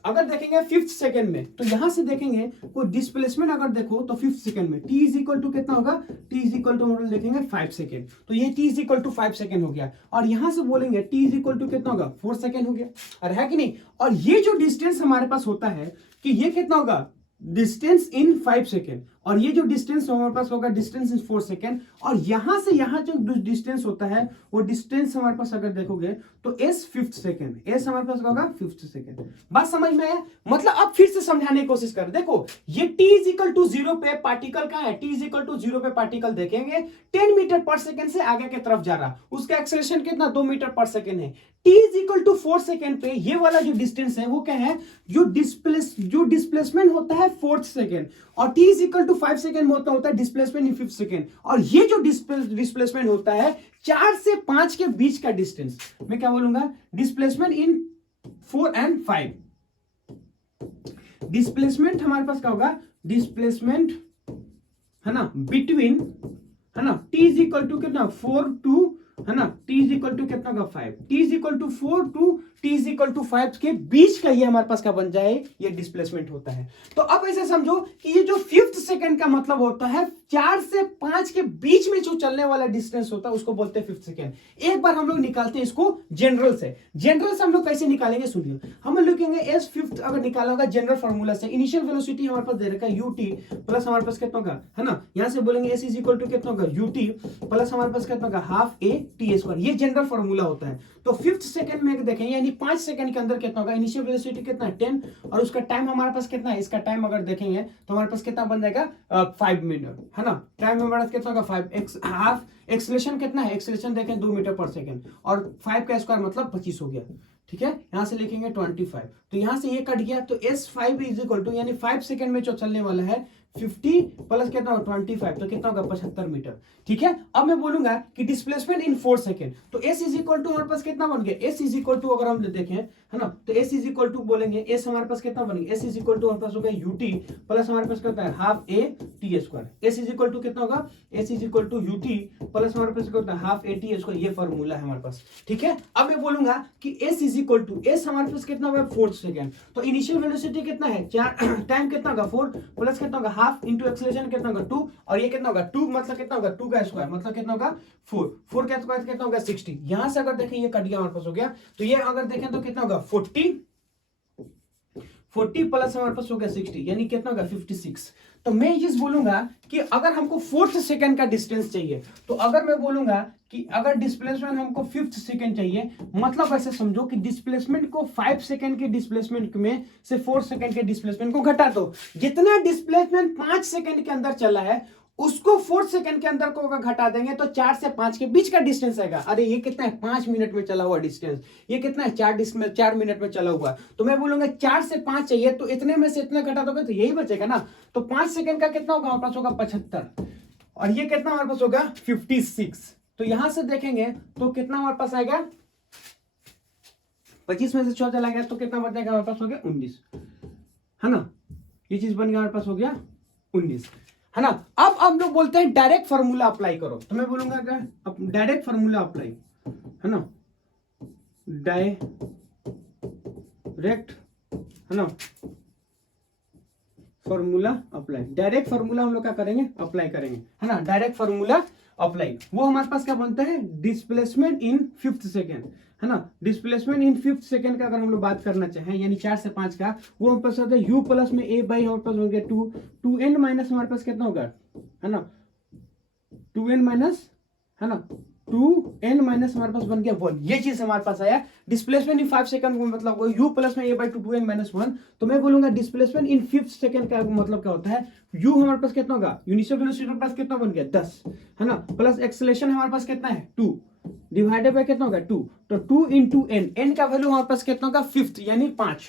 अगर देखेंगे 5th सेकेंड में, तो यहां से देखेंगे कोई डिस्प्लेसमेंट अगर देखो तो 5th सेकेंड में t इज इक्वल टू कितना होगा, t इज इक्वल टू मॉडल देखेंगे 5 सेकेंड, तो ये t is equal to 5 second हो गया। और यहां से बोलेंगे t इज इक्वल टू कितना होगा, 4 सेकेंड हो गया, अरे है कि नहीं। और ये जो डिस्टेंस हमारे पास होता है कि ये कितना होगा, डिस्टेंस इन 5 सेकेंड, और ये जो डिस्टेंस हमारे पास होगा डिस्टेंस इन 4 सेकेंड, और यहां से यहां जो डिस्टेंस होता है वो डिस्टेंस हमारे पास अगर देखोगे तो s 5th सेकेंड, s हमारे पास होगा 5th सेकेंड। बात समझ में आया। मतलब अब फिर से समझाने की कोशिश कर, देखो ये t इज इक्वल टू 0 पे पार्टिकल कहां है, t इज इक्वल टू 0 पे पार्टिकल देखेंगे 10 मीटर पर सेकेंड से आगे की तरफ जा रहा, उसका एक्सेलरेशन कितना, 2 मीटर पर सेकेंड है। t is equal to 4 second पे ये वाला जो डिस्टेंस है वो क्या है, जो डिस्प्लेसमेंट होता है 4th सेकेंड, और t is equal to 5 second में होता है डिस्प्लेसमेंट इन 5th सेकेंड। और ये जो डिस्प्लेसमेंट होता है 4 से 5 के बीच का डिस्टेंस, मैं क्या बोलूंगा, डिस्प्लेसमेंट इन 4 एंड 5। डिस्प्लेसमेंट हमारे पास क्या होगा, डिस्प्लेसमेंट है ना बिटवीन, है ना, t इज इक्वल टू कितना 4 टू, है ना, t इज इक्वल टू कितना का 5, t is equal to 4 to t is equal to 5 के बीच का ये हमारे पास क्या बन जाए, ये डिस्प्लेसमेंट होता है। तो अब ऐसे समझो कि ये जो 5th सेकेंड का मतलब होता है 4 से 5 के बीच में जो चलने वाला डिस्टेंस होता है उसको बोलते हैं 5th सेकेंड। एक बार हम लोग निकालते हैं इसको जनरल से। जनरल से हम लोग कैसे निकालेंगे सुनिए, हम लिखेंगे s 5th अगर निकाला होगा जनरल फार्मूला से, इनिशियल वेलोसिटी हमारे पास दे रखा है ut प्लस हमारे पास कितना होगा, है ना, यहां से बोलेंगे s इज इक्वल टू कितना होगा ut प्लस हमारे पास कितना होगा हाफ a t स्क्वायर, ये जनरल फार्मूला होता है। तो 5th सेकेंड में देखें यानी 5 सेकंड के अंदर कितना होगा, इनिशियल वेलोसिटी कितना है 10, और उसका टाइम हमारे पास कितना है, इसका टाइम अगर देखेंगे तो हमारे पास कितना बन जाएगा 5 मिनट, है ना। टाइम हमारे पास कितना होगा 5 हाफ, एक्सेलरेशन कितना है, एक्सेलरेशन देखें 2 मीटर पर सेकंड, और 5 का स्क्वायर मतलब 25 हो गया, ठीक है। यहां से लिखेंगे 25, तो यहां से ये कट गया, तो s5 इज इक्वल टू यानी 5 सेकंड में जो चलने वाला है 50 प्लस कितना होगा 25, तो कितना होगा 75 मीटर, ठीक है। अब मैं बोलूंगा कि डिस्प्लेसमेंट इन 4 सेकंड, तो s इज इक्वल टू हमारे पास कितना बन गया, s इज इक्वल टू अगर हम देखें, है ना, तो s इज इक्वल टू बोलेंगे s हमारे पास कितना बन गया, s इज इक्वल टू हमारे पास हो गया ut प्लस हमारे पास कितना है half a t square, s is equal to कितना होगा, s is equal to ut plus हमारे पास कितना हाफ a t स्क्वायर, ये फार्मूला है हमारे पास, ठीक है। अब मैं बोलूंगा कि s is equal to, s हमारे पास कितना होगा 4th सेकंड, तो इनिशियल वेलोसिटी कितना है 4, टाइम कितना होगा 4 प्लस कितना होगा हाफ इंटू एक्सेलरेशन कितना होगा 2, और ये कितना होगा 2 मतलब कितना होगा 2 का स्क्वायर मतलब कितना होगा 4 का स्क्वायर कितना होगा 60। यहां से अगर देखें ये कट गया हमारे पास हो गया, तो ये अगर देखें तो कितना होगा 40 प्लस हमारे पास हो गया 60 यानी कितना होगा 56। तो मैं ये बोलूंगा कि अगर हमको 4th सेकंड का डिस्टेंस चाहिए, तो अगर मैं बोलूंगा कि अगर डिस्प्लेसमेंट हमको 5th सेकंड चाहिए, मतलब ऐसे समझो कि डिस्प्लेसमेंट को 5 सेकंड के डिस्प्लेसमेंट में से 4 सेकंड के डिस्प्लेसमेंट को घटा दो, जितना डिस्प्लेसमेंट 5 सेकंड के अंदर चला है उसको 4 सेकंड के अंदर को अगर घटा देंगे तो 4 से 5 के बीच का डिस्टेंस आएगा। अरे ये कितना है 5 मिनट में चला हुआ डिस्टेंस, ये कितना है 4 मिनट में चला हुआ, तो मैं बोलूंगा 4 से 5 चाहिए, तो इतने में से इतना घटा दोगे तो यही बचेगा ना। तो 5 सेकंड का कितना होगा हमारे पास होगा 75, और ये कितना हमारे पास होगा 56। तो यहां से देखेंगे तो कितना हमारे पास आएगा, 25 में से 4 चला गया तो कितना बच जाएगा हमारे पास हो गया 19, है ना, ये चीज बन गया हमारे पास हो गया 19, है ना। अब हम लोग बोलते हैं डायरेक्ट फार्मूला अप्लाई करो, तो मैं बोलूंगा क्या, डायरेक्ट फार्मूला अप्लाई, है ना, डायरेक्ट, है ना, फार्मूला अप्लाई, डायरेक्ट फार्मूला हम लोग क्या करेंगे अप्लाई करेंगे, है ना, डायरेक्ट फार्मूला अप्लाई। वो हमारे पास क्या बनता है डिस्प्लेसमेंट इन 5th सेकेंड, है ना, डिस्प्लेसमेंट इन 5th सेकेंड का अगर हम लोग बात करना चाहें यानी 4 से 5 का, वो हमारे पास आता है u प्लस में a बाई हमारे पास हो गया 2n माइनस हमारे पास कितना होगा, है ना 2n माइनस, है ना 2n माइनस हमारे पास बन गया 1, ये चीज हमारे पास आया। डिस्प्लेसमेंट इन 5 सेकंड को मतलब वो u प्लस में a बाई 2n माइनस 1, तो मैं बोलूंगा डिस्प्लेसमेंट इन 5th सेकंड का मतलब क्या होता है, u हमारे पास कितना होगा, इनिशियल वेलोसिटी हमारे पास कितना बन गया 10, है ना, प्लस एक्सेलरेशन हमारे पास कितना है 2 डिवाइडेड बाय कितना होगा 2, तो 2 इंटू n, n का वैल्यू हमारे पास कितना होगा 5th यानी 5,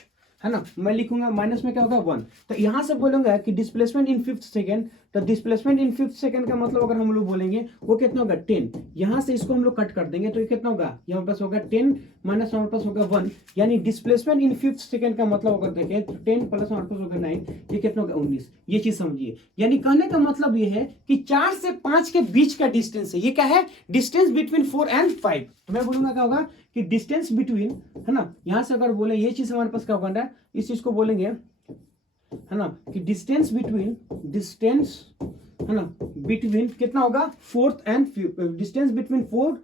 है ना, मैं लिखूंगा माइनस में क्या होगा 1। तो यहां से बोलूंगा कि डिस्प्लेसमेंट इन फिफ्थ सेकेंड, तो डिस्प्लेसमेंट इन फिफ्थ सेकेंड का मतलब अगर हम लोग बोलेंगे वो कितना होगा 10। यहां से इसको हम लोग कट कर देंगे तो ये कितना होगा, ये हमारे पास होगा 10 माइनस हमारे पास होगा 1, यानी डिस्प्लेसमेंट इन फिफ्थ सेकेंड का मतलब अगर देखें तो 10 प्लस हमारे पास होगा 9, ये कितना होगा 19। ये चीज समझिए, यानी कहने का मतलब ये है कि 4 से 5 के बीच का डिस्टेंस है, ये क्या है, डिस्टेंस बिटवीन 4 एंड 5। तो मैं बोलूंगा क्या होगा कि डिस्टेंस बिटवीन, है ना, यहां से अगर बोले ये चीज हमारे पास क्या होगा, इस चीज को बोलेंगे, है ना, कि डिस्टेंस बिटवीन, डिस्टेंस, है ना, बिटवीन कितना होगा 4th and distance between 4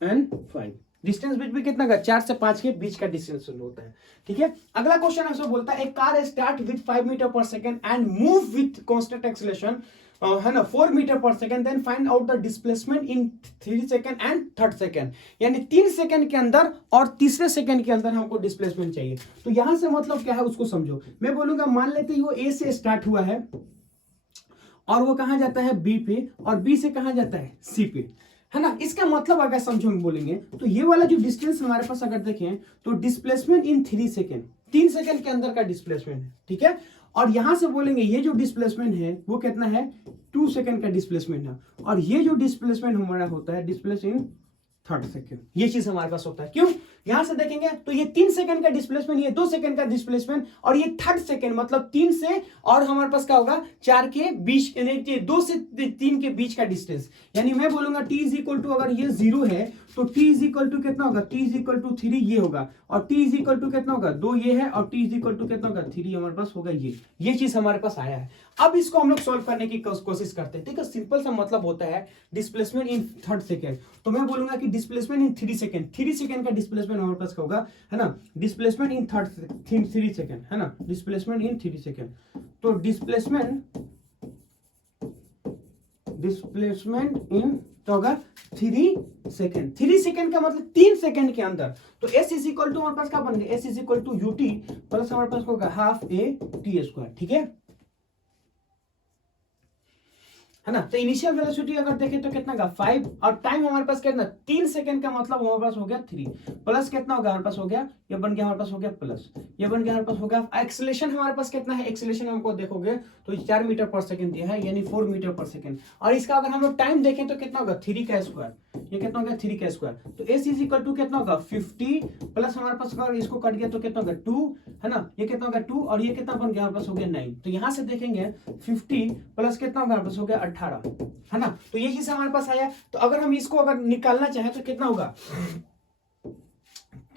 and 5, distance between कितना का 4 से 5 के बीच का डिस्टेंस होता है। ठीक है, अगला क्वेश्चन हमसे बोलता है, a car start with 5 metre per second and move with constant acceleration, है ना, 4 metre per second, then find out the displacement in 3 second and 3rd second, यानी 3 सेकेंड के अंदर और तीसरे सेकेंड के अंदर हमको डिस्प्लेसमेंट चाहिए। तो यहां से मतलब क्या है उसको समझो। मैं बोलूंगा मान लेते हैं वो ए से स्टार्ट हुआ है और वो कहां जाता है बी पे, और बी से कहां जाता है सी पे, है ना। इसका मतलब अगर समझो हम बोलेंगे तो ये वाला जो डिस्टेंस हमारे पास अगर देखें तो डिस्प्लेसमेंट इन 3 सेकेंड, 3 सेकेंड के अंदर का डिस्प्लेसमेंट है। ठीक है, और यहां से बोलेंगे ये जो डिस्प्लेसमेंट है वो कितना है 2 सेकेंड का डिस्प्लेसमेंट है, और ये जो डिस्प्लेसमेंट हमारा होता है डिस्प्लेस इन 3rd सेकेंड, ये चीज हमारे पास होता है। क्यों, यहां से देखेंगे तो ये 3 सेकंड का डिस्प्लेसमेंट, ये 2 सेकंड का डिस्प्लेसमेंट, और ये 3rd सेकंड मतलब 3 से और हमारे पास क्या होगा 4 के बीच, 2 से 3 के बीच का डिस्टेंस। यानी मैं बोलूंगा t इज इक्वल टू, अगर ये 0 है तो t इज इक्वल टू कितना होगा, t इज इक्वल टू 3 ये होगा, और t इज इक्वल टू कितना होगा 2 ये है, और t इज इक्वल टू कितना होगा 3 हमारे पास होगा ये चीज हमारे पास आया है। अब इसको हम लोग सोल्व करने की कोशिश करते हैं। ठीक है, सिंपल सा मतलब होता है डिस्प्लेसमेंट इन 3rd सेकेंड, तो मैं बोलूंगा कि डिस्प्लेसमेंट इन 3 सेकेंड, 3 सेकेंड का डिस्प्लेसमेंट हमारे पास होगा, है ना, डिस्प्लेसमेंट इन 3 सेकेंड, है ना, डिस्प्लेसमेंट इन 3 सेकेंड। तो डिस्प्लेसमेंट इन तो होगा 3 सेकेंड, 3 सेकेंड का मतलब 3 सेकेंड के अंदर। तो s इज इक्वल टू हमारे पास क्या बन गया, s is equal to ut plus हमारे पास होगा हाफ a t स्क्वायर। ठीक है ना, तो इनिशियल वेलोसिटी अगर देखें तो कितना का 5, और टाइम हमारे पास कितना 3 सेकंड का मतलब हमारे पास हो गया 3, प्लस कितना होगा हमारे पास हो गया, ये बन गया हमारे पास हो गया प्लस, ये बन गया हमारे पास हो गया। एक्सेलरेशन हमारे पास कितना है, एक्सेलरेशन हमको देखोगे तो 4 मीटर पर सेकंड दिया है, यानी 4 मीटर पर सेकंड, और इसका अगर हम लोग टाइम देखें तो कितना होगा 3 का स्क्वायर, ये कितना होगा 3 का स्क्वायर। तो s इज इक्वल टू कितना होगा 50 प्लस हमारे पास अगर इसको कट गया तो कितना होगा 2, है ना, ये कितना होगा 2, और ये कितना बन गया हमारे पास हो गया 9। तो यहां से देखेंगे 50 प्लस कितना होगा हमारे पास हो गया 18, है ना। तो ये चीज हमारे पास आया। तो अगर हम इसको अगर निकालना चाहें तो कितना होगा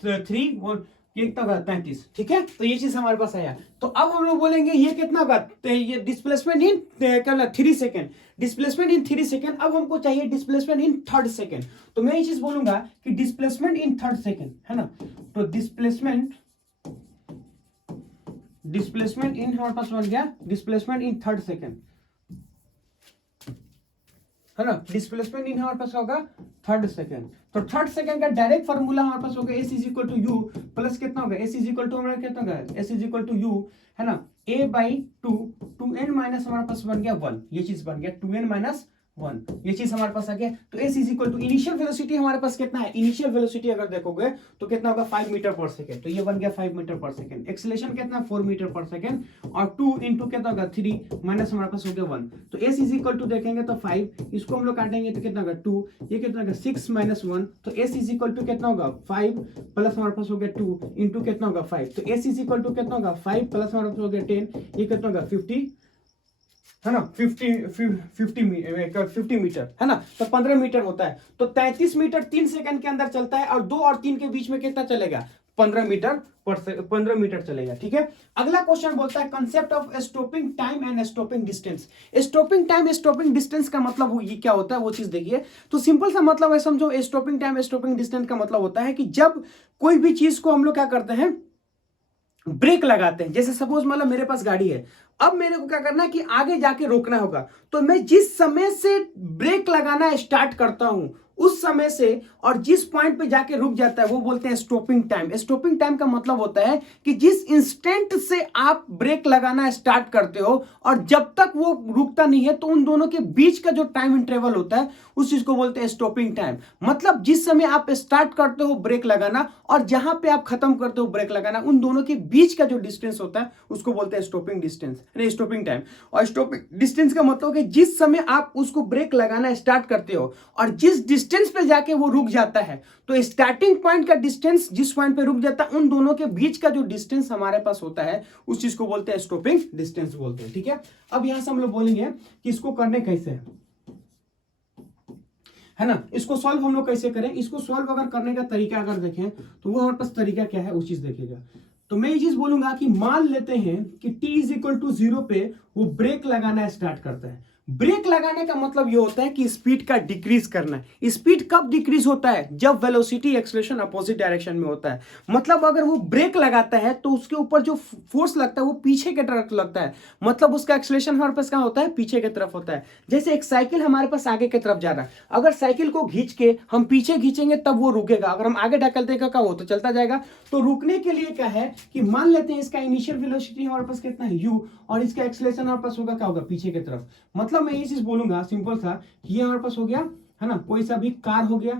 3 और ये कितना होगा 35। ठीक है, तो ये चीज हमारे पास आया। तो अब हम लोग बोलेंगे ये कितना होगा, ये डिस्प्लेसमेंट इन क्या 3 सेकेंड, डिस्प्लेसमेंट इन 3 सेकेंड। अब हमको चाहिए डिस्प्लेसमेंट इन 3rd सेकेंड। तो मैं ये चीज बोलूंगा कि डिस्प्लेसमेंट इन 3rd सेकेंड, है ना, तो डिस्प्लेसमेंट इन हमारे पास बन गया डिस्प्लेसमेंट इन 3rd सेकेंड, है ना, डिस्प्लेसमेंट इन हमारे पास होगा 3rd सेकेंड। तो 3rd सेकेंड का डायरेक्ट फार्मूला हमारे पास होगा s is equal to u plus कितना होगा s इज इक्वल टू हमारा कितना होगा s is equal to u, है ना, a बाई 2n माइनस हमारे पास बन गया 1, ये चीज बन गया 2n माइनस 1, ये चीज हमारे पास आ गया। तो s is equal to initial velocity हमारे पास कितना है, इनिशियल वेलोसिटी अगर देखोगे तो कितना होगा 5 मीटर पर सेकेंड, तो ये बन गया 5 मीटर पर सेकेंड। एक्सेलरेशन कितना 4 मीटर पर सेकेंड, और 2 इंटू कितना होगा 3 माइनस हमारे पास हो गया 1। तो s इज इक्वल टू देखेंगे तो 5, इसको हम लोग काटेंगे तो कितना होगा 2, ये कितना होगा 6 माइनस 1। तो s इज इक्वल टू कितना होगा 5 प्लस हमारे पास हो गया 2 इंटू कितना होगा 5। तो s इज इक्वल टू कितना होगा 5 प्लस हमारे पास हो गया 10, ये कितना होगा 50, है ना, 50 मीटर, है ना, तो 15 मीटर होता है। तो 33 मीटर 3 सेकंड के अंदर चलता है, और 2 और 3 के बीच में कितना चलेगा 15 मीटर चलेगा। ठीक है, अगला क्वेश्चन बोलता है concept of stopping time and stopping distance. Stopping time stopping distance का मतलब ये क्या होता है वो चीज देखिए। तो सिंपल सा मतलब है, समझो स्टॉपिंग टाइम स्टॉपिंग डिस्टेंस का मतलब होता है कि जब कोई भी चीज को हम लोग क्या करते हैं ब्रेक लगाते हैं। जैसे सपोज मतलब मेरे पास गाड़ी है, अब मेरे को क्या करना है कि आगे जाके रोकना होगा, तो मैं जिस समय से ब्रेक लगाना स्टार्ट करता हूं उस समय से और जिस पॉइंट पे जाके रुक जाता है वो बोलते हैं स्टॉपिंग टाइम। स्टॉपिंग टाइम का मतलब होता है कि जिस इंस्टेंट से आप ब्रेक लगाना स्टार्ट करते हो और जब तक वो रुकता नहीं है तो उन दोनों के बीच का जो टाइम इंटरवल होता है उस चीज को बोलते हैं स्टॉपिंग टाइम। मतलब जिस समय आप स्टार्ट करते हो ब्रेक लगाना और जहां पे आप खत्म करते हो ब्रेक लगाना, उन दोनों के बीच का जो डिस्टेंस होता है उसको बोलते हैं स्टॉपिंग डिस्टेंस, स्टॉपिंग टाइम। और स्टॉपिंग डिस्टेंस का मतलब है जिस समय आप उसको ब्रेक लगाना स्टार्ट करते हो और जिस डिस्टेंस पे जाके वो रुक जाता है, तो स्टार्टिंग पॉइंट का डिस्टेंस जिस पॉइंट पे रुक जाता है उन दोनों के बीच का जो डिस्टेंस हमारे पास होता है उस चीज को बोलते हैं स्टॉपिंग डिस्टेंस बोलते हैं। ठीक है, अब यहां से हम लोग बोलेंगे कि इसको करने कैसे है ना, इसको सॉल्व हम लोग कैसे करें। इसको सॉल्व अगर करने का तरीका अगर देखें तो वो हमारे पास तरीका क्या है उस चीज देखिएगा। तो मैं ये चीज बोलूंगा कि मान लेते हैं कि t इज इक्वल टू 0 पे वो ब्रेक लगाना स्टार्ट करता है। ब्रेक लगाने का मतलब ये होता है कि स्पीड का डिक्रीज करना है। स्पीड कब डिक्रीज होता है? जब वेलोसिटी एक्सेलरेशन अपोजिट डायरेक्शन में होता है। मतलब अगर वो ब्रेक लगाता है तो उसके ऊपर जो फोर्स लगता है वो पीछे की तरफ लगता है, मतलब उसका एक्सेलरेशन हमारे पास कहां होता है? पीछे की तरफ होता है। जैसे एक साइकिल हमारे पास आगे की तरफ जा रहा है, अगर साइकिल को खींच के हम पीछे खींचेंगे तब वो रुकेगा, अगर हम आगे ढकल देगा क्या हो तो चलता जाएगा। तो रुकने के लिए क्या है कि मान लेते हैं इसका इनिशियल वेलोसिटी हमारे पास कितना है u और इसका एक्सेलरेशन हमारे पास होगा क्या होगा? पीछे की तरफ। मतलब मैं ये चीज बोलूंगा सिंपल सा कि ये हमारे पास हो गया है ना, कोई सा भी कार हो गया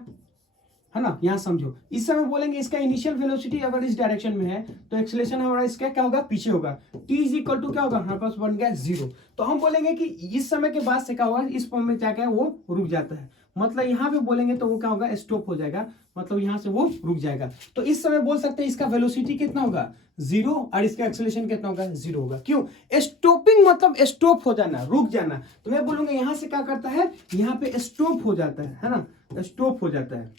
है ना, यहां समझो। इस समय बोलेंगे इसका इनिशियल वेलोसिटी अगर इस डायरेक्शन में है तो एक्सेलरेशन हमारा इसका क्या होगा? पीछे होगा। t इज इक्वल टू क्या होगा? हमारे पास बन गया 0। तो हम बोलेंगे कि इस समय के बाद से क्या होगा? इस पॉइंट में क्या वो रुक जाता है। मतलब यहां पे बोलेंगे तो वो क्या होगा? स्टॉप हो जाएगा, मतलब यहां से वो रुक जाएगा। तो इस समय बोल सकते हैं इसका वेलोसिटी कितना होगा? 0 और इसका एक्सेलरेशन कितना होगा? 0 होगा। क्यों? स्टॉपिंग मतलब स्टॉप हो जाना, रुक जाना। तो मैं बोलूंगा यहां से क्या करता है? यहां पे स्टॉप हो जाता है ना, स्टॉप हो जाता है।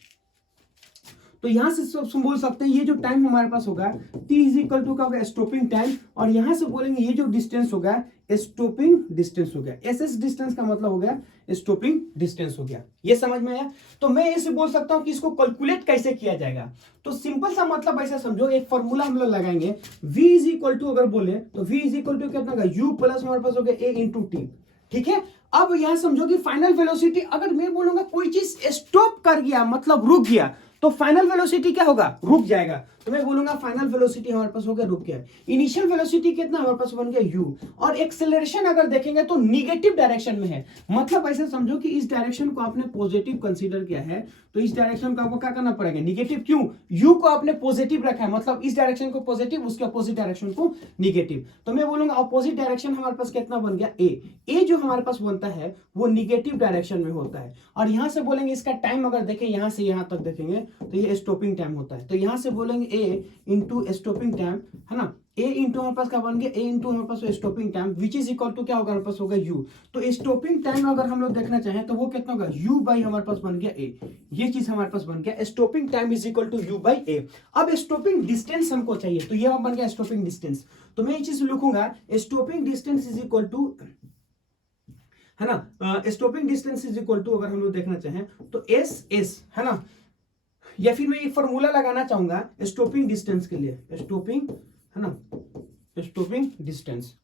तो यहां से बोल सकते हैं ये जो टाइम हमारे पास होगा t इज इक्वल टू क्या होगा? Stopping time. और यहां से बोलेंगे ये जो डिस्टेंस होगा स्टॉपिंग डिस्टेंस हो गया। एस डिस्टेंस का मतलब हो गया स्टॉपिंग डिस्टेंस हो गया। ये समझ में आया? तो मैं ऐसे बोल सकता हूं कि इसको कैलकुलेट कैसे किया जाएगा। तो सिंपल सा मतलब ऐसा समझो, एक फॉर्मूला हम लोग लगाएंगे v इज इक्वल टू, अगर बोले तो v इज इक्वल टू कितना होगा? u प्लस हमारे पास हो गया a इंटू टी। ठीक है, अब यहां समझो कि फाइनल वेलोसिटी अगर मैं बोलूंगा कोई चीज स्टॉप कर गया मतलब रुक गया तो फाइनल वेलोसिटी क्या होगा? रुक जाएगा। तो मैं बोलूंगा फाइनल वेलोसिटी हमारे पास हो गया रुक गया। इनिशियल वेलोसिटी कितना हमारे पास बन गया u। और एक्सेलरेशन अगर देखेंगे तो निगेटिव डायरेक्शन में है। मतलब ऐसे समझो कि इस डायरेक्शन को आपने पॉजिटिव कंसीडर किया है तो इस डायरेक्शन को आपको क्या करना पड़ेगा? निगेटिव। क्यों? u को आपने पॉजिटिव रखा है, मतलब इस डायरेक्शन को पॉजिटिव, उसके अपोजिट डायरेक्शन को निगेटिव। तो मैं बोलूंगा अपोजिट डायरेक्शन हमारे पास कितना बन गया? a जो हमारे पास बनता है वो निगेटिव डायरेक्शन में होता है। और यहां से बोलेंगे इसका टाइम अगर देखें, यहां से यहां तक देखेंगे तो ये स्टॉपिंग टाइम होता है। तो यहां से बोलेंगे a इंटू स्टॉपिंग टाइम है ना, a इंटू हमारे पास क्या बन गया? a इंटू हमारे पास stopping time which is equal to क्या होगा? हमारे पास होगा u। तो स्टॉपिंग टाइम अगर हम लोग देखना चाहें तो वो कितना होगा? u बाई हमारे पास बन गया a। ये चीज हमारे पास बन गया stopping time is equal to u by a। अब स्टॉपिंग डिस्टेंस हमको चाहिए तो ये बन गया स्टॉपिंग डिस्टेंस। तो मैं ये चीज लिखूंगा stopping distance is equal to है ना, stopping distance is equal to अगर हम लोग देखना चाहें तो एस है ना, या फिर मैं एक फॉर्मूला लगाना चाहूंगा स्टॉपिंग डिस्टेंस के लिए, स्टॉपिंग है ना, स्टॉपिंग डिस्टेंस।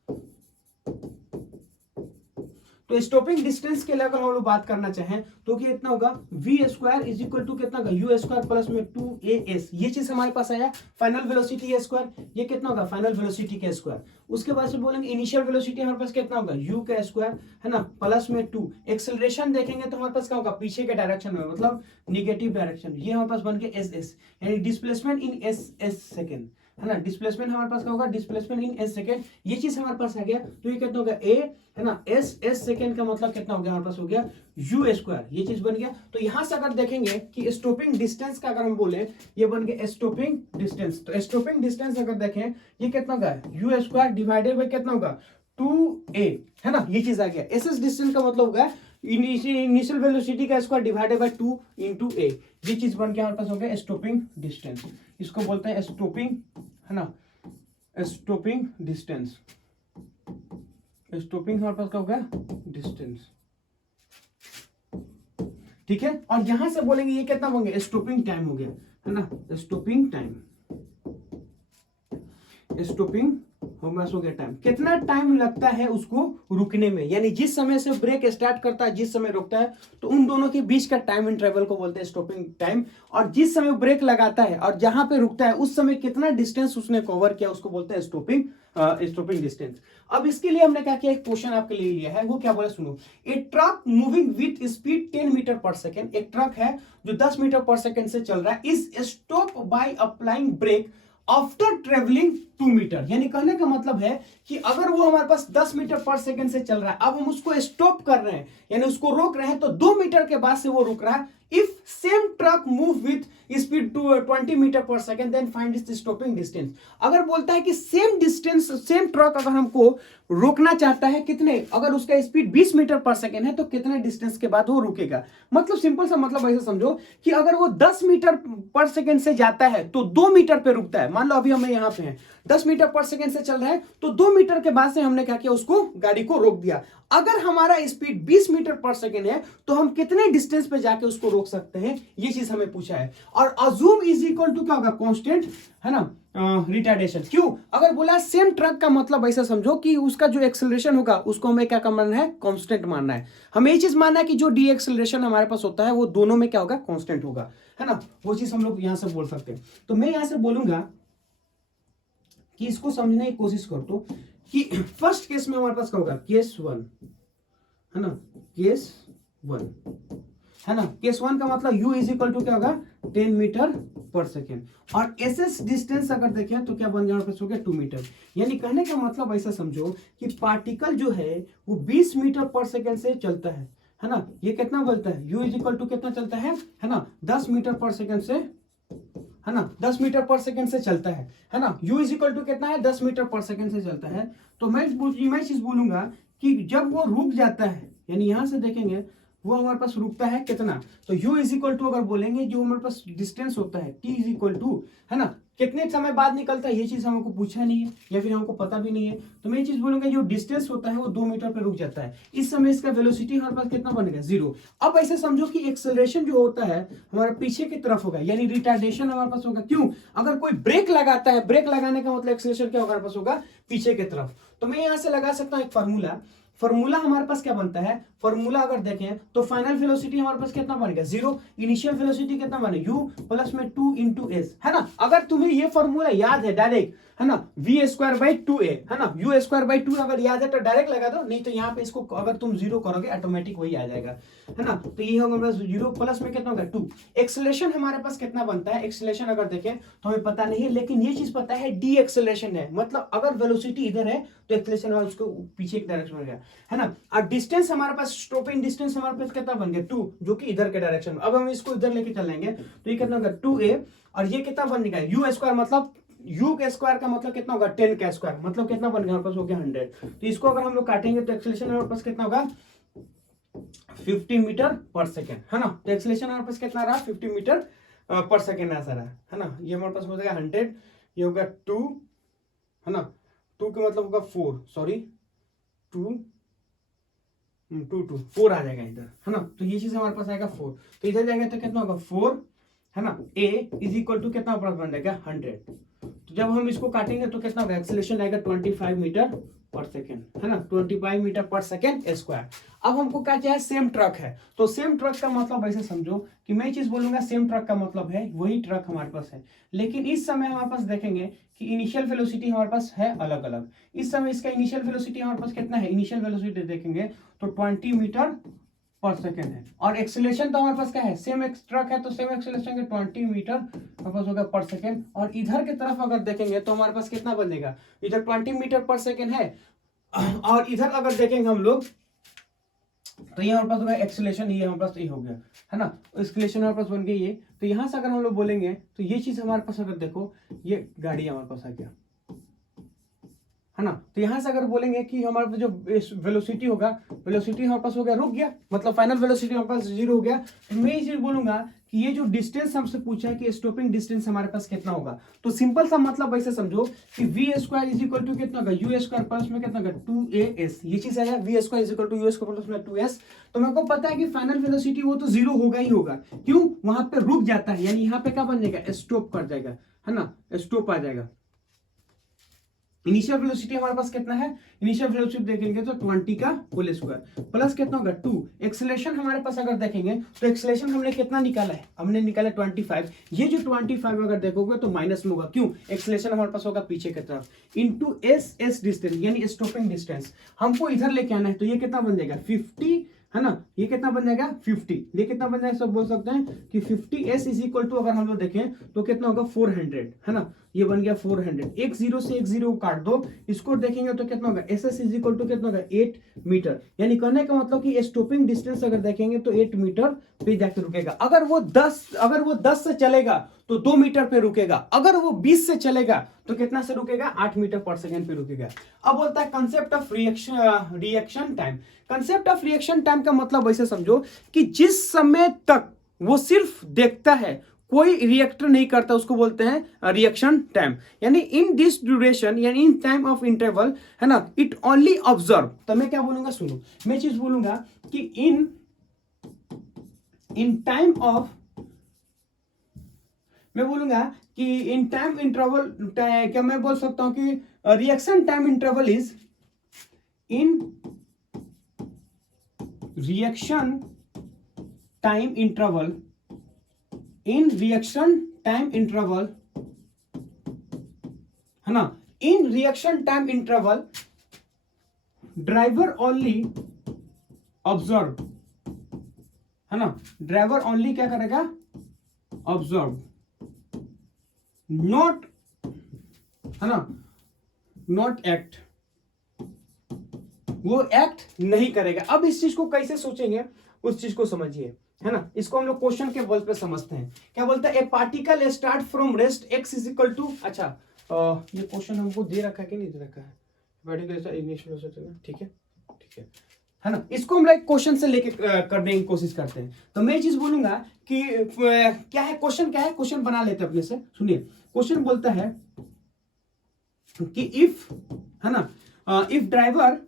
तो स्टॉपिंग डिस्टेंस के लिए अगर हम लोग बात करना चाहें तो कि इतना होगा V square is equal to कितना होगा? यू स्क्वायर प्लस में 2as। ये चीज हमारे पास आया फाइनल वेलोसिटी ए स्क्वायर। ये कितना होगा? फाइनल वेलोसिटी के स्क्वायर। उसके बाद से बोलेंगे इनिशियल वेलोसिटी हमारे पास कितना होगा? u का स्क्वायर है ना, प्लस में 2। एक्सेलरेशन देखेंगे तो हमारे पास क्या होगा? पीछे के डायरेक्शन में, मतलब निगेटिव डायरेक्शन। ये हमारे पास बन गया एस यानी डिस्प्लेसमेंट इन एस सेकेंड है ना। डिस्प्लेसमेंट हमारे पास क्या होगा? Displacement in S second. ये चीज हमारे पास आ गया। तो ये कितना हो गया? ए है ना, एस सेकेंड का मतलब कितना हो गया? हमारे पास हो गया यू स्क्वायर। ये चीज बन गया। तो यहां से अगर देखेंगे कि स्टॉपिंग डिस्टेंस का अगर हम बोले ये बन गया स्टॉपिंग डिस्टेंस। तो स्टॉपिंग डिस्टेंस अगर देखें ये कितना होगा? यू स्क्वायर डिवाइडेड बाय कितना होगा? 2a है ना। ये चीज आ गया। एस डिस्टेंस का मतलब होगा इनिशियल वेलोसिटी का square divided by 2 into a। ये चीज बन के हमारे पास हो गया स्टॉपिंग डिस्टेंस। इसको बोलते हैं स्टॉपिंग है ना, स्टॉपिंग डिस्टेंस। स्टॉपिंग हमारे पास क्या हो गया? डिस्टेंस। ठीक है, और यहां से बोलेंगे ये कितना होंगे? स्टॉपिंग टाइम हो गया है ना, स्टॉपिंग टाइम, स्टॉपिंग हमारे हो गया टाइम, कितना टाइम लगता है उसको रुकने में, यानी जिस समय से ब्रेक स्टार्ट करता है जिस समय रुकता है, तो उन दोनों के बीच का टाइम इंटरवल को बोलते हैं स्टॉपिंग टाइम। और जिस समय ब्रेक लगाता है और जहां पे रुकता है उस समय कितना डिस्टेंस उसने कवर किया उसको बोलते हैं स्टॉपिंग डिस्टेंस। अब इसके लिए हमने क्या किया, एक क्वेश्चन आपके लिए लिया है, वो क्या बोला सुनो। A truck moving with speed 10 metre per second, एक ट्रक है जो 10 मीटर पर सेकेंड से चल रहा है, is stop by applying brake after travelling 2 metre. यानी कहने का मतलब है कि अगर वो हमारे पास 10 मीटर पर सेकेंड से चल रहा है, अब हम उसको स्टॉप कर रहे हैं यानी उसको रोक रहे हैं, तो 2 मीटर के बाद से वो रुक रहा है। If same truck move with speed 20 metre per second then find its stopping distance. अगर बोलता है कि सेम डिस्टेंस सेम ट्रक अगर हमको रोकना चाहता है कितने, अगर उसका स्पीड 20 मीटर पर सेकेंड है तो कितने डिस्टेंस के बाद वो रुकेगा। मतलब सिंपल सा मतलब ऐसे समझो कि अगर वो 10 मीटर पर सेकेंड से जाता है तो 2 मीटर पे रुकता है। मान लो अभी हमें यहाँ पे हैं 10 मीटर पर सेकेंड से चल रहा है, तो 2 मीटर के बाद से हमने क्या किया, उसको गाड़ी को रोक दिया। अगर हमारा स्पीड 20 मीटर पर सेकेंड है तो हम कितने डिस्टेंस पे जाके उसको रोक सकते हैं, ये चीज हमें पूछा है। और अजूम इज इक्वल टू क्या होगा, कांस्टेंट, है ना, रिटार्डेशन। क्यों, अगर बोला सेम ट्रक का मतलब ऐसा समझो कि उसका जो एक्सेलरेशन होगा उसको हमें क्या मानना है, कांस्टेंट मानना है। हमें ये चीज मानना है कि जो डी एक्सेलरेशन हमारे पास होता है वो दोनों में क्या होगा, कांस्टेंट होगा, है ना। वो चीज हम लोग यहां से बोल सकते हैं। तो मैं यहां से बोलूंगा कि इसको समझने की कोशिश कर दो कि फर्स्ट केस में हमारे पास क्या होगा, केस 1, है ना, केस 1, है ना। केस 1 का मतलब u इज इक्वल टू क्या होगा, 10 मीटर पर सेकेंड। और एस डिस्टेंस अगर देखें तो क्या बन गया, हो गया 2 मीटर। यानी कहने का मतलब ऐसा समझो कि पार्टिकल जो है वो 20 मीटर पर सेकेंड से चलता है ना। ये कितना बोलता है, u इज इक्वल टू कितना चलता है ना, 10 मीटर पर सेकेंड से, है ना, 10 मीटर पर सेकेंड से चलता है ना। u इज इक्वल टू कितना है, 10 मीटर पर सेकेंड से चलता है। तो मैं चीज बोलूंगा कि जब वो रुक जाता है, यानी यहां से देखेंगे वो हमारे पास रुकता है कितना, तो u इज इक्वल टू अगर बोलेंगे जो हमारे पास डिस्टेंस होता है t इज इक्वल टू, है ना, कितने समय बाद निकलता है, ये चीज हमको पूछा नहीं है या फिर हमको पता भी नहीं है। तो मैं ये चीज बोलूंगा जो डिस्टेंस होता है वो 2 मीटर पे रुक जाता है। इस समय इसका वेलोसिटी हमारे पास कितना बनेगा, 0। अब ऐसे समझो कि एक्सेलरेशन जो होता है हमारे पीछे की तरफ होगा, यानी रिटार्डेशन हमारे पास होगा। क्यों, अगर कोई ब्रेक लगाता है, ब्रेक लगाने का मतलब एक्सेलरेशन क्या होगा, हमारे पास होगा पीछे की तरफ। तो मैं यहां से लगा सकता हूं एक फॉर्मूला हमारे पास क्या बनता है, फॉर्मूला अगर देखें तो फाइनल वेलोसिटी हमारे पास कितना बनेगा, 0। इनिशियल वेलोसिटी कितना बनेगा, u प्लस में 2 इंटू एस, है ना। अगर तुम्हें ये फॉर्मूला याद है डायरेक्ट, है ना, वी स्क्वायर बाई 2a, है ना, u स्क्वायर बाई 2 अगर याद है तो डायरेक्ट लगा दो, नहीं तो यहाँ पे इसको अगर तुम 0 करोगे ऑटोमेटिक वही आ जाएगा, है ना। तो ये होगा हमारे पास 0 प्लस में कितना होगा 2। एक्सेलरेशन हमारे पास कितना बनता है, एक्सेलरेशन अगर देखें तो हमें पता नहीं है, लेकिन ये चीज पता है डी एक्सेलरेशन है, मतलब अगर वेलोसिटी इधर है तो एक्सेलरेशन उसको पीछे की डायरेक्शन में गया, है ना। और डिस्टेंस हमारे पास, स्टॉपिंग डिस्टेंस हमारे पास कितना बन गया 2, जो कि इधर के डायरेक्शन में। अब हम इसको इधर लेके चलेंगे तो ये कितना होगा 2a, और ये कितना बन गया u स्क्वायर, मतलब u के स्क्वायर का मतलब कितना होगा 10 का स्क्वायर, मतलब कितना बन गया हमारे पास हो गया 100। तो इसको अगर हम लोग काटेंगे तो एक्सेलरेशन हमारे पास कितना होगा 50 मीटर पर सेकेंड, है ना। तो एक्सेलरेशन हमारे पास कितना रहा 50 मीटर पर सेकेंड ऐसा रहा, है ना। ये हमारे पास हो जाएगा 100, ये होगा 2, है ना, 2 का मतलब होगा 4, सॉरी 4 आ जाएगा इधर, है ना। तो ये चीज हमारे पास आएगा 4, तो इधर जाएगा तो कितना होगा 4, है ना। a इज इक्वल टू कितना बन जाएगा 100। तो जब हम इसको काटेंगे तो कितना होगा, एक्सेलरेशन आएगा 25 मीटर पर सेकेंड, है ना, 25 मीटर पर सेकेंड स्क्वायर। अब हमको क्या चाहिए, सेम ट्रक है, तो सेम ट्रक का मतलब ऐसे समझो कि मैं चीज बोलूंगा सेम ट्रक का मतलब है वही ट्रक हमारे पास है, लेकिन इस समय हमारे पास देखेंगे कि इनिशियल वेलोसिटी हमारे पास है अलग अलग। इस समय इसका इनिशियल वेलोसिटी हमारे पास कितना है, इनिशियल वेलोसिटी देखेंगे तो 20 मीटर पर सेकेंड है, और एक्सेलरेशन तो हमारे पास क्या है, सेम ट्रक है तो सेम एक्सेलरेशन के 20 मीटर हमारे पास होगा पर सेकेंड। और इधर की तरफ अगर देखेंगे तो हमारे पास कितना बनेगा, इधर 20 मीटर पर सेकेंड है, और इधर अगर देखेंगे हम लोग तो ये हमारे पास होगा एक्सेलरेशन, ये हमारे पास ये हो गया, है ना, एक्सेलरेशन हमारे पास बन गई ये। तो यहां से अगर हम लोग बोलेंगे तो ये चीज हमारे पास अगर देखो, ये गाड़ी हमारे पास आ गया, है ना। तो यहां से अगर बोलेंगे कि हमारे पास जो वेलोसिटी होगा, वेलोसिटी हमारे पास हो गया रुक गया, मतलब फाइनल वेलोसिटी हमारे पास 0 हो गया। तो मैं ये चीज बोलूंगा कि ये जो डिस्टेंस हमसे पूछा है कि स्टॉपिंग डिस्टेंस हमारे पास कितना होगा, तो सिंपल सा मतलब ऐसे समझो कि V square is equal to कितना होगा, यू स्क्वायर प्लस में कितना होगा 2as, ये चीज आया V square is equal to U square plus में 2s। तो मेरे को पता है कि फाइनल वेलोसिटी वो तो 0 होगा ही होगा, क्यों, वहां पे रुक जाता है, यानी यहाँ पे क्या बन जाएगा, स्टॉप कर जाएगा, है ना, स्टॉप आ जाएगा। इनिशियल वेलोसिटी हमारे पास कितना है, इनिशियल वेलोसिटी देखेंगे तो 20 का होल स्क्वायर प्लस कितना होगा 2। एक्सेलरेशन हमारे पास अगर देखेंगे तो एक्सेलरेशन हमने कितना निकाला है, हमने निकाला 25। ये जो 25 अगर देखोगे तो माइनस में होगा, क्यों, एक्सेलरेशन हमारे पास होगा पीछे की तरफ इनटू एस डिस्टेंस यानी स्टॉपिंग डिस्टेंस हमको इधर लेके आना है, तो ये कितना बन जाएगा 50, है ना, ये कितना बन जाएगा 50, ये कितना बन जाएगा, सब बोल सकते हैं कि 50s इज इक्वल टू, अगर हम लोग देखें तो कितना होगा 400, है ना, ये बन गया 400। एक जीरो से एक जीरो काट दो, इसको देखेंगे तो कितना होगा एस इज इक्वल टू कितना होगा 8 मीटर, यानी कहने का मतलब कि स्टॉपिंग डिस्टेंस अगर देखेंगे तो 8 मीटर पे जाके रुकेगा। अगर वो 10 से चलेगा तो 2 मीटर पे रुकेगा, अगर वो 20 से चलेगा तो कितना से रुकेगा 8 मीटर पर सेकेंड पे रुकेगा। अब बोलता है concept of reaction time. Concept of reaction time का मतलब ऐसे समझो कि जिस समय तक वो सिर्फ देखता है, कोई रिएक्टर नहीं करता, उसको बोलते हैं रिएक्शन टाइम। यानी इन दिस ड्यूरेशन यानी इन टाइम ऑफ इंटरवल, है ना, इट ओनली ऑब्जर्व। तो मैं क्या बोलूंगा, सुनो, मैं चीज बोलूंगा कि इन टाइम ऑफ, मैं बोलूंगा कि इन टाइम इंटरवल, क्या मैं बोल सकता हूं कि reaction time interval is in reaction time interval, in reaction time interval, है ना, in reaction time interval driver only observe, है ना, ड्राइवर ओनली क्या करेगा ऑब्जर्व, नॉट, है ना, नॉट एक्ट, वो एक्ट नहीं करेगा। अब इस चीज को कैसे सोचेंगे, उस चीज को समझिए, है ना, इसको हम लोग क्वेश्चन के बल पे समझते हैं। क्या बोलता है, a particle start from rest X is equal to, अच्छा ये क्वेश्चन हमको दे रखा है कि नहीं दे रखा है, पार्टिकल इनिशियल, ठीक है, ठीक है ना, इसको हम लोग क्वेश्चन से लेके करने की कोशिश करते हैं। तो मैं चीज बोलूंगा कि क्या है क्वेश्चन, क्या है क्वेश्चन बना लेते हैं अपने से। सुनिए, क्वेश्चन बोलता है कि इफ, है ना, इफ ड्राइवर,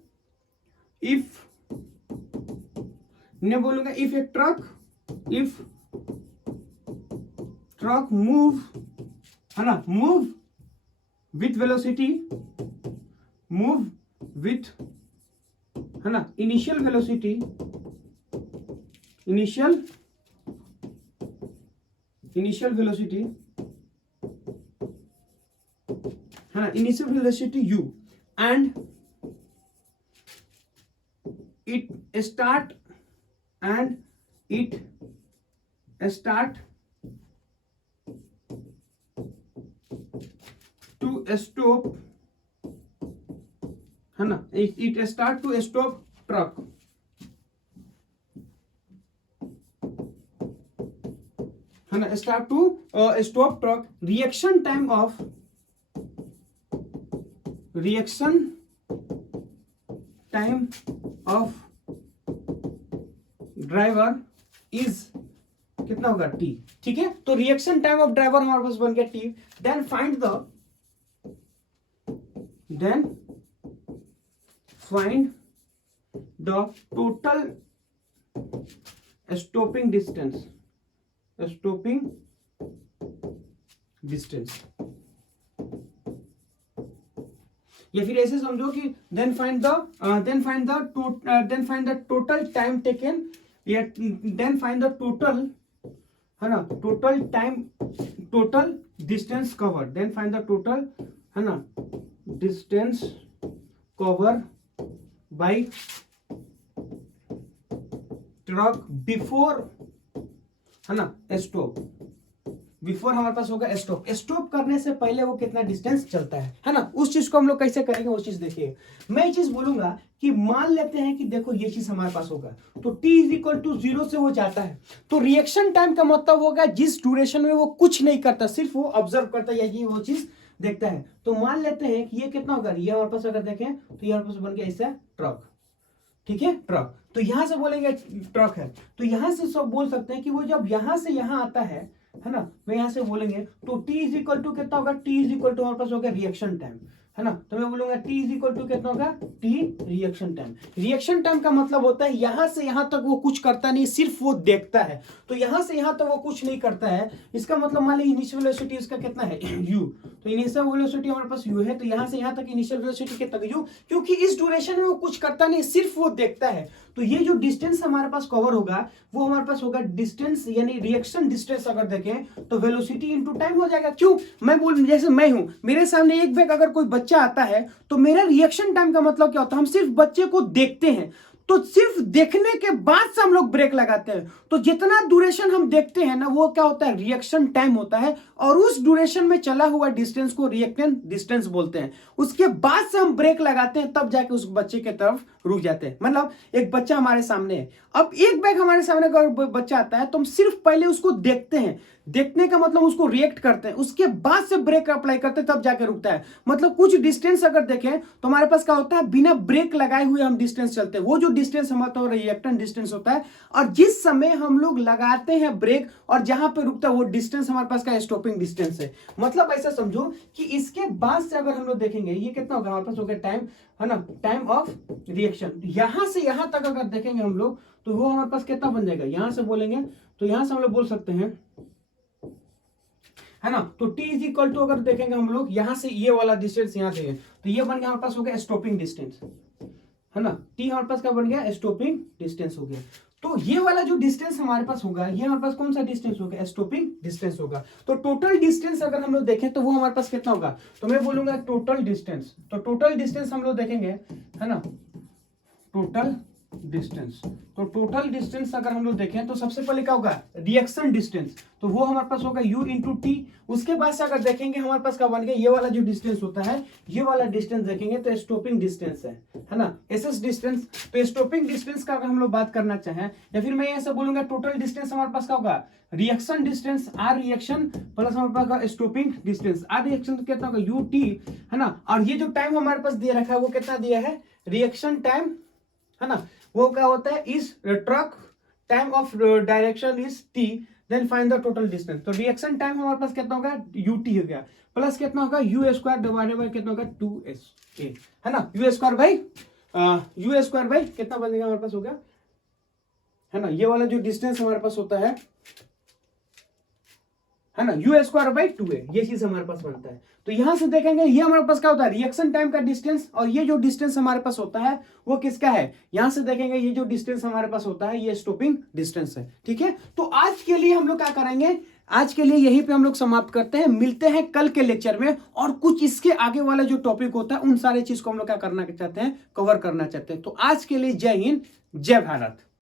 इफ, मैं बोलूंगा इफ ए ट्रक मूव, है ना, move with velocity, move with, है ना, इनिशियल वेलोसिटी, इनिशियल वेलोसिटी, है ना, initial velocity u, and it start to stop, है ना, it start to stop truck, है ना, start to stop truck, reaction time of driver is कितना होगा t, ठीक है। तो रिएक्शन टाइम ऑफ ड्राइवर हमारे पास बन गया t। Then find the total stopping distance, या फिर ऐसे समझो कि then find the total time taken, या देन फाइंड द टोटल, है ना, total distance cover, then find the total, है ना, distance cover by truck before, है ना, स्टॉप, बिफोर हमारे पास होगा स्टॉप करने से पहले वो कितना डिस्टेंस चलता है ना, उस चीज को हम लोग कैसे करेंगे वो चीज देखिए। मैं ये चीज बोलूंगा कि मान लेते हैं कि देखो ये चीज हमारे पास होगा, तो t इज इक्वल टू 0 से वो जाता है, तो रिएक्शन टाइम का मतलब होगा जिस ड्यूरेशन में वो कुछ नहीं करता, सिर्फ वो ऑब्जर्व करता है या ये वो चीज देखता है। तो मान लेते हैं कि ये कितना होगा, ये हमारे पास अगर देखें तो ये हमारे पास बन गया ऐसा ट्रक, ठीक है, ट्रक। तो यहां से बोलेंगे ट्रक है, तो यहां से सब बोल सकते हैं कि वो जब यहां से यहां आता है ना, मैं यहां से बोलेंगे तो t इज इक्वल टू कितना होगा, t इज इक्वल टू हमारे पास होगा रिएक्शन टाइम, है ना। तो मैं बोलूंगा टी इज इक्वल टू कितना होगा, T reaction time. Reaction time का मतलब होता है यहां से यहां तक वो कुछ करता नहीं, सिर्फ वो देखता है। तो यहां से यहां तक वो कुछ नहीं करता है, इसका मतलब मान लीजिए इनिशियल वेलोसिटी इसका कितना है u, तो इनिशियल वेलोसिटी हमारे पास u है, तो यहां से यहां तक इनिशियल वेलोसिटी कितना u, क्योंकि इस ड्यूरेशन में वो कुछ करता नहीं, सिर्फ वो देखता है। तो ये जो डिस्टेंस हमारे पास कवर होगा वो हमारे पास होगा डिस्टेंस, यानी रिएक्शन डिस्टेंस अगर देखें तो वेलोसिटी इनटू टाइम हो जाएगा। क्यों, मैं बोल जैसे मैं हूं, मेरे सामने एक बैग अगर कोई बच्चा आता है तो मेरा रिएक्शन टाइम का मतलब क्या होता है, हम सिर्फ बच्चे को देखते हैं, तो सिर्फ देखने के बाद से हम लोग ब्रेक लगाते हैं। तो जितना ड्यूरेशन हम देखते हैं ना वो क्या होता है, रिएक्शन टाइम होता है, और उस ड्यूरेशन में चला हुआ डिस्टेंस को रिएक्टेंट डिस्टेंस बोलते हैं। उसके बाद से हम ब्रेक लगाते हैं, तब जाके उस बच्चे के तरफ रुक जाते हैं। मतलब एक बच्चा हमारे सामने है, अब एक बैग हमारे सामने अगर बच्चा आता है तो हम सिर्फ पहले उसको देखते हैं, देखने का मतलब उसको रिएक्ट करते हैं, उसके बाद से ब्रेक अप्लाई करते हैं, तब जाके रुकता है। मतलब कुछ डिस्टेंस अगर देखें तो हमारे पास क्या होता है, बिना ब्रेक लगाए हुए हम डिस्टेंस चलते हैं, वो जो डिस्टेंस हमारा रिएक्टेंट डिस्टेंस होता है। और जिस समय हम लोग लगाते हैं ब्रेक और जहां पे रुकता है वो डिस्टेंस हमारे पास का स्टॉपिंग डिस्टेंस है। मतलब ऐसा समझो कि इसके बाद से अगर हम लोग देखेंगे ये कितना होगा, हमारे पास होगा टाइम, है ना, टाइम ऑफ रिएक्शन। यहां से यहां तक अगर देखेंगे हम लोग तो वो हमारे पास कितना बन जाएगा, यहां से बोलेंगे तो यहां से हम लोग बोल सकते हैं, है ना। तो t इज इक्वल टू अगर देखेंगे हम लोग यहां से ये वाला डिस्टेंस यहां से है, तो ये बन गया हमारे पास हो गया स्टॉपिंग डिस्टेंस, है ना। t हमारे पास क्या बन गया, स्टॉपिंग डिस्टेंस हो गया। तो ये वाला जो डिस्टेंस हमारे पास होगा ये हमारे पास कौन सा डिस्टेंस होगा, स्टॉपिंग डिस्टेंस होगा। तो टोटल डिस्टेंस अगर हम लोग देखें तो वो हमारे पास कितना होगा, तो मैं बोलूंगा टोटल डिस्टेंस। तो टोटल डिस्टेंस हम लोग देखेंगे, है ना, टोटल डिस्टेंस। तो टोटल डिस्टेंस अगर हम लोग देखें तो सबसे पहले क्या होगा, रिएक्शन डिस्टेंस, तो वो हमारे पास होगा u इंटू टी। उसके बाद से अगर देखेंगे हमारे पास क्या बन गया, ये वाला जो डिस्टेंस होता है, ये वाला डिस्टेंस देखेंगे तो स्टॉपिंग डिस्टेंस है ना, एसएस डिस्टेंस। तो स्टॉपिंग डिस्टेंस का अगर हम लोग बात करना चाहें, या फिर मैं ऐसा बोलूंगा टोटल डिस्टेंस हमारे पास क्या होगा, reaction distance, R reaction plus हमारे पास का स्टॉपिंग डिस्टेंस। आर रिएक्शन तो कितना होगा, यू टी, है ना। और ये जो टाइम हमारे पास दे रखा है वो कितना दिया है, रिएक्शन टाइम, है ना, वो क्या होता है, इस truck time of direction is T, then find the total distance. तो रिएक्शन टाइम हमारे पास कितना होगा, यूटी हो गया, प्लस कितना होगा, यू स्क्वायर डिवाइडेड बाय कितना होगा, 2s, है ना, यू स्क्वायर बाई कितना बनेगा हमारे पास हो गया, है ना, ये वाला जो डिस्टेंस हमारे पास होता है ना, यू स्क्वायर बाई 2a, ये चीज हमारे पास बनता है। तो यहां से देखेंगे ये हमारे पास क्या होता है, रिएक्शन टाइम का डिस्टेंस, और ये जो डिस्टेंस हमारे पास होता है वो किसका है, यहां से देखेंगे ये जो डिस्टेंस हमारे पास होता है ये स्टॉपिंग डिस्टेंस है। ठीक है, तो आज के लिए हम लोग क्या करेंगे, आज के लिए यहीं पे हम लोग समाप्त करते हैं, मिलते हैं कल के लेक्चर में, और कुछ इसके आगे वाला जो टॉपिक होता है उन सारे चीज को हम लोग क्या करना चाहते हैं, कवर करना चाहते हैं। तो आज के लिए जय हिंद, जय भारत।